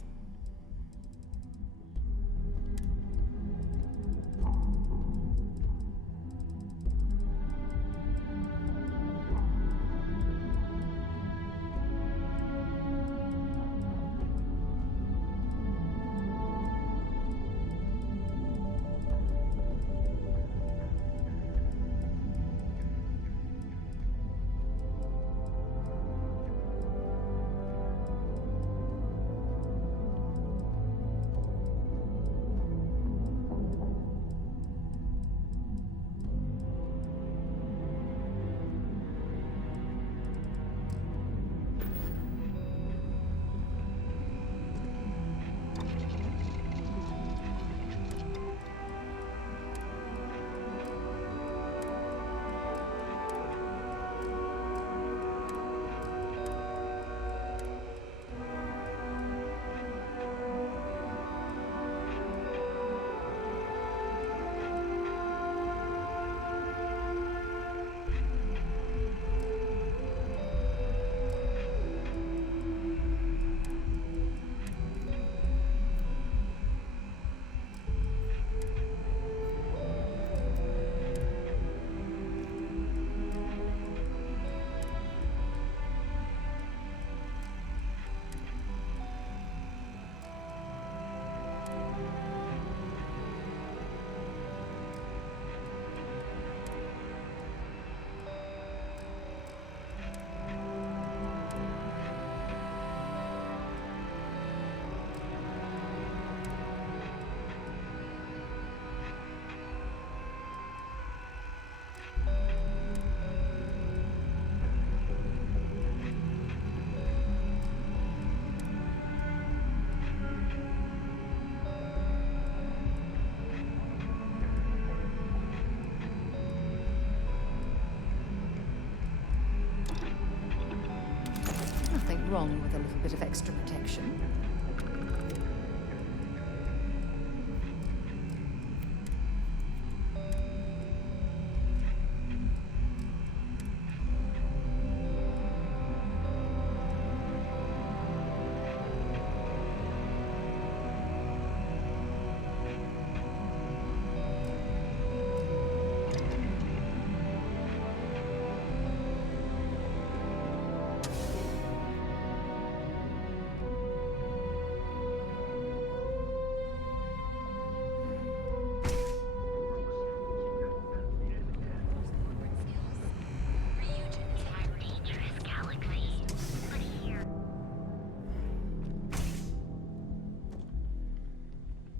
Nothing wrong with a little bit of extra protection.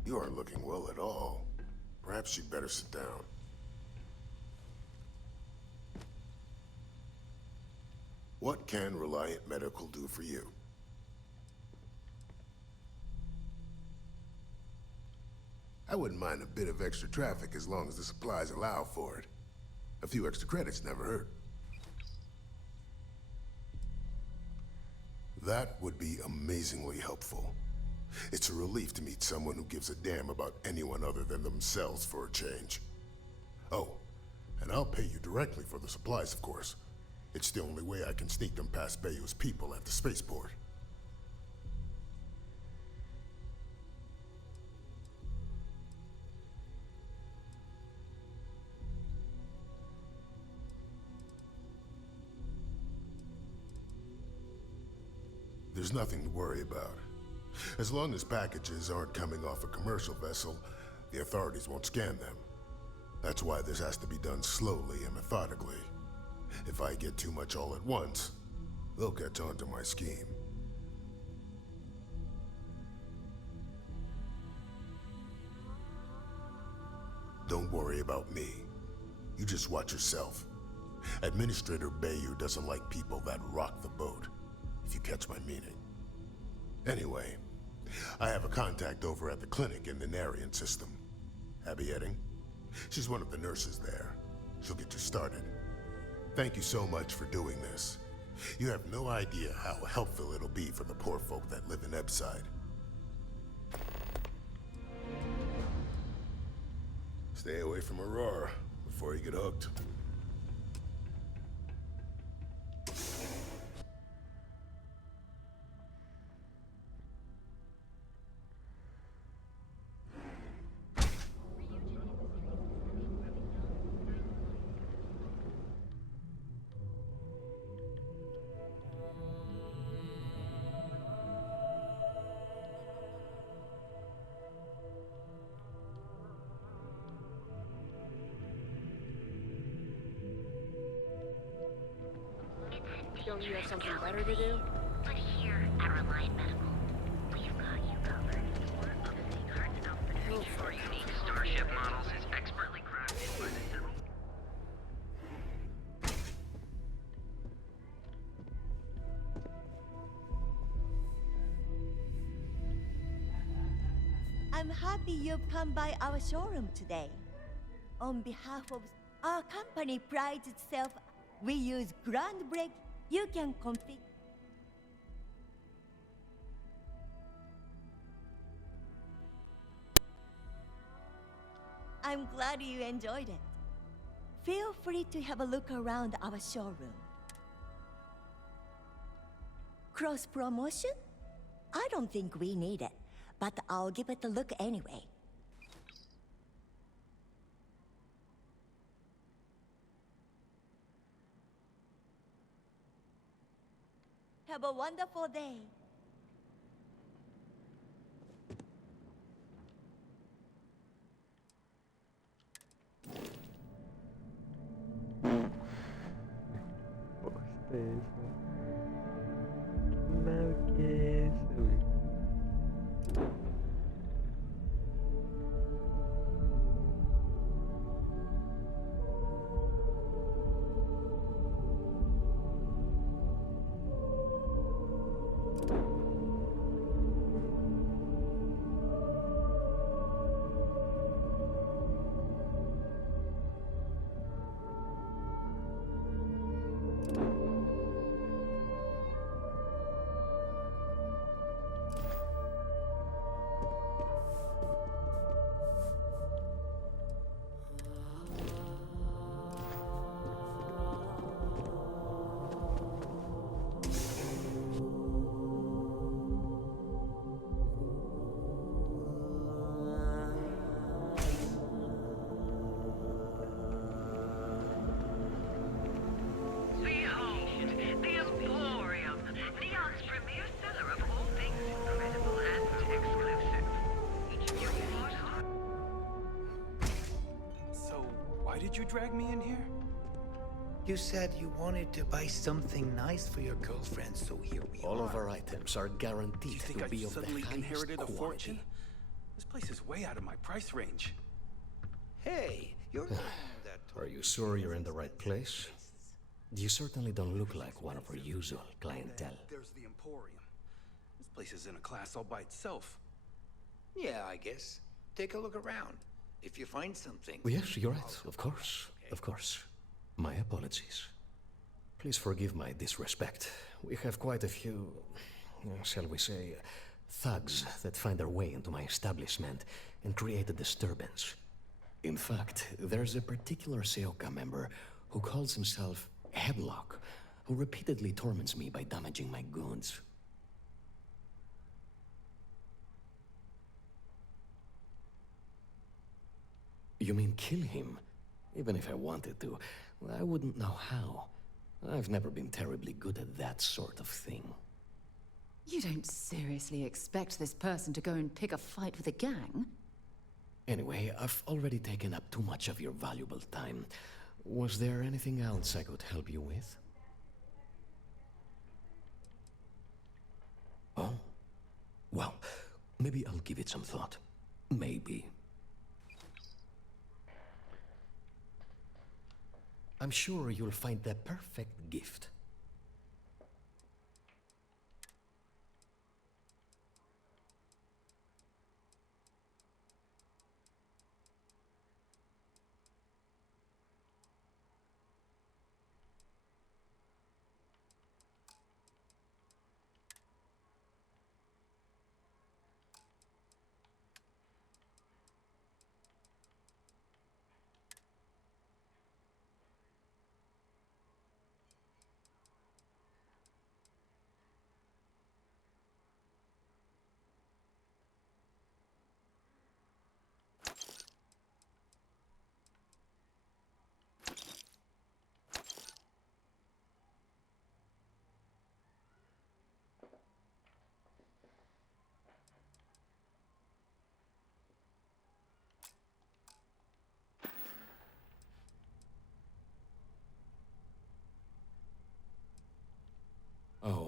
You aren't looking well at all. Perhaps you'd better sit down. What can Reliant Medical do for you? I wouldn't mind a bit of extra traffic as long as the supplies allow for it. A few extra credits never hurt. That would be amazingly helpful. It's a relief to meet someone who gives a damn about anyone other than themselves for a change. Oh, and I'll pay you directly for the supplies, of course. It's the only way I can sneak them past Bayou's people at the spaceport. There's nothing to worry about. As long as packages aren't coming off a commercial vessel, the authorities won't scan them. That's why this has to be done slowly and methodically. If I get too much all at once, they'll catch on to my scheme. Don't worry about me. You just watch yourself. Administrator Bayou doesn't like people that rock the boat, if you catch my meaning. Anyway, I have a contact over at the clinic in the Narian system. Abby Edding. She's one of the nurses there. She'll get you started. Thank you so much for doing this. You have no idea how helpful it'll be for the poor folk that live in Ebside. Stay away from Aurora before you get hooked. Don't you have something better to do? But here at Reliant Medical, we've got you covered. One of Seagard's outfitters for unique starship models is expertly crafted by the Civil. I'm happy you've come by our showroom today. On behalf of our company prides itself, we use groundbreak. You can config. I'm glad you enjoyed it. Feel free to have a look around our showroom. Cross promotion? I don't think we need it, but I'll give it a look anyway. Have a wonderful day. Bosta é essa? Que mal que é essa, velho? Why did you drag me in here? You said you wanted to buy something nice for your girlfriend, so here we are. All of our items are guaranteed Do you think to I be of the suddenly highest inherited a quality. fortune? This place is way out of my price range. Hey, you're the one that Are you sure you're in the right place? You certainly don't look like one of our usual clientele. There's the Emporium. This place is in a class all by itself. Yeah, I guess. Take a look around. If you find something... Yes, you're right. Of course. Of course. My apologies. Please forgive my disrespect. We have quite a few, shall we say, thugs that find their way into my establishment and create a disturbance. In fact, there's a particular Seoka member who calls himself Headlock, who repeatedly torments me by damaging my goods. You mean kill him? Even if I wanted to, I wouldn't know how. I've never been terribly good at that sort of thing. You don't seriously expect this person to go and pick a fight with a gang? Anyway, I've already taken up too much of your valuable time. Was there anything else I could help you with? Oh? Well, maybe I'll give it some thought. Maybe. I'm sure you'll find the perfect gift.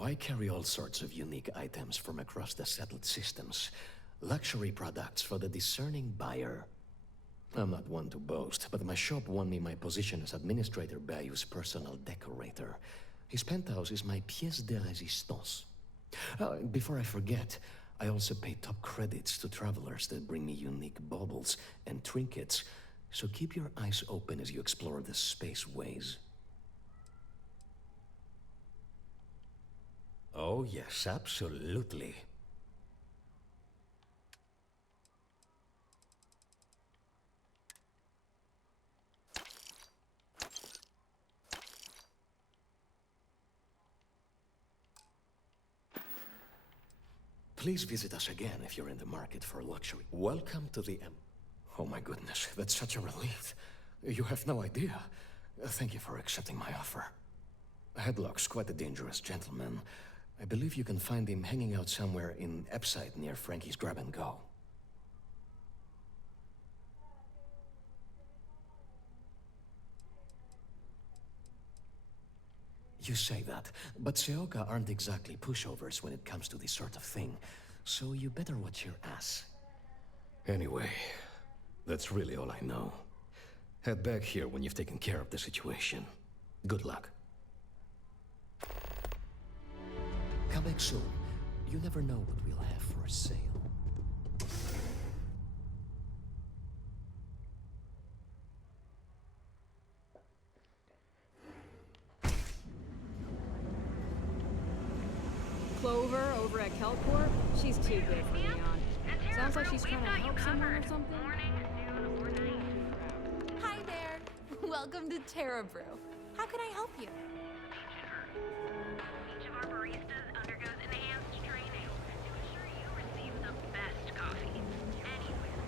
I carry all sorts of unique items from across the settled systems. Luxury products for the discerning buyer. I'm not one to boast, but my shop won me my position as Administrator Bayou's personal decorator. His penthouse is my pièce de résistance. Before I forget, I also pay top credits to travelers that bring me unique baubles and trinkets, so keep your eyes open as you explore the spaceways. Oh yes, absolutely. Please visit us again if you're in the market for luxury. Welcome to the Oh my goodness, that's such a relief. You have no idea. Thank you for accepting my offer. Headlock's quite a dangerous gentleman. I believe you can find him hanging out somewhere in Epside near Frankie's Grab and Go. You say that, but Seoka aren't exactly pushovers when it comes to this sort of thing, so you better watch your ass. Anyway, that's really all I know. Head back here when you've taken care of the situation. Good luck. Come back soon. You never know what we'll have for sale. Clover over at Kelcorp? She's too good for Neon. Sounds like she's trying to help someone or something. Hi there. Welcome to Terra Brew. How can I help you? Each of our baristas undergoes enhanced training to ensure you receive the best coffee anywhere.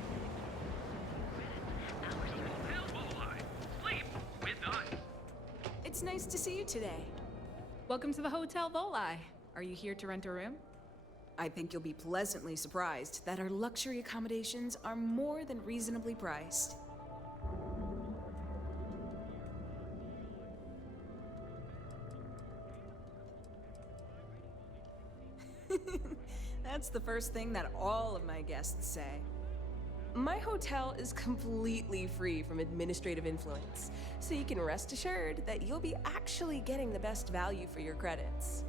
Sleep with us. It's nice to see you today. Welcome to the Hotel Volai. Are you here to rent a room? I think you'll be pleasantly surprised that our luxury accommodations are more than reasonably priced. That's the first thing that all of my guests say. My hotel is completely free from administrative influence, so you can rest assured that you'll be actually getting the best value for your credits.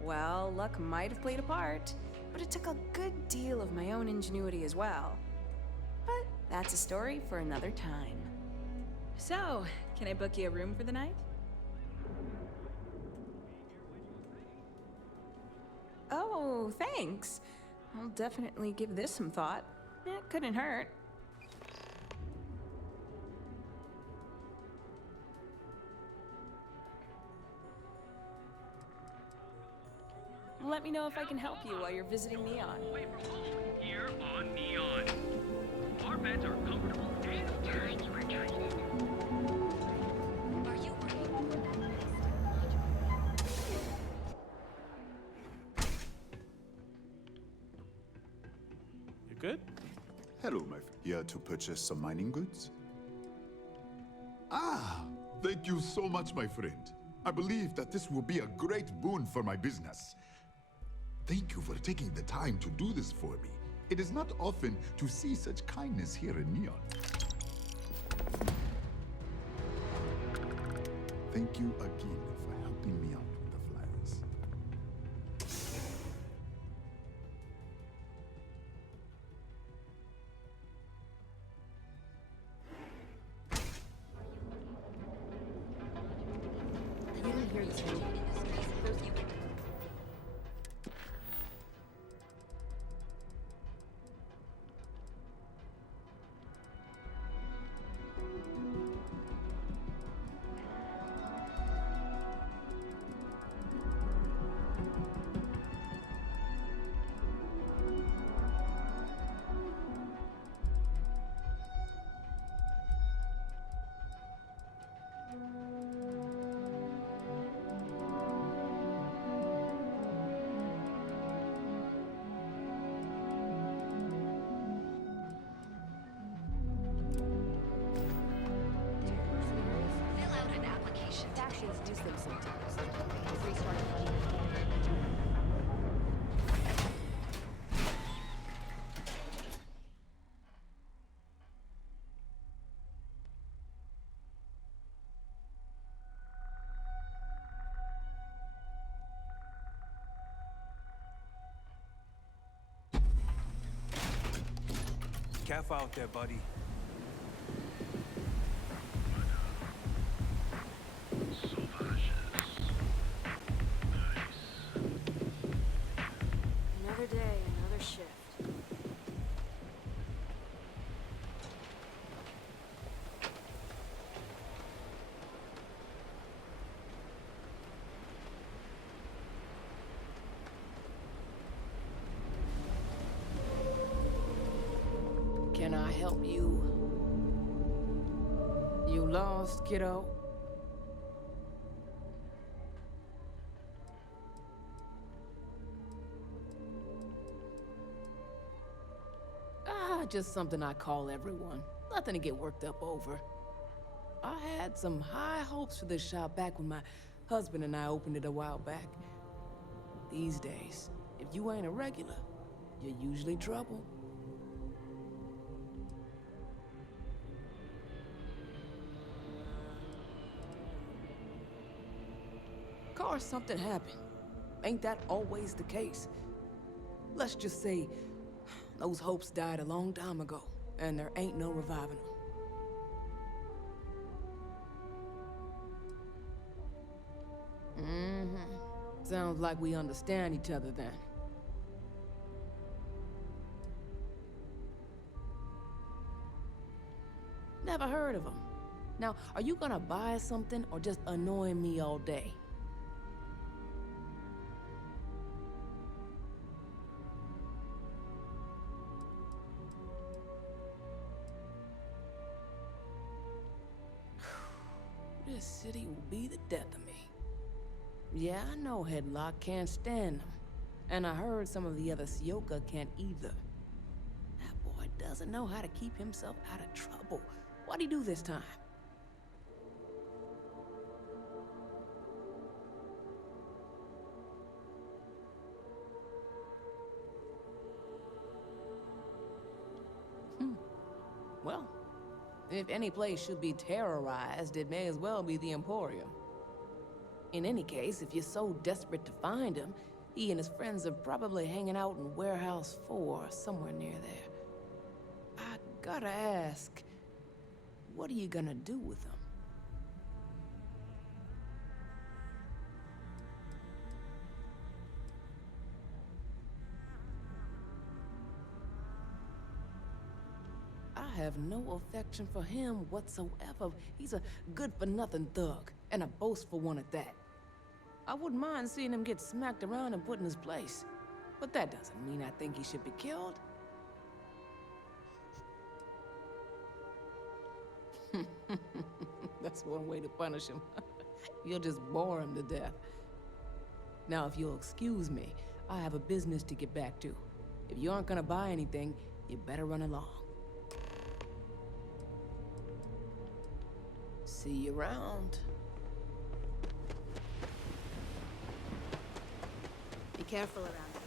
Well, luck might have played a part, but it took a good deal of my own ingenuity as well. But that's a story for another time. So, can I book you a room for the night? Oh, thanks. I'll definitely give this some thought. It couldn't hurt. Let me know if I can help you while you're visiting Neon. Here on Neon. Our beds are comfortable and Time you were trying. Are you You good? Hello, my friend. Here to purchase some mining goods? Ah, thank you so much, my friend. I believe that this will be a great boon for my business. Thank you for taking the time to do this for me. It is not often to see such kindness here in Neon. Thank you again for helping me out with the flyers. You didn't hear this one. Corporations use them sometimes. To restart the Careful out there, buddy. Another day, another shift. Can I help you? You lost, kiddo? Just something I call everyone. Nothing to get worked up over. I had some high hopes for this shop back when my husband and I opened it a while back. These days, if you ain't a regular, you're usually trouble. Of course, something happened. Ain't that always the case? Let's just say those hopes died a long time ago, and there ain't no reviving them. Sounds like we understand each other then. Never heard of them. Now, are you gonna buy something or just annoy me all day? This city will be the death of me. Yeah, I know Headlock can't stand them. And I heard some of the other Sioka can't either. That boy doesn't know how to keep himself out of trouble. What'd he do this time? Well, if any place should be terrorized, it may as well be the Emporium. In any case, if you're so desperate to find him, he and his friends are probably hanging out in Warehouse 4, somewhere near there. I gotta ask, what are you gonna do with him? I have no affection for him whatsoever. He's a good-for-nothing thug, and a boastful one at that. I wouldn't mind seeing him get smacked around and put in his place. But that doesn't mean I think he should be killed. That's one way to punish him. You'll just bore him to death. Now, if you'll excuse me, I have a business to get back to. If you aren't gonna buy anything, you better run along. See you around. Be careful around here.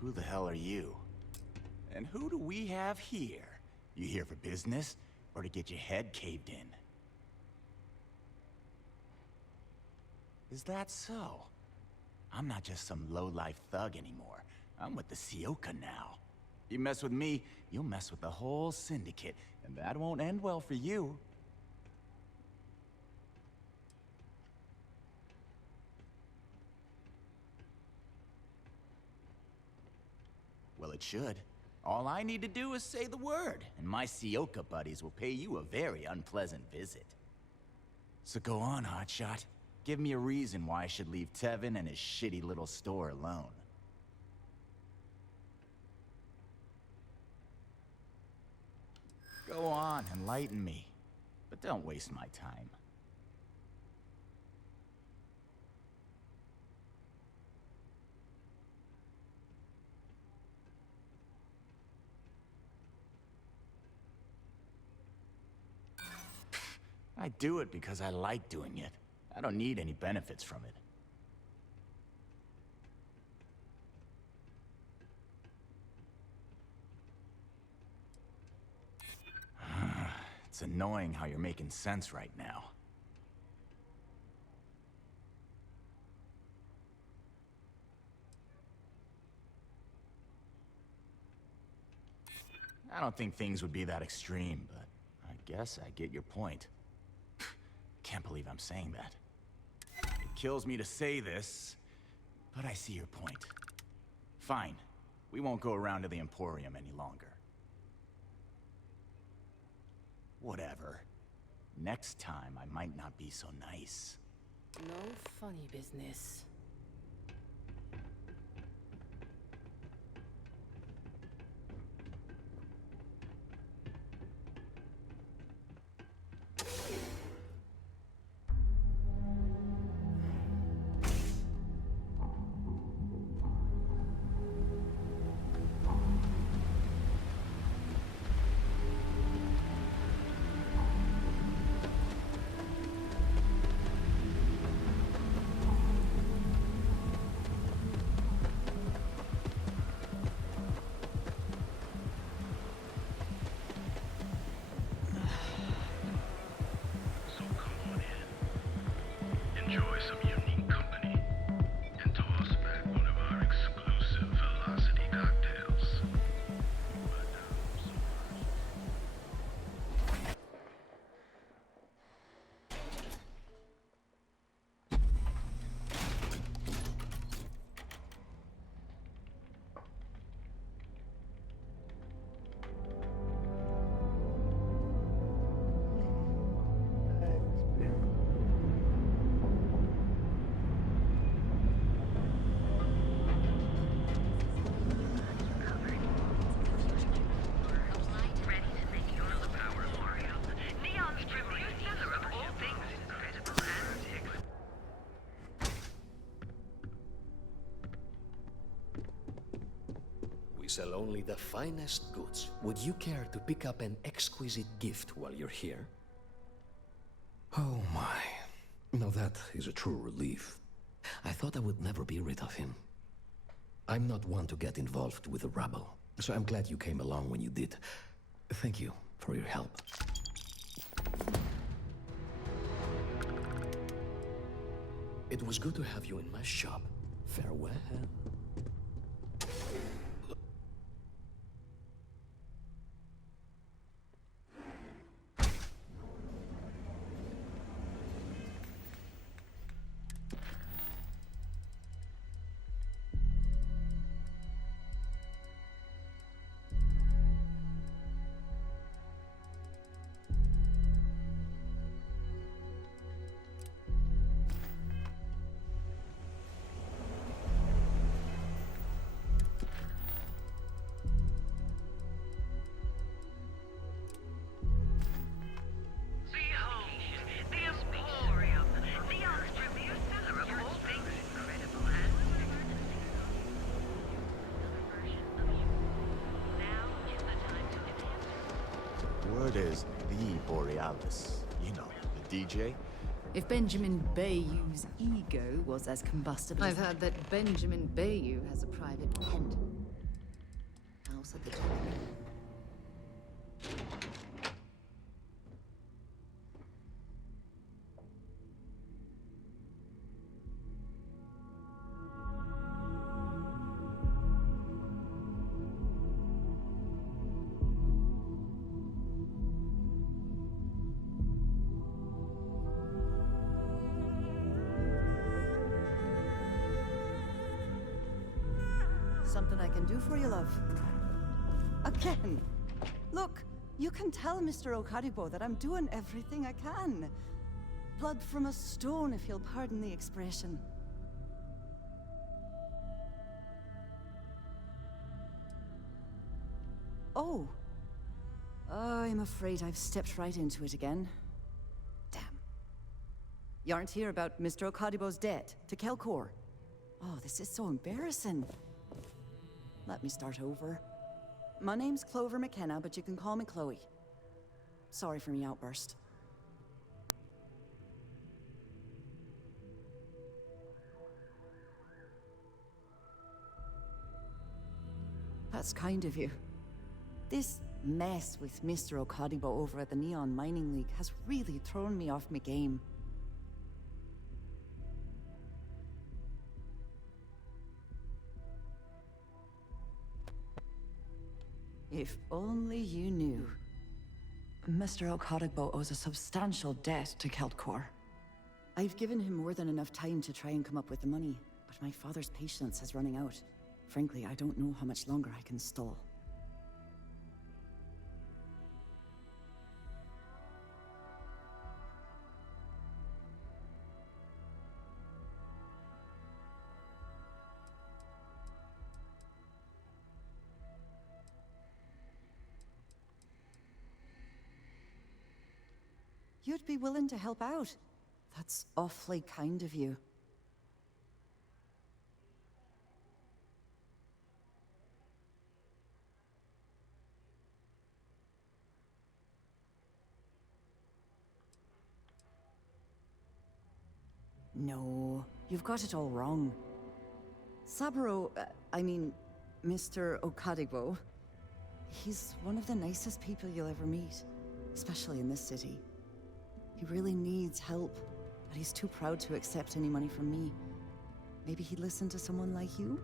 Who the hell are you? And who do we have here? You here for business, or to get your head caved in? Is that so? I'm not just some low-life thug anymore. I'm with the Sioka now. You mess with me, you'll mess with the whole syndicate, and that won't end well for you. Well, it should. All I need to do is say the word, and my Sioka buddies will pay you a very unpleasant visit. So go on, hotshot. Give me a reason why I should leave Tevin and his shitty little store alone. Go on, enlighten me. But don't waste my time. I do it because I like doing it. I don't need any benefits from it. It's annoying how you're making sense right now. I don't think things would be that extreme, but I guess I get your point. Can't believe I'm saying that. It kills me to say this, but I see your point. Fine. We won't go around to the Emporium any longer. Whatever. Next time, I might not be so nice. No funny business. Enjoy some unique company and toss back one of our exclusive velocity cocktails. We sell only the finest goods. Would you care to pick up an exquisite gift while you're here? Oh my. Now that is a true relief. I thought I would never be rid of him. I'm not one to get involved with the rabble, so I'm glad you came along when you did. Thank you for your help. It was good to have you in my shop. Farewell. What is the Borealis? You know, the DJ? If Benjamin Bayou's ego was as combustible I've heard that Benjamin Bayou has a private pendant. House at the top. Something I can do for you, love? Again. Look, you can tell Mr. Okaribo that I'm doing everything I can. Blood from a stone, if you'll pardon the expression. Oh. I'm afraid I've stepped right into it again. Damn. You aren't here about Mr. Okaribo's debt to Kelkor. Oh, this is so embarrassing. Let me start over. My name's Clover McKenna, but you can call me Chloe. Sorry for me outburst. That's kind of you. This mess with Mr. Okaribo over at the Neon Mining League has really thrown me off my game. If only you knew. Mr. Okaribo owes a substantial debt to Keltkor. I've given him more than enough time to try and come up with the money, but my father's patience is running out. Frankly, I don't know how much longer I can stall. You'd be willing to help out. That's awfully kind of you. No, you've got it all wrong. Saburo, Mr. Okaribo, he's one of the nicest people you'll ever meet, especially in this city. He really needs help, but he's too proud to accept any money from me. Maybe he'd listen to someone like you?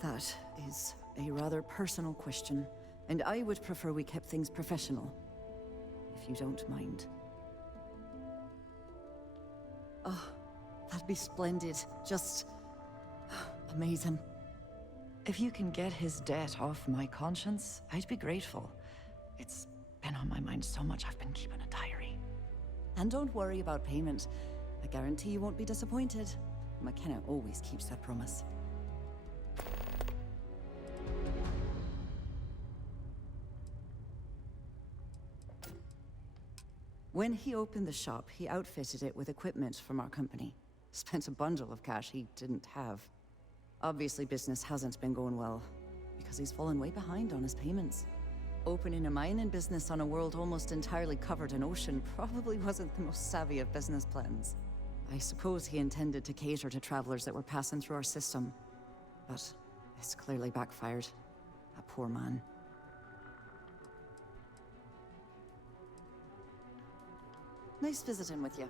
That is a rather personal question, and I would prefer we kept things professional, if you don't mind. Oh, that'd be splendid. Just amazing. If you can get his debt off my conscience, I'd be grateful. It's been on my mind so much I've been keeping a diary. And don't worry about payment. I guarantee you won't be disappointed. McKenna always keeps that promise. When he opened the shop, he outfitted it with equipment from our company. Spent a bundle of cash he didn't have. Obviously, business hasn't been going well, because he's fallen way behind on his payments. Opening a mining business on a world almost entirely covered in ocean probably wasn't the most savvy of business plans. I suppose he intended to cater to travelers that were passing through our system, but it's clearly backfired. A poor man. Nice visiting with you.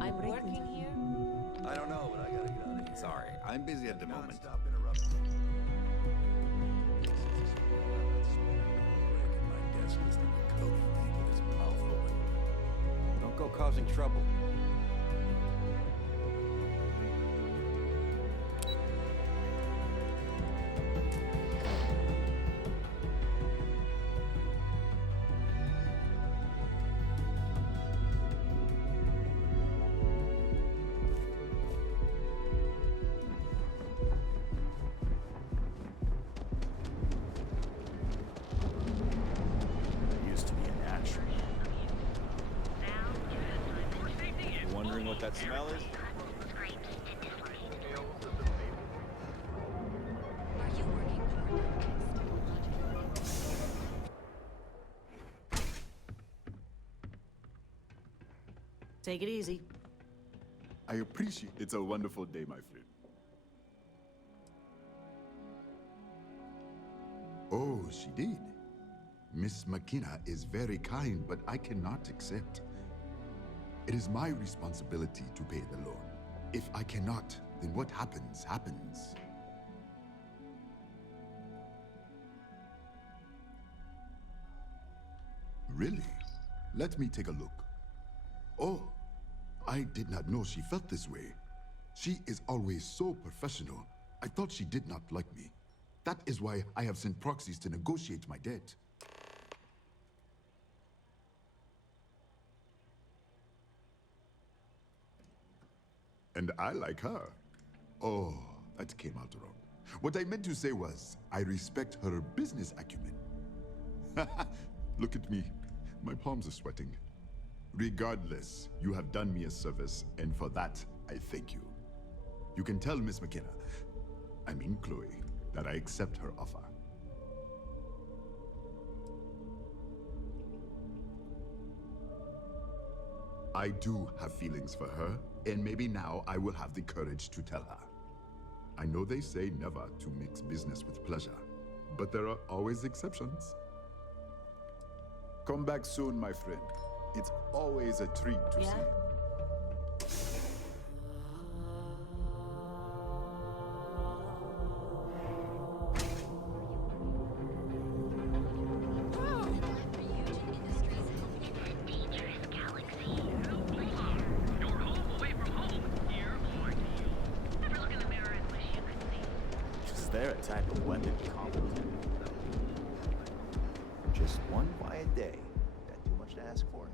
I'm working here? I don't know, but I gotta get out of here. Sorry, I'm busy at the moment. Stop interrupting. My desk listening to coding thing with his mouth open. Don't go causing trouble. What that smell is? Take it easy. I appreciate it's a wonderful day, my friend. Oh, she did. Miss McKenna is very kind, but I cannot accept. It is my responsibility to pay the loan. If I cannot, then what happens, happens. Really? Let me take a look. Oh, I did not know she felt this way. She is always so professional. I thought she did not like me. That is why I have sent proxies to negotiate my debt. And I like her. Oh, that came out wrong. What I meant to say was, I respect her business acumen. Look at me. My palms are sweating. Regardless, you have done me a service, and for that, I thank you. You can tell Miss McKenna, I mean Chloe, that I accept her offer. I do have feelings for her, and maybe now I will have the courage to tell her. I know they say never to mix business with pleasure, but there are always exceptions. Come back soon, my friend. It's always a treat to see you. Is there a type of weapon competent? Just one quiet day. That too much to ask for?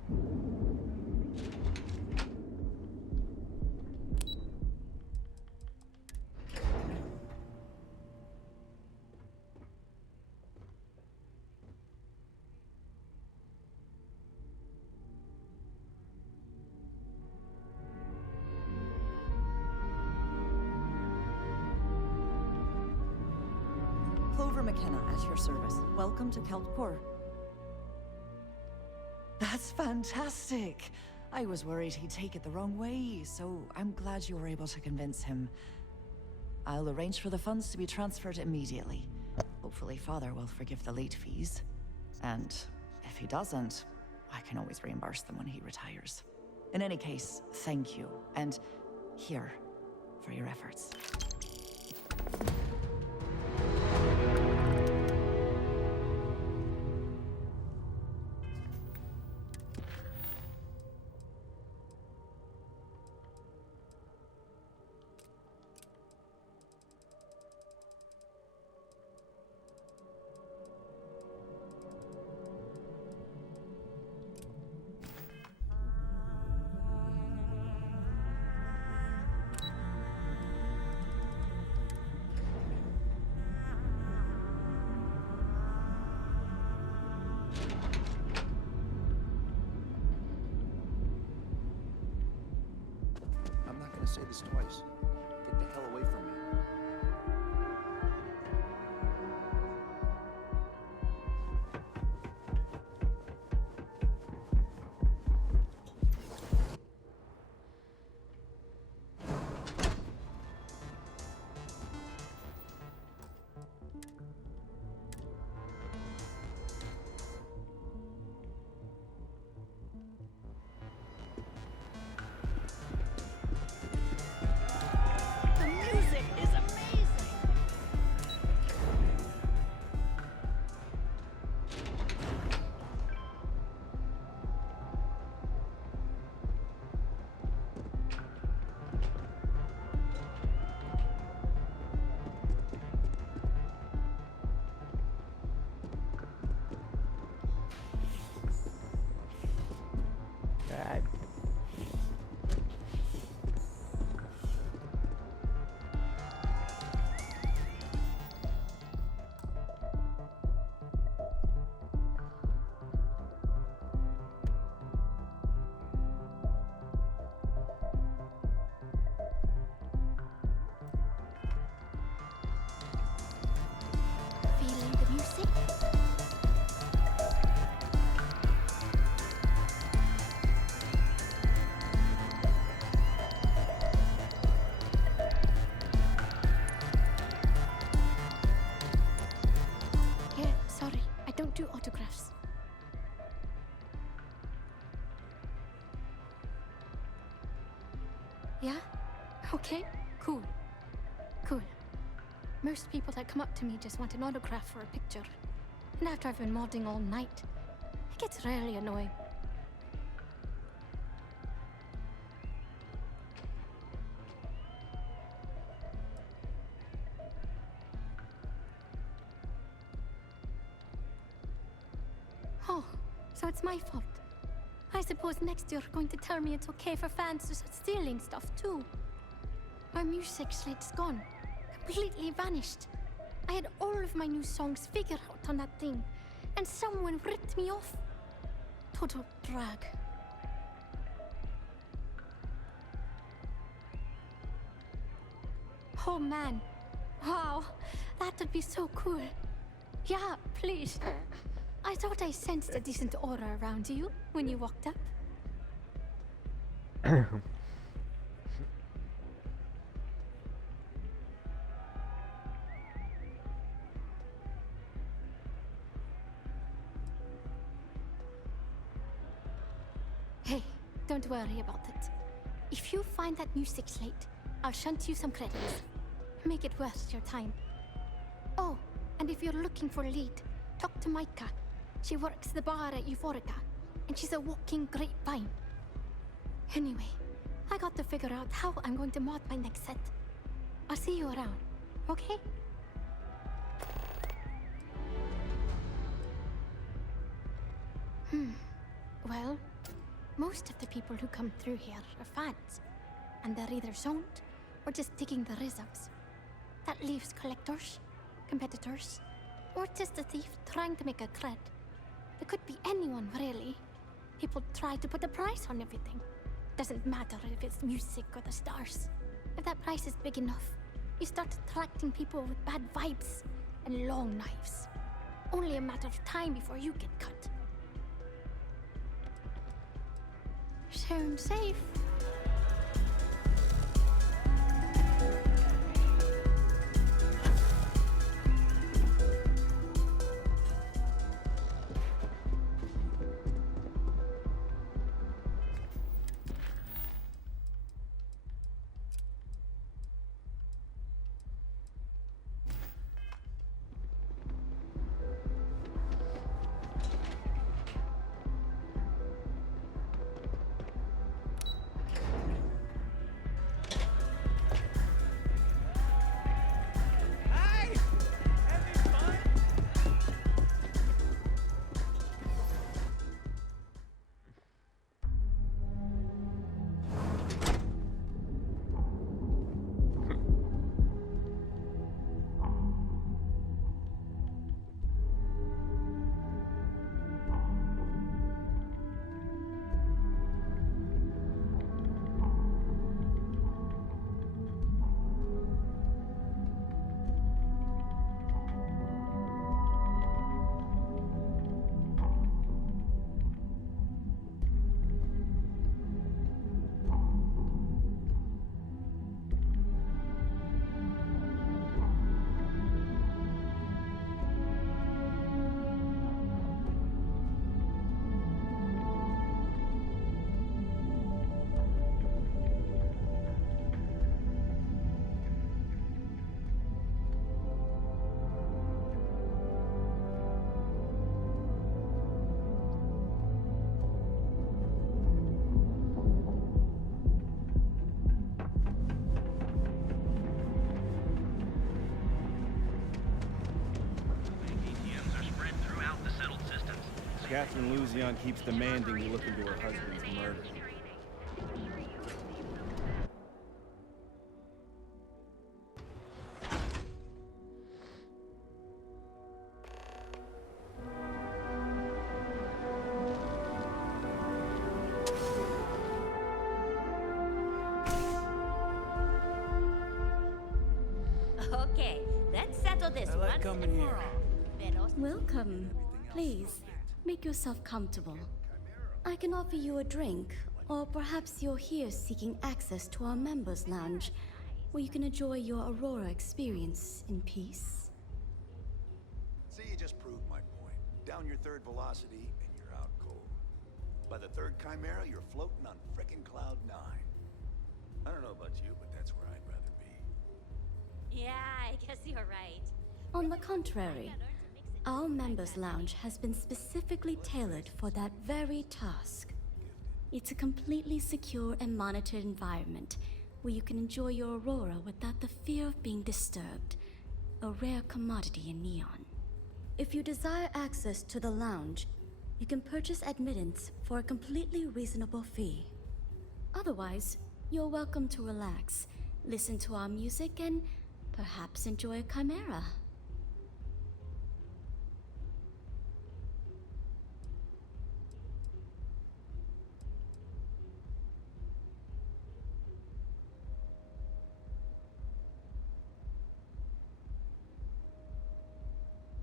Clover McKenna at your service. Welcome to Keltport. That's fantastic! I was worried he'd take it the wrong way, so I'm glad you were able to convince him. I'll arrange for the funds to be transferred immediately. Hopefully Father will forgive the late fees. And if he doesn't, I can always reimburse them when he retires. In any case, thank you, and here for your efforts. I'm not gonna say this twice. Get the hell away from me. The music is amazing! God. Feeling the music? Yeah? Okay, cool. Cool. Most people that come up to me just want an autograph for a picture. And after I've been modding all night, it gets really annoying. Oh, so it's my fault. I suppose next you're going to tell me it's okay for fans to start stealing stuff too. My music slate's gone. Completely vanished. I had all of my new songs figured out on that thing, and someone ripped me off. Total drag. Oh man. Wow, that would be so cool. Yeah, please. I thought I sensed a decent aura around you when you walked up. Hey, don't worry about it. If you find that music slate, I'll shunt you some credits. Make it worth your time. Oh, and if you're looking for a lead, talk to Micah. She works the bar at Euphorica, and she's a walking grapevine. Anyway, I got to figure out how I'm going to mod my next set. I'll see you around, okay? Well, most of the people who come through here are fans, and they're either zoned or just digging the rhythms. That leaves collectors, competitors, or just a thief trying to make a cred. It could be anyone, really. People try to put a price on everything. Doesn't matter if it's music or the stars. If that price is big enough, you start attracting people with bad vibes and long knives. Only a matter of time before you get cut. Sound safe. Catherine Luzion keeps demanding we look into her husband's murder. Okay, let's settle this once and for all. Welcome. Please, make yourself comfortable. I can offer you a drink, or perhaps you're here seeking access to our members' lounge, where you can enjoy your Aurora experience in peace. See, you just proved my point. Down your third velocity, and you're out cold. By the third Chimera, you're floating on frickin' Cloud 9. I don't know about about you, but that's where I'd rather be. Yeah, I guess you're right. On the contrary, our members' lounge has been specifically tailored for that very task. It's a completely secure and monitored environment where you can enjoy your aurora without the fear of being disturbed, a rare commodity in Neon. If you desire access to the lounge, you can purchase admittance for a completely reasonable fee. Otherwise, you're welcome to relax, listen to our music, and perhaps enjoy a chimera.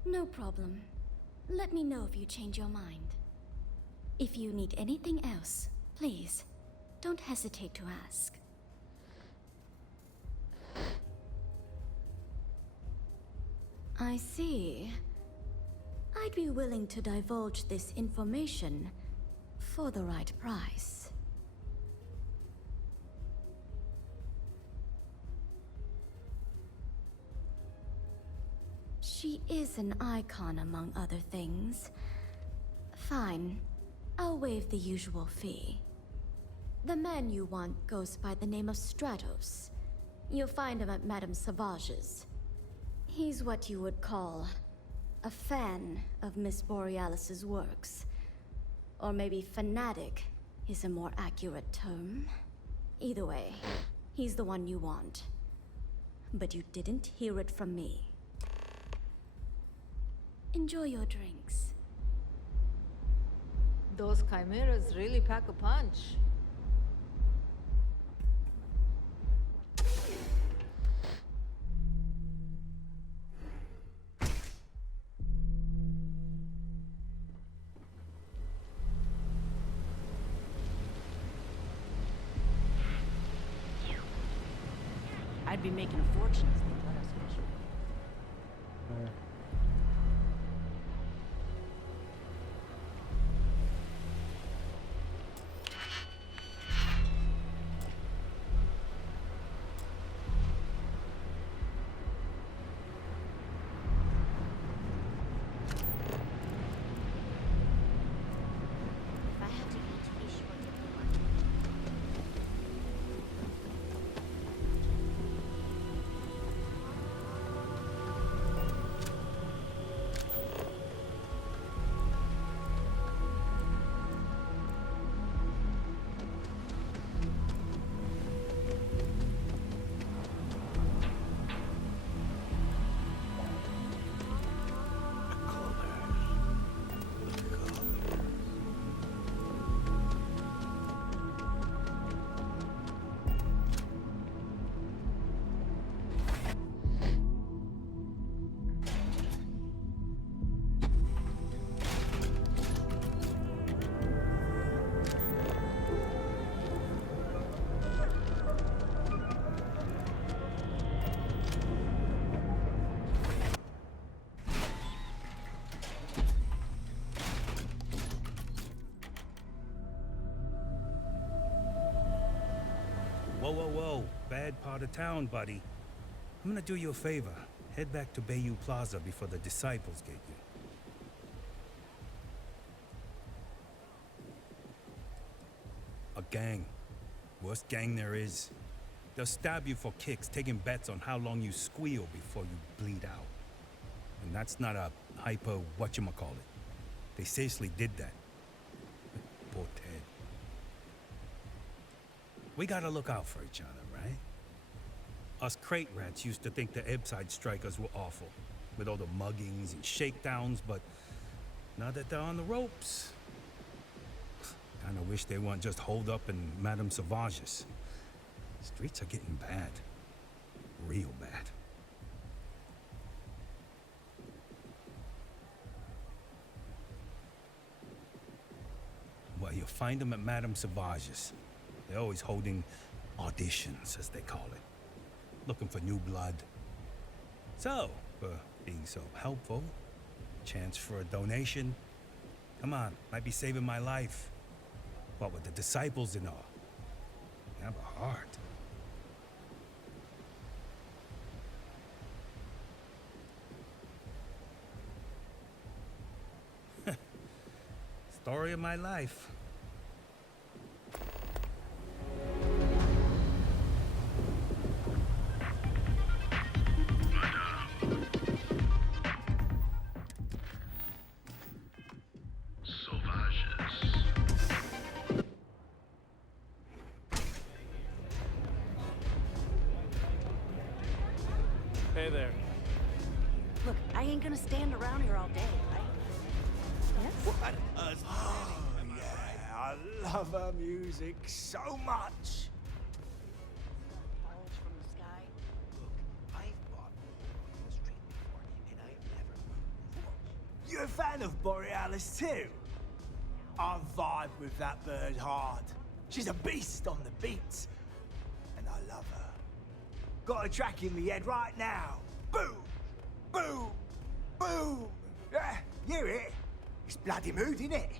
No problem. Let me know if you change your mind. If you need anything else, please, don't hesitate to ask. I see. I'd be willing to divulge this information for the right price. She is an icon among other things. Fine. I'll waive the usual fee. The man you want goes by the name of Stratos. You'll find him at Madame Sauvage's. He's what you would call a fan of Miss Borealis's works. Or maybe fanatic is a more accurate term. Either way, he's the one you want. But you didn't hear it from me. Enjoy your drinks. Those chimeras really pack a punch. I'd be making a fortune if they let us special. Whoa, whoa, whoa. Bad part of town, buddy. I'm gonna do you a favor. Head back to Bayou Plaza before the disciples get you. A gang. Worst gang there is. They'll stab you for kicks, taking bets on how long you squeal before you bleed out. And that's not a hyper whatchamacallit. They seriously did that. Poor Ted. We gotta look out for each other, right? Us crate rats used to think the Ebbside strikers were awful, with all the muggings and shakedowns, but now that they're on the ropes, kinda wish they weren't just holed up in Madame Sauvage's. Streets are getting bad. Real bad. Well, you'll find them at Madame Sauvage's. They're always holding auditions, as they call it. Looking for new blood. So, for being so helpful, chance for a donation. Come on, might be saving my life. What with the disciples and all. Have a heart. Story of my life. Hey there. Look, I ain't gonna stand around here all day, right? Yes? What a yeah, I love her music so much. Falls from the sky. Look, I've bought on the street before, and I've never. You're a fan of Borealis too? I vibe with that bird hard. She's a beast on the beats, and I love her. Got a track in my head right now. Boom! Boom! Boom! Yeah, hear it? It's bloody mood, innit?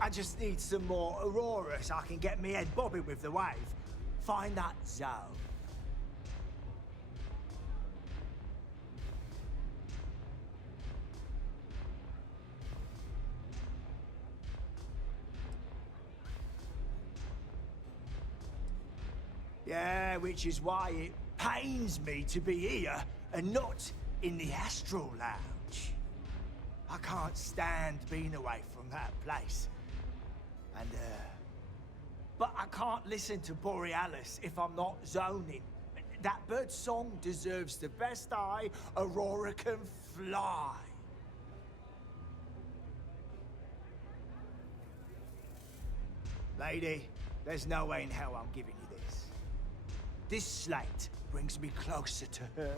I just need some more Aurora so I can get me head bobbing with the wave. Find that zone. Yeah, which is why it pains me to be here and not in the Astral Lounge. I can't stand being away from that place. And, but I can't listen to Borealis if I'm not zoning. That bird's song deserves the best eye Aurora can fly. Lady, there's no way in hell I'm giving you this. This slate brings me closer to her.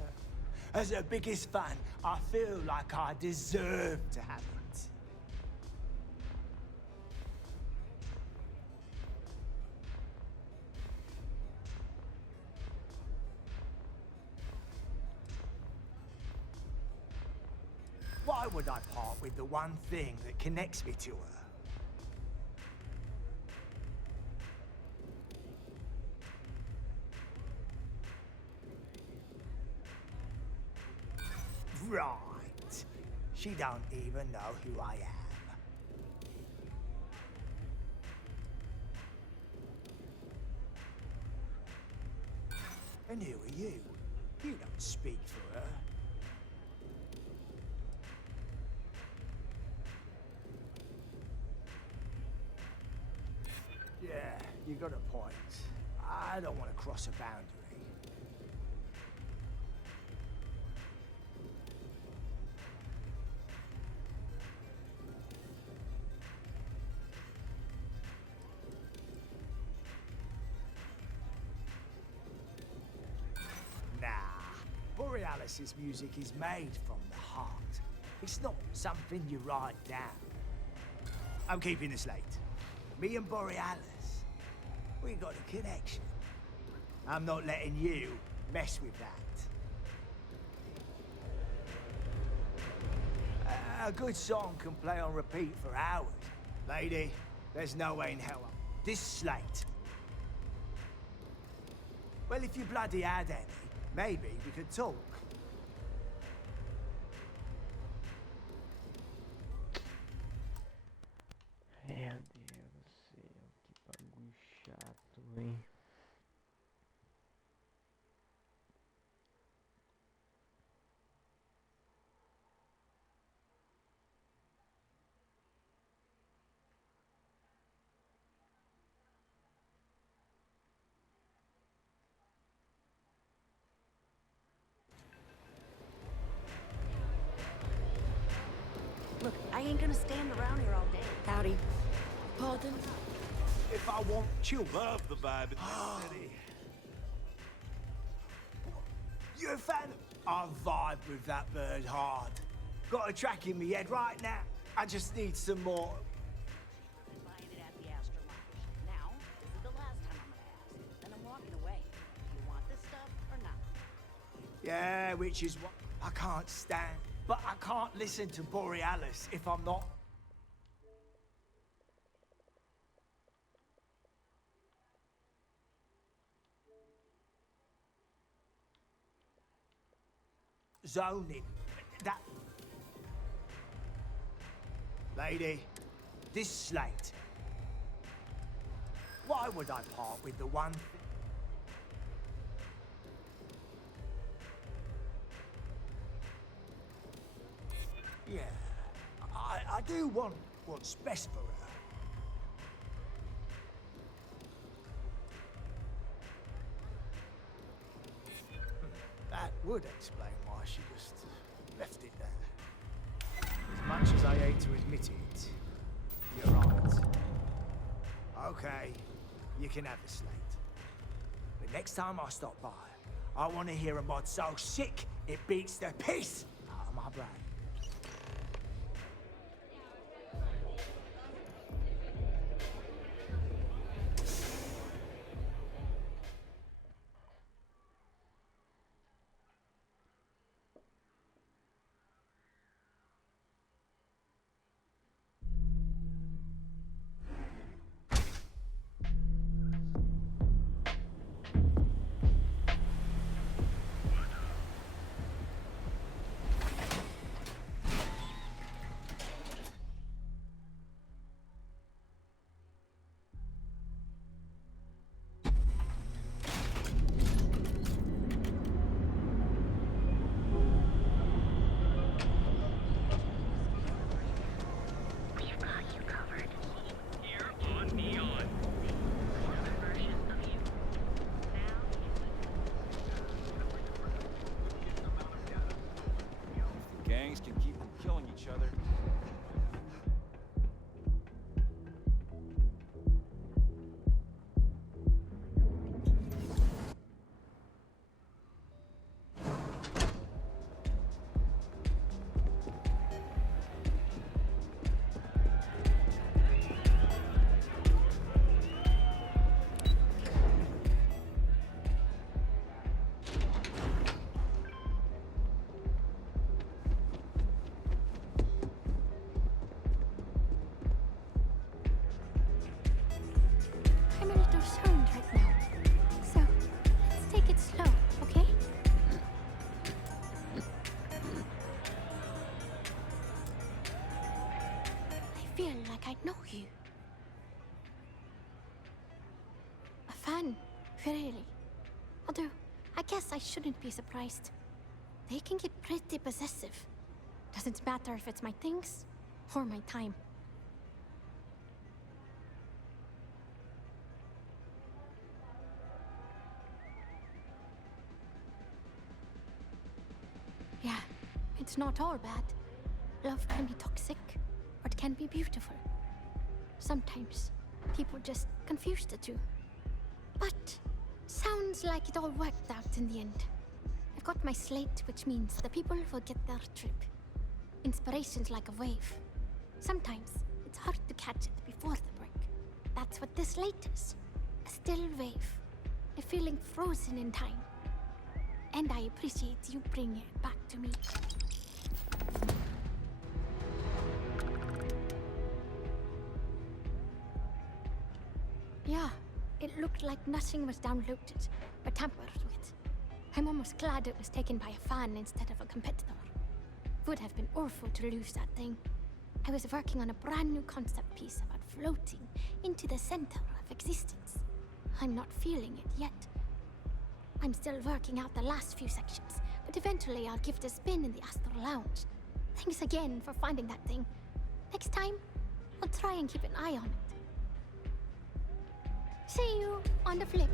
As her biggest fan, I feel like I deserve to have it. Why would I part with the one thing that connects me to her? Right. She don't even know who I am. And who are you? You don't speak for her. Yeah, you got a point. I don't want to cross a boundary. Borealis's music is made from the heart. It's not something you write down. I'm keeping this late. Me and Borealis, we got a connection. I'm not letting you mess with that. A good song can play on repeat for hours. Lady, there's no way in hell this slate. Well, if you bloody had any, maybe we could talk. Meu Deus do céu, que bagulho chato, hein? Look, I ain't gonna stand around here all day. Howdy. Pardon? If I want chill. Love the vibe in this city. You a fan of... I vibe with that bird hard. Got a track in me head right now. I just need some more... Buying it at the Astral Lounge. Now, this is the last time I'm gonna ask. Then I'm walking away. Do you want this stuff or not? Yeah, which is what I can't stand. But I can't listen to Borealis if I'm not... zoning. That... Lady, This slate. Why would I part with the one thing? Yeah, I do want what's best for her. That would explain why she just left it there. As much as I hate to admit it, you're right. Okay, you can have the slate. But next time I stop by, I want to hear a mod so sick it beats the piss out of my brain. Gangs can keep from killing each other. I'm a little stoned right now. So, let's take it slow, okay? I feel like I know you. A fan, really. Although, I guess I shouldn't be surprised. They can get pretty possessive. Doesn't matter if it's my things or my time. Yeah, it's not all bad. Love can be toxic, or it can be beautiful. Sometimes, people just confuse the two. But, sounds like it all worked out in the end. I've got my slate, which means the people will get their trip. Inspiration's like a wave. Sometimes, it's hard to catch it before the break. That's what this slate is. A still wave. A feeling frozen in time. And I appreciate you bringing it back to me. Yeah, it looked like nothing was downloaded, or tampered with. I'm almost glad it was taken by a fan instead of a competitor. Would have been awful to lose that thing. I was working on a brand new concept piece about floating into the center of existence. I'm not feeling it yet. I'm still working out the last few sections, but eventually I'll give it a spin in the Astral Lounge. Thanks again for finding that thing. Next time, I'll try and keep an eye on it. See you on the flip.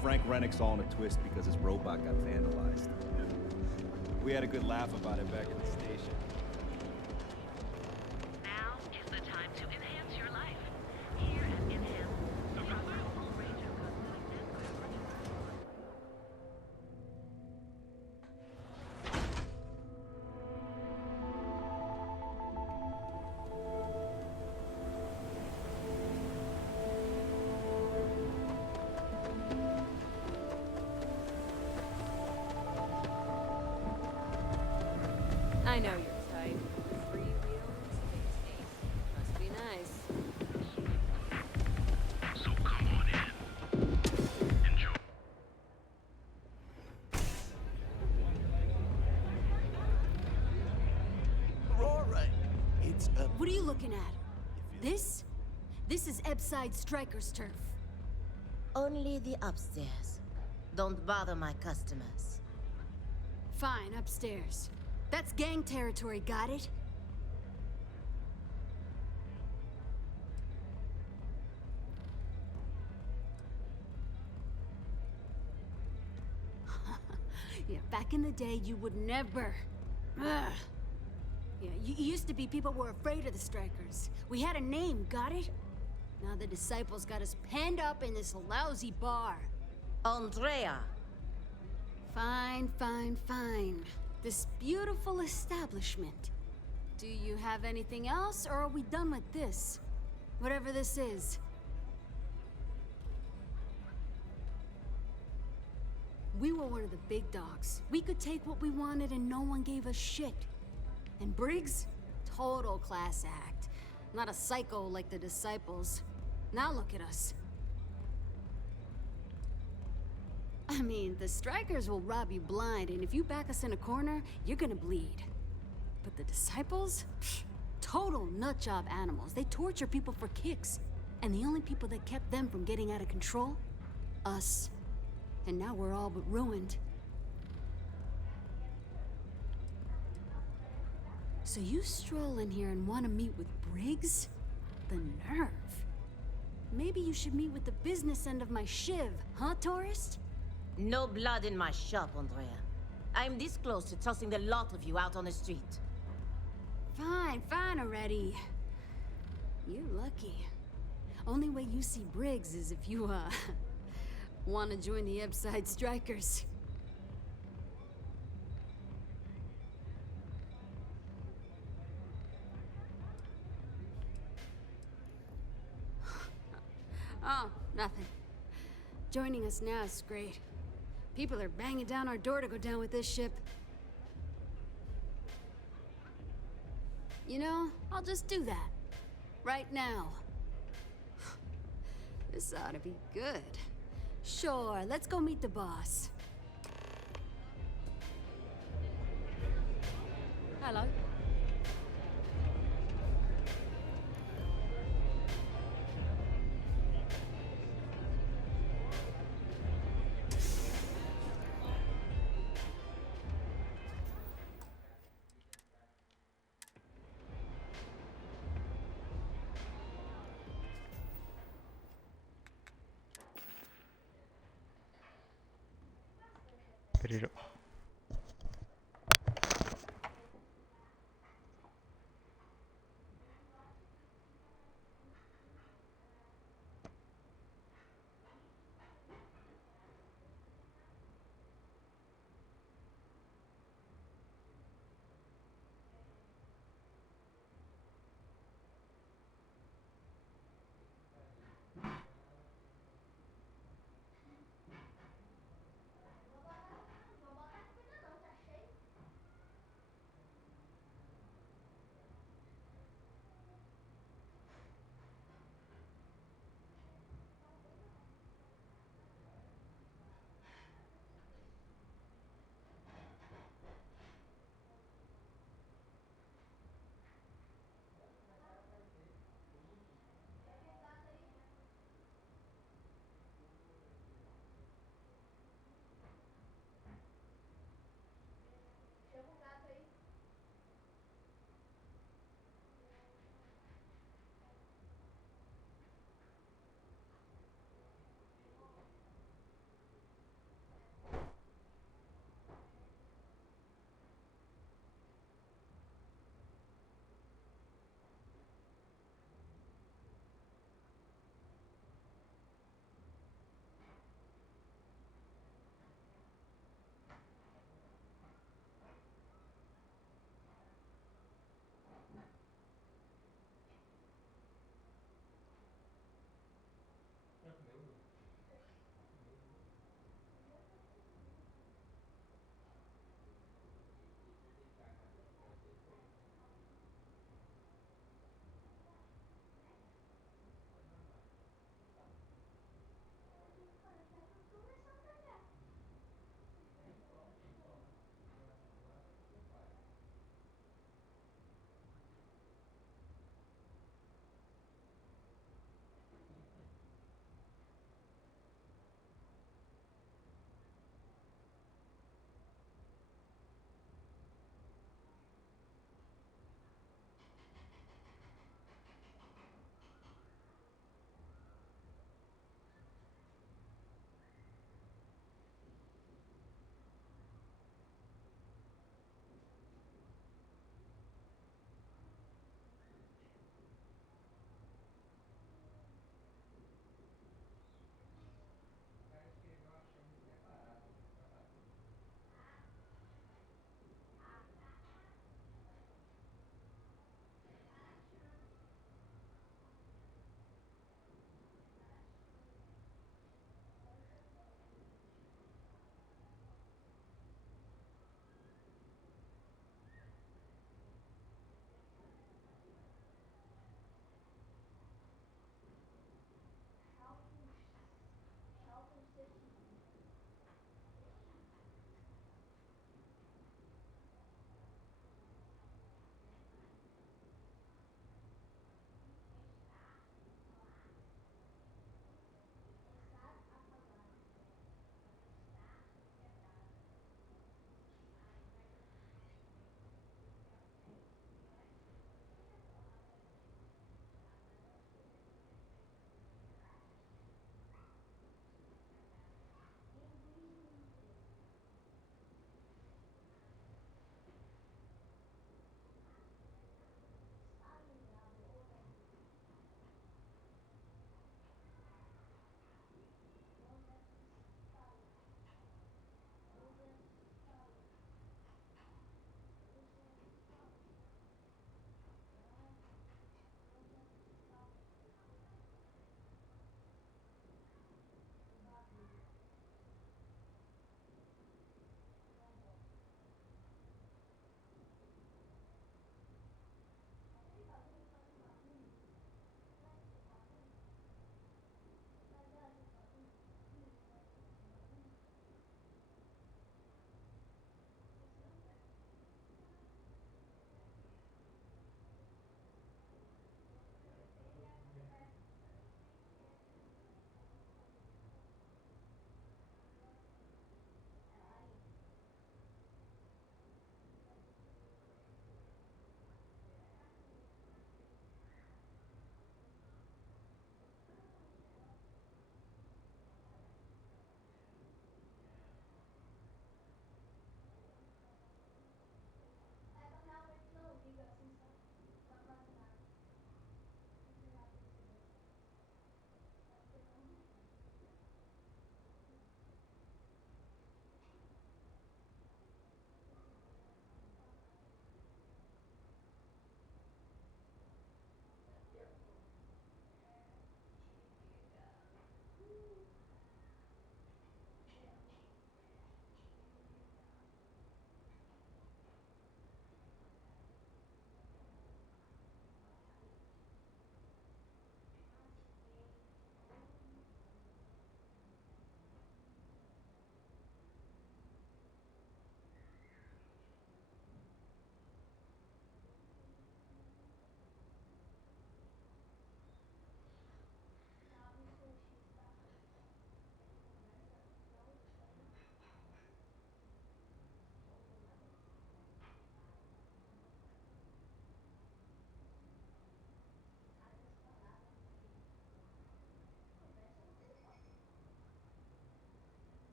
Frank Rennick's all in a twist because his robot got vandalized. We had a good laugh about it back at the station. Now is the time to enhance your life. know your type. Freewheeling space. Must be nice. So come on in. Enjoy. Aurora, it's a... What are you looking at? This? This is Ebside Striker's turf. Only the upstairs. Don't bother my customers. Fine, upstairs. That's gang territory, got it? Yeah, back in the day, you would never... Ugh. Yeah, you used to be people were afraid of the Strikers. We had a name, got it? Now the Disciples got us penned up in this lousy bar. Andrea! Fine, fine, fine. This beautiful establishment. Do you have anything else, or are we done with this? Whatever this is. We were one of the big dogs. We could take what we wanted and no one gave us shit. And Briggs? Total class act. Not a psycho like the Disciples. Now look at us. I mean, the Strikers will rob you blind, and if you back us in a corner, you're gonna bleed. But the Disciples? Pfft, total nutjob animals. They torture people for kicks. And the only people that kept them from getting out of control? Us. And now we're all but ruined. So you stroll in here and want to meet with Briggs? The nerve. Maybe you should meet with the business end of my shiv, huh, tourist? No blood in my shop, Andrea. I'm this close to tossing the lot of you out on the street. Fine, fine already. You're lucky. Only way you see Briggs is if you, want to join the Ebside Strikers. Oh, nothing. Joining us now is great. People are banging down our door to go down with this ship. You know, I'll just do that. Right now. This ought to be good. Sure, let's go meet the boss. Hello. Pero...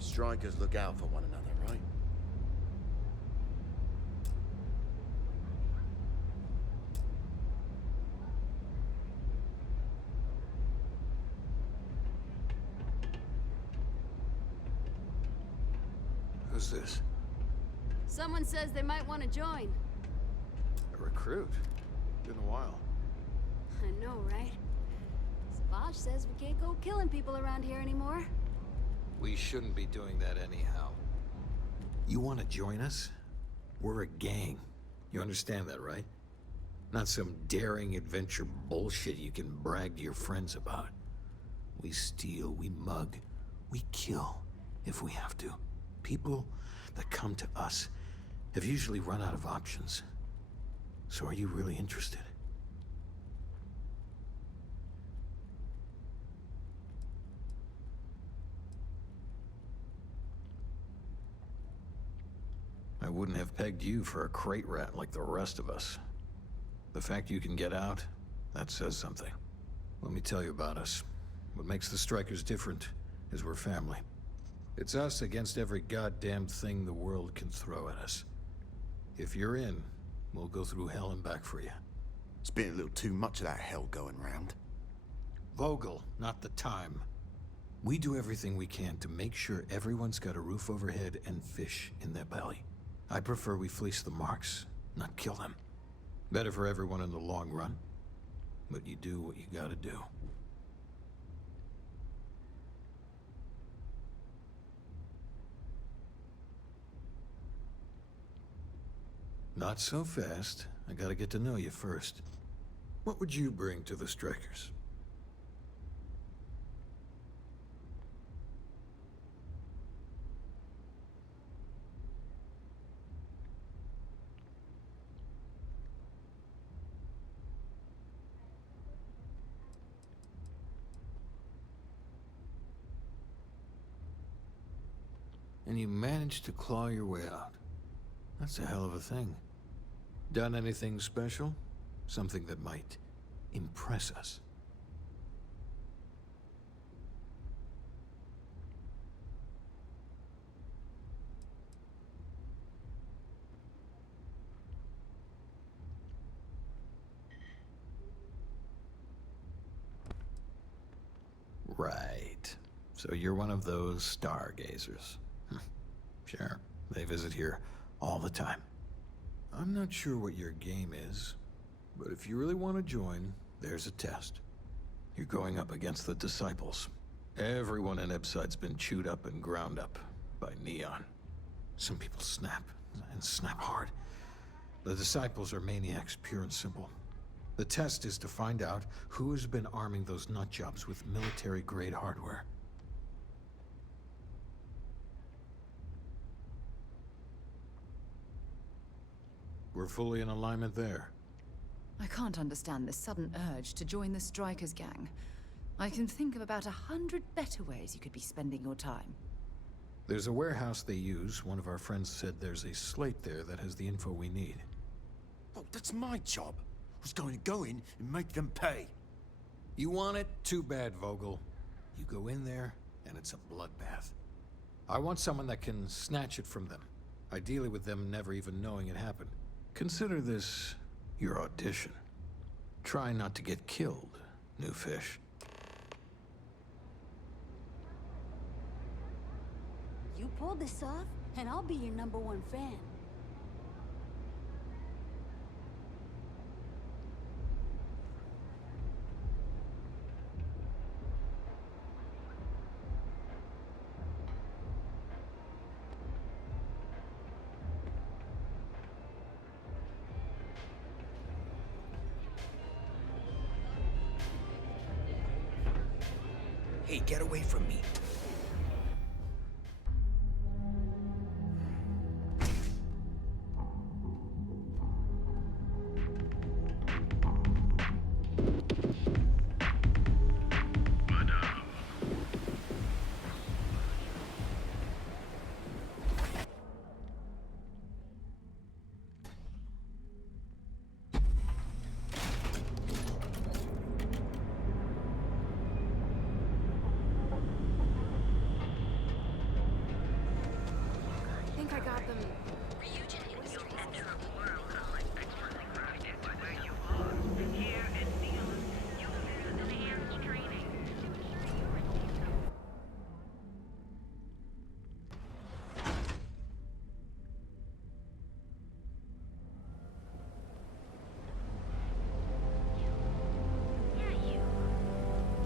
Strikers look out for one another, right? Who's this? Someone says they might want to join. A recruit? Been a while. I know, right? Savage says we can't go killing people around here anymore. We shouldn't be doing that anyhow. You want to join us? We're a gang. You understand that, right? Not some daring adventure bullshit you can brag to your friends about. We steal, we mug, we kill if we have to. People that come to us have usually run out of options. So are you really interested? I wouldn't have pegged you for a crate rat like the rest of us. The fact you can get out, that says something. Let me tell you about us. What makes the Strikers different is we're family. It's us against every goddamn thing the world can throw at us. If you're in, we'll go through hell and back for you. It's been a little too much of that hell going round. Vogel, not the time. We do everything we can to make sure everyone's got a roof overhead and fish in their belly. I prefer we fleece the marks, not kill them. Better for everyone in the long run. But you do what you gotta do. Not so fast. I gotta get to know you first. What would you bring to the Strikers? And you managed to claw your way out. That's a hell of a thing. Done anything special? Something that might impress us? Right. So you're one of those stargazers. Sure, they visit here all the time. I'm not sure what your game is, but if you really want to join, there's a test. You're going up against the Disciples. Everyone in Ebside's been chewed up and ground up by Neon. Some people snap, and snap hard. The Disciples are maniacs, pure and simple. The test is to find out who has been arming those nutjobs with military-grade hardware. We're fully in alignment there. I can't understand this sudden urge to join the Strikers gang. I can think of about 100 better ways you could be spending your time. There's a warehouse they use. One of our friends said there's a slate there that has the info we need. Oh, that's my job. I was going to go in and make them pay. You want it? Too bad, Vogel. You go in there, and it's a bloodbath. I want someone that can snatch it from them. Ideally with them never even knowing it happened. Consider this your audition. Try not to get killed, new fish. You pull this off, and I'll be your #1 fan. Hey, get away from me. I got them.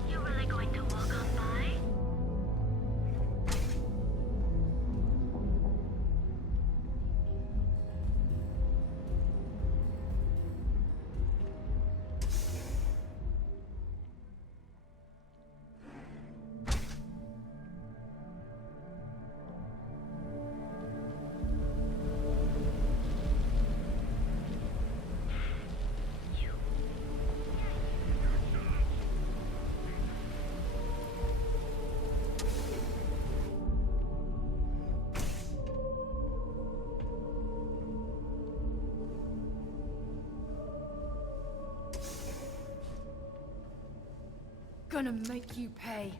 You really going to walk on by? Gonna make you pay.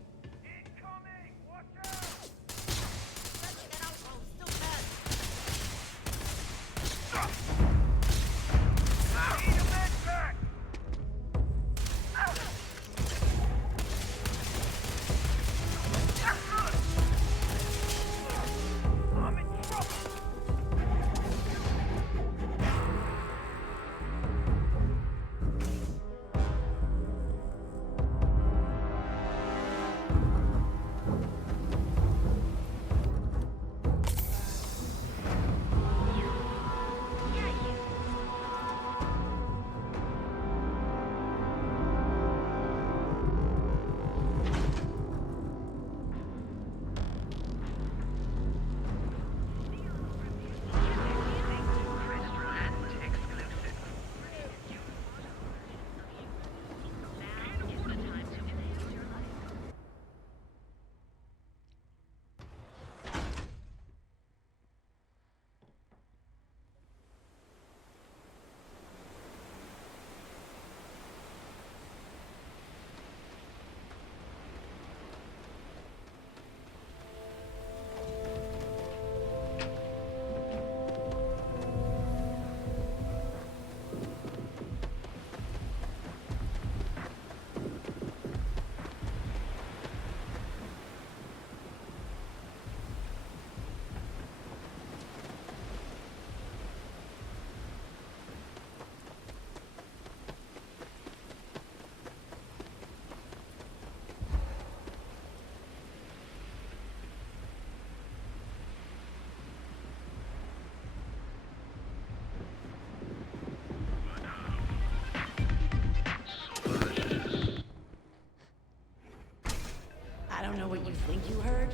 I don't know what you think you heard,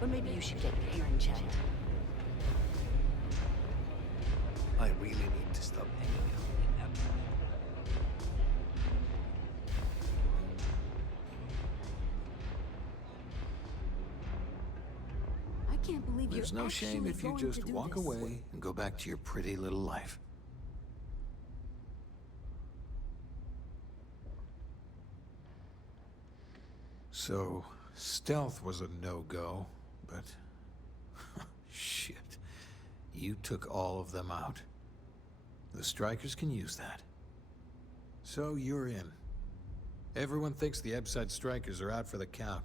but maybe you should get your hearing checked. I really need to stop hanging out in that I can't believe There's you're no shame actually if you going to just do walk this. away and go back to your pretty little life. So, stealth was a no-go, but... shit. You took all of them out. The Strikers can use that. So you're in. Everyone thinks the Ebside Strikers are out for the count.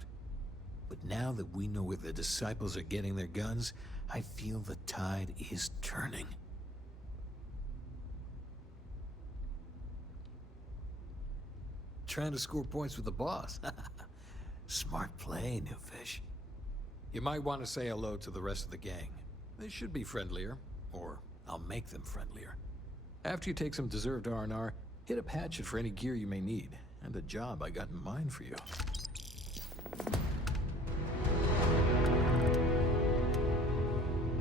But now that we know where the Disciples are getting their guns, I feel the tide is turning. Trying to score points with the boss. Smart play, new fish. You might want to say hello to the rest of the gang. They should be friendlier, or I'll make them friendlier. After you take some deserved R&R, hit up Hatchet for any gear you may need, and a job I got in mind for you.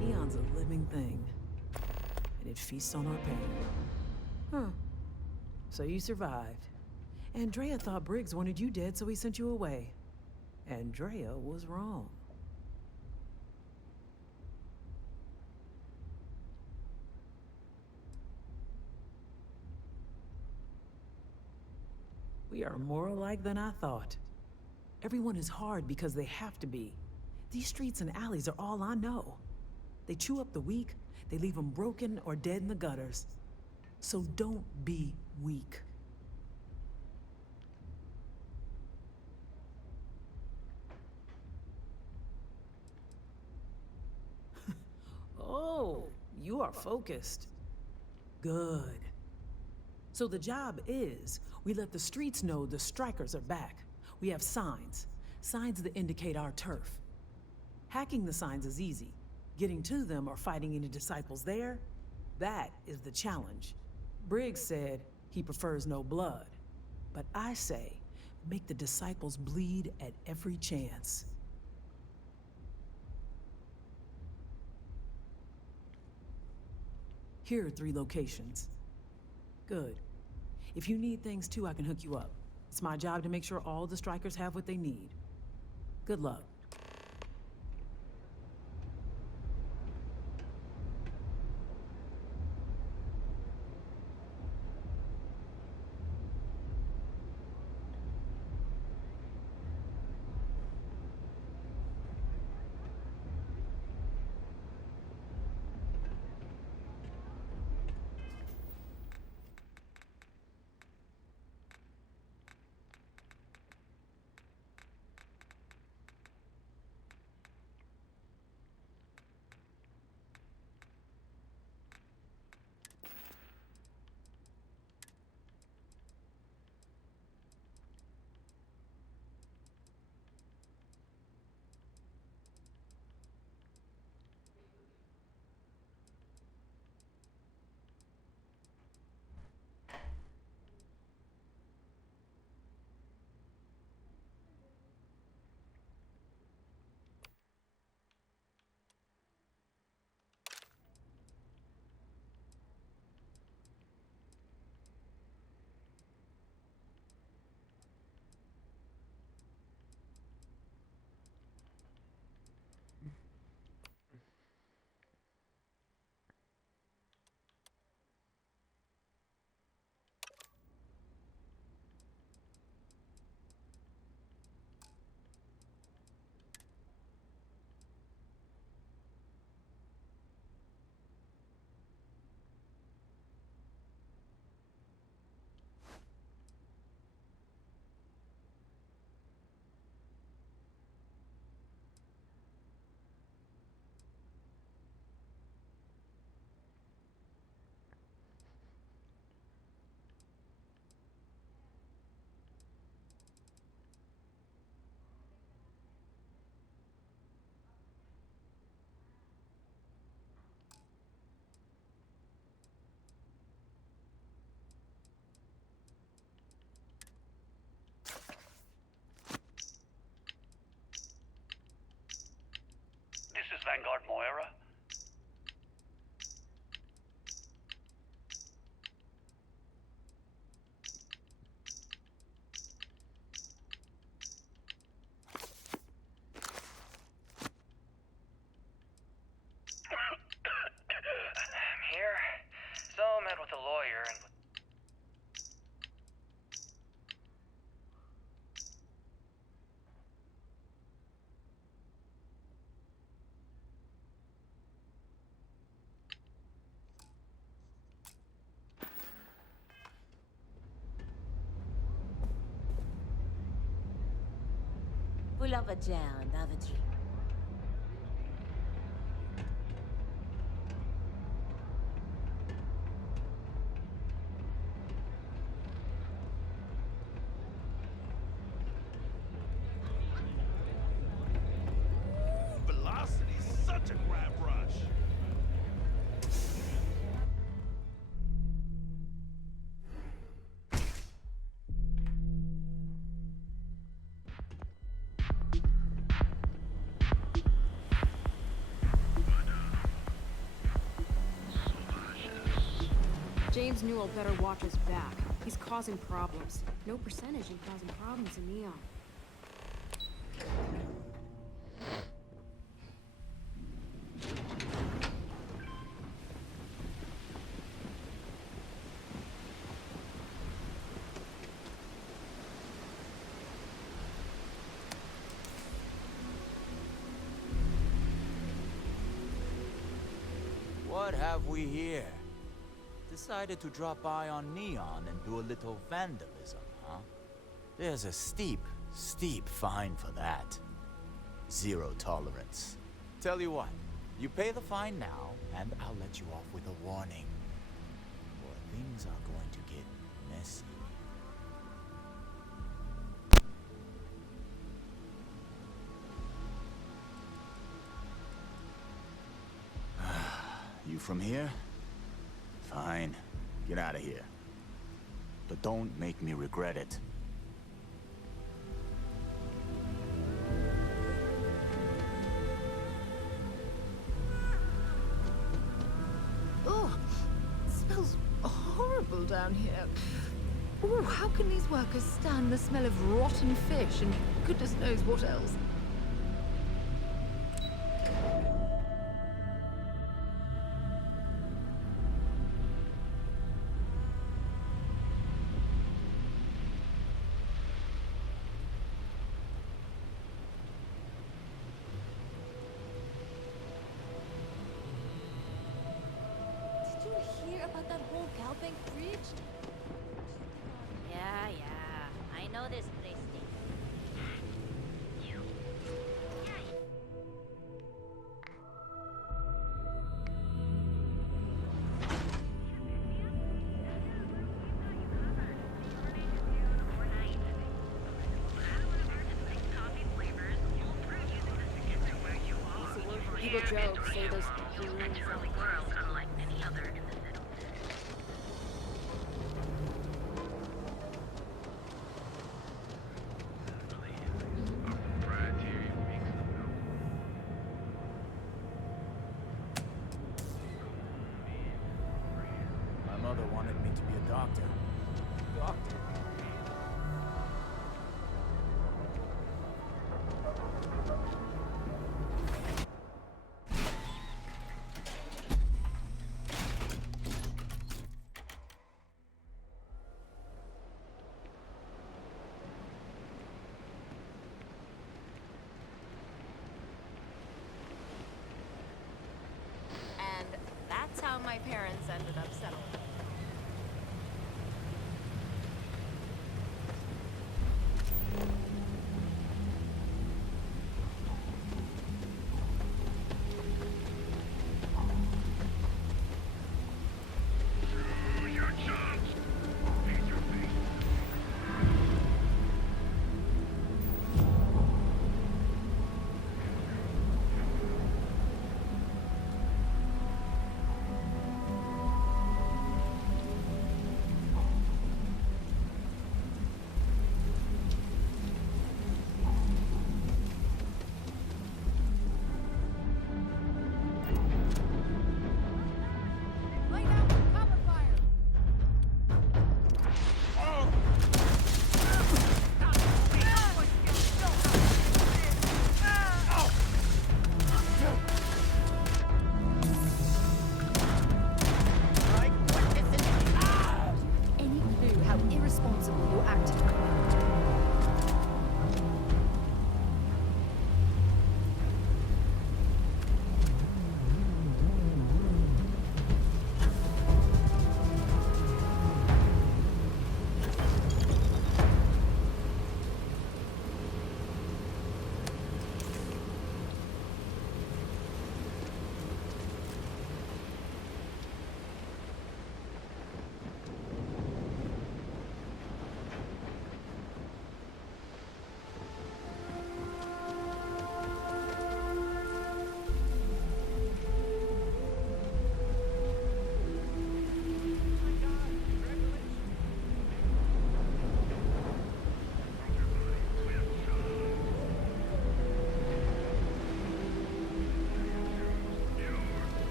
Neon's a living thing, and it feasts on our pain. Huh. So you survived. Andrea thought Briggs wanted you dead, so he sent you away. Andrea was wrong. We are more alike than I thought. Everyone is hard because they have to be. These streets and alleys are all I know. They chew up the weak, they leave them broken or dead in the gutters. So don't be weak. Oh, you are focused. Good. So the job is, we let the streets know the strikers are back. We have signs that indicate our turf. Hacking the signs is easy. Getting to them or fighting any disciples there, that is the challenge. Briggs said he prefers no blood. But I say, make the disciples bleed at every chance. Here are 3 locations. Good. If you need things too, I can hook you up. It's my job to make sure all the strikers have what they need. Good luck. Vanguard Moira? I'm here. So I met with a lawyer and... Full of a jar and have a drink. Velocity's such a grab rush. James Newell better watch his back. He's causing problems. No percentage in causing problems in Neon. What have we here? Decided to drop by on Neon and do a little vandalism, huh? There's a steep fine for that. Zero tolerance. Tell you what, you pay the fine now, and I'll let you off with a warning. Or things are going to get messy. You from here? Fine. Get out of here. But don't make me regret it. Oh, it smells horrible down here. Oh, how can these workers stand the smell of rotten fish and goodness knows what else? About that whole Galbank bridge? Yeah. I know this place stinks. People joke, say those balloons are the world unlike any other in the city. My mother wanted me to be a doctor. Doctor? And that's how my parents ended up settling.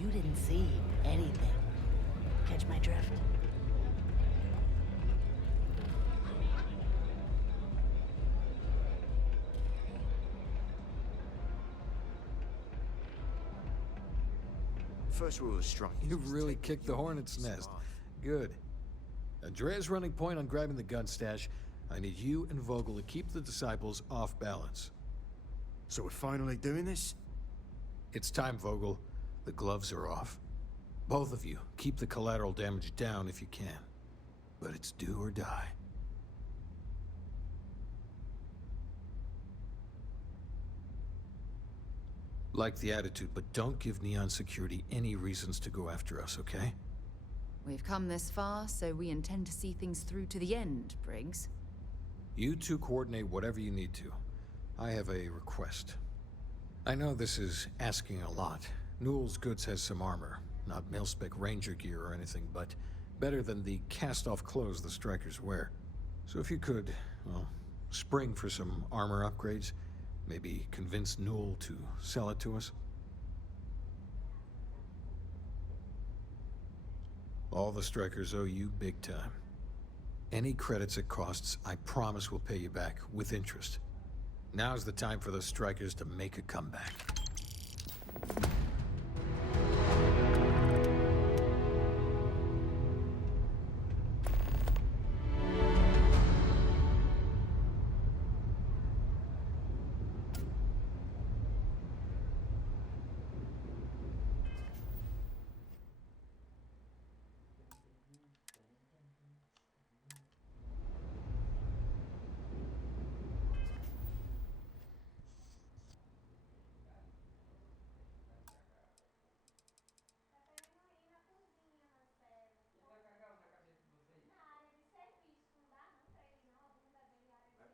You didn't see anything. Catch my drift? First rule of striking. You've really kicked the hornet's nest. Good. Andrea's running point on grabbing the gun stash. I need you and Vogel to keep the disciples off balance. So we're finally doing this? It's time, Vogel. The gloves are off. Both of you, keep the collateral damage down if you can. But it's do or die. Like the attitude, but don't give Neon Security any reasons to go after us, okay? We've come this far, so we intend to see things through to the end, Briggs. You two coordinate whatever you need to. I have a request. I know this is asking a lot. Newell's Goods has some armor. Not mil-spec ranger gear or anything, but better than the cast-off clothes the strikers wear. So if you could, well, spring for some armor upgrades, maybe convince Newell to sell it to us. All the strikers owe you big time. Any credits it costs, I promise we'll pay you back with interest. Now's the time for the strikers to make a comeback.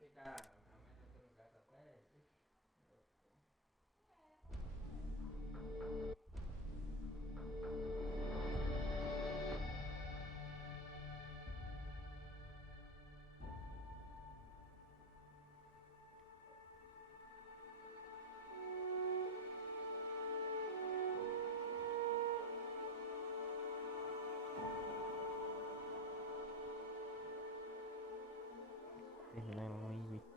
Terminar em 1h20.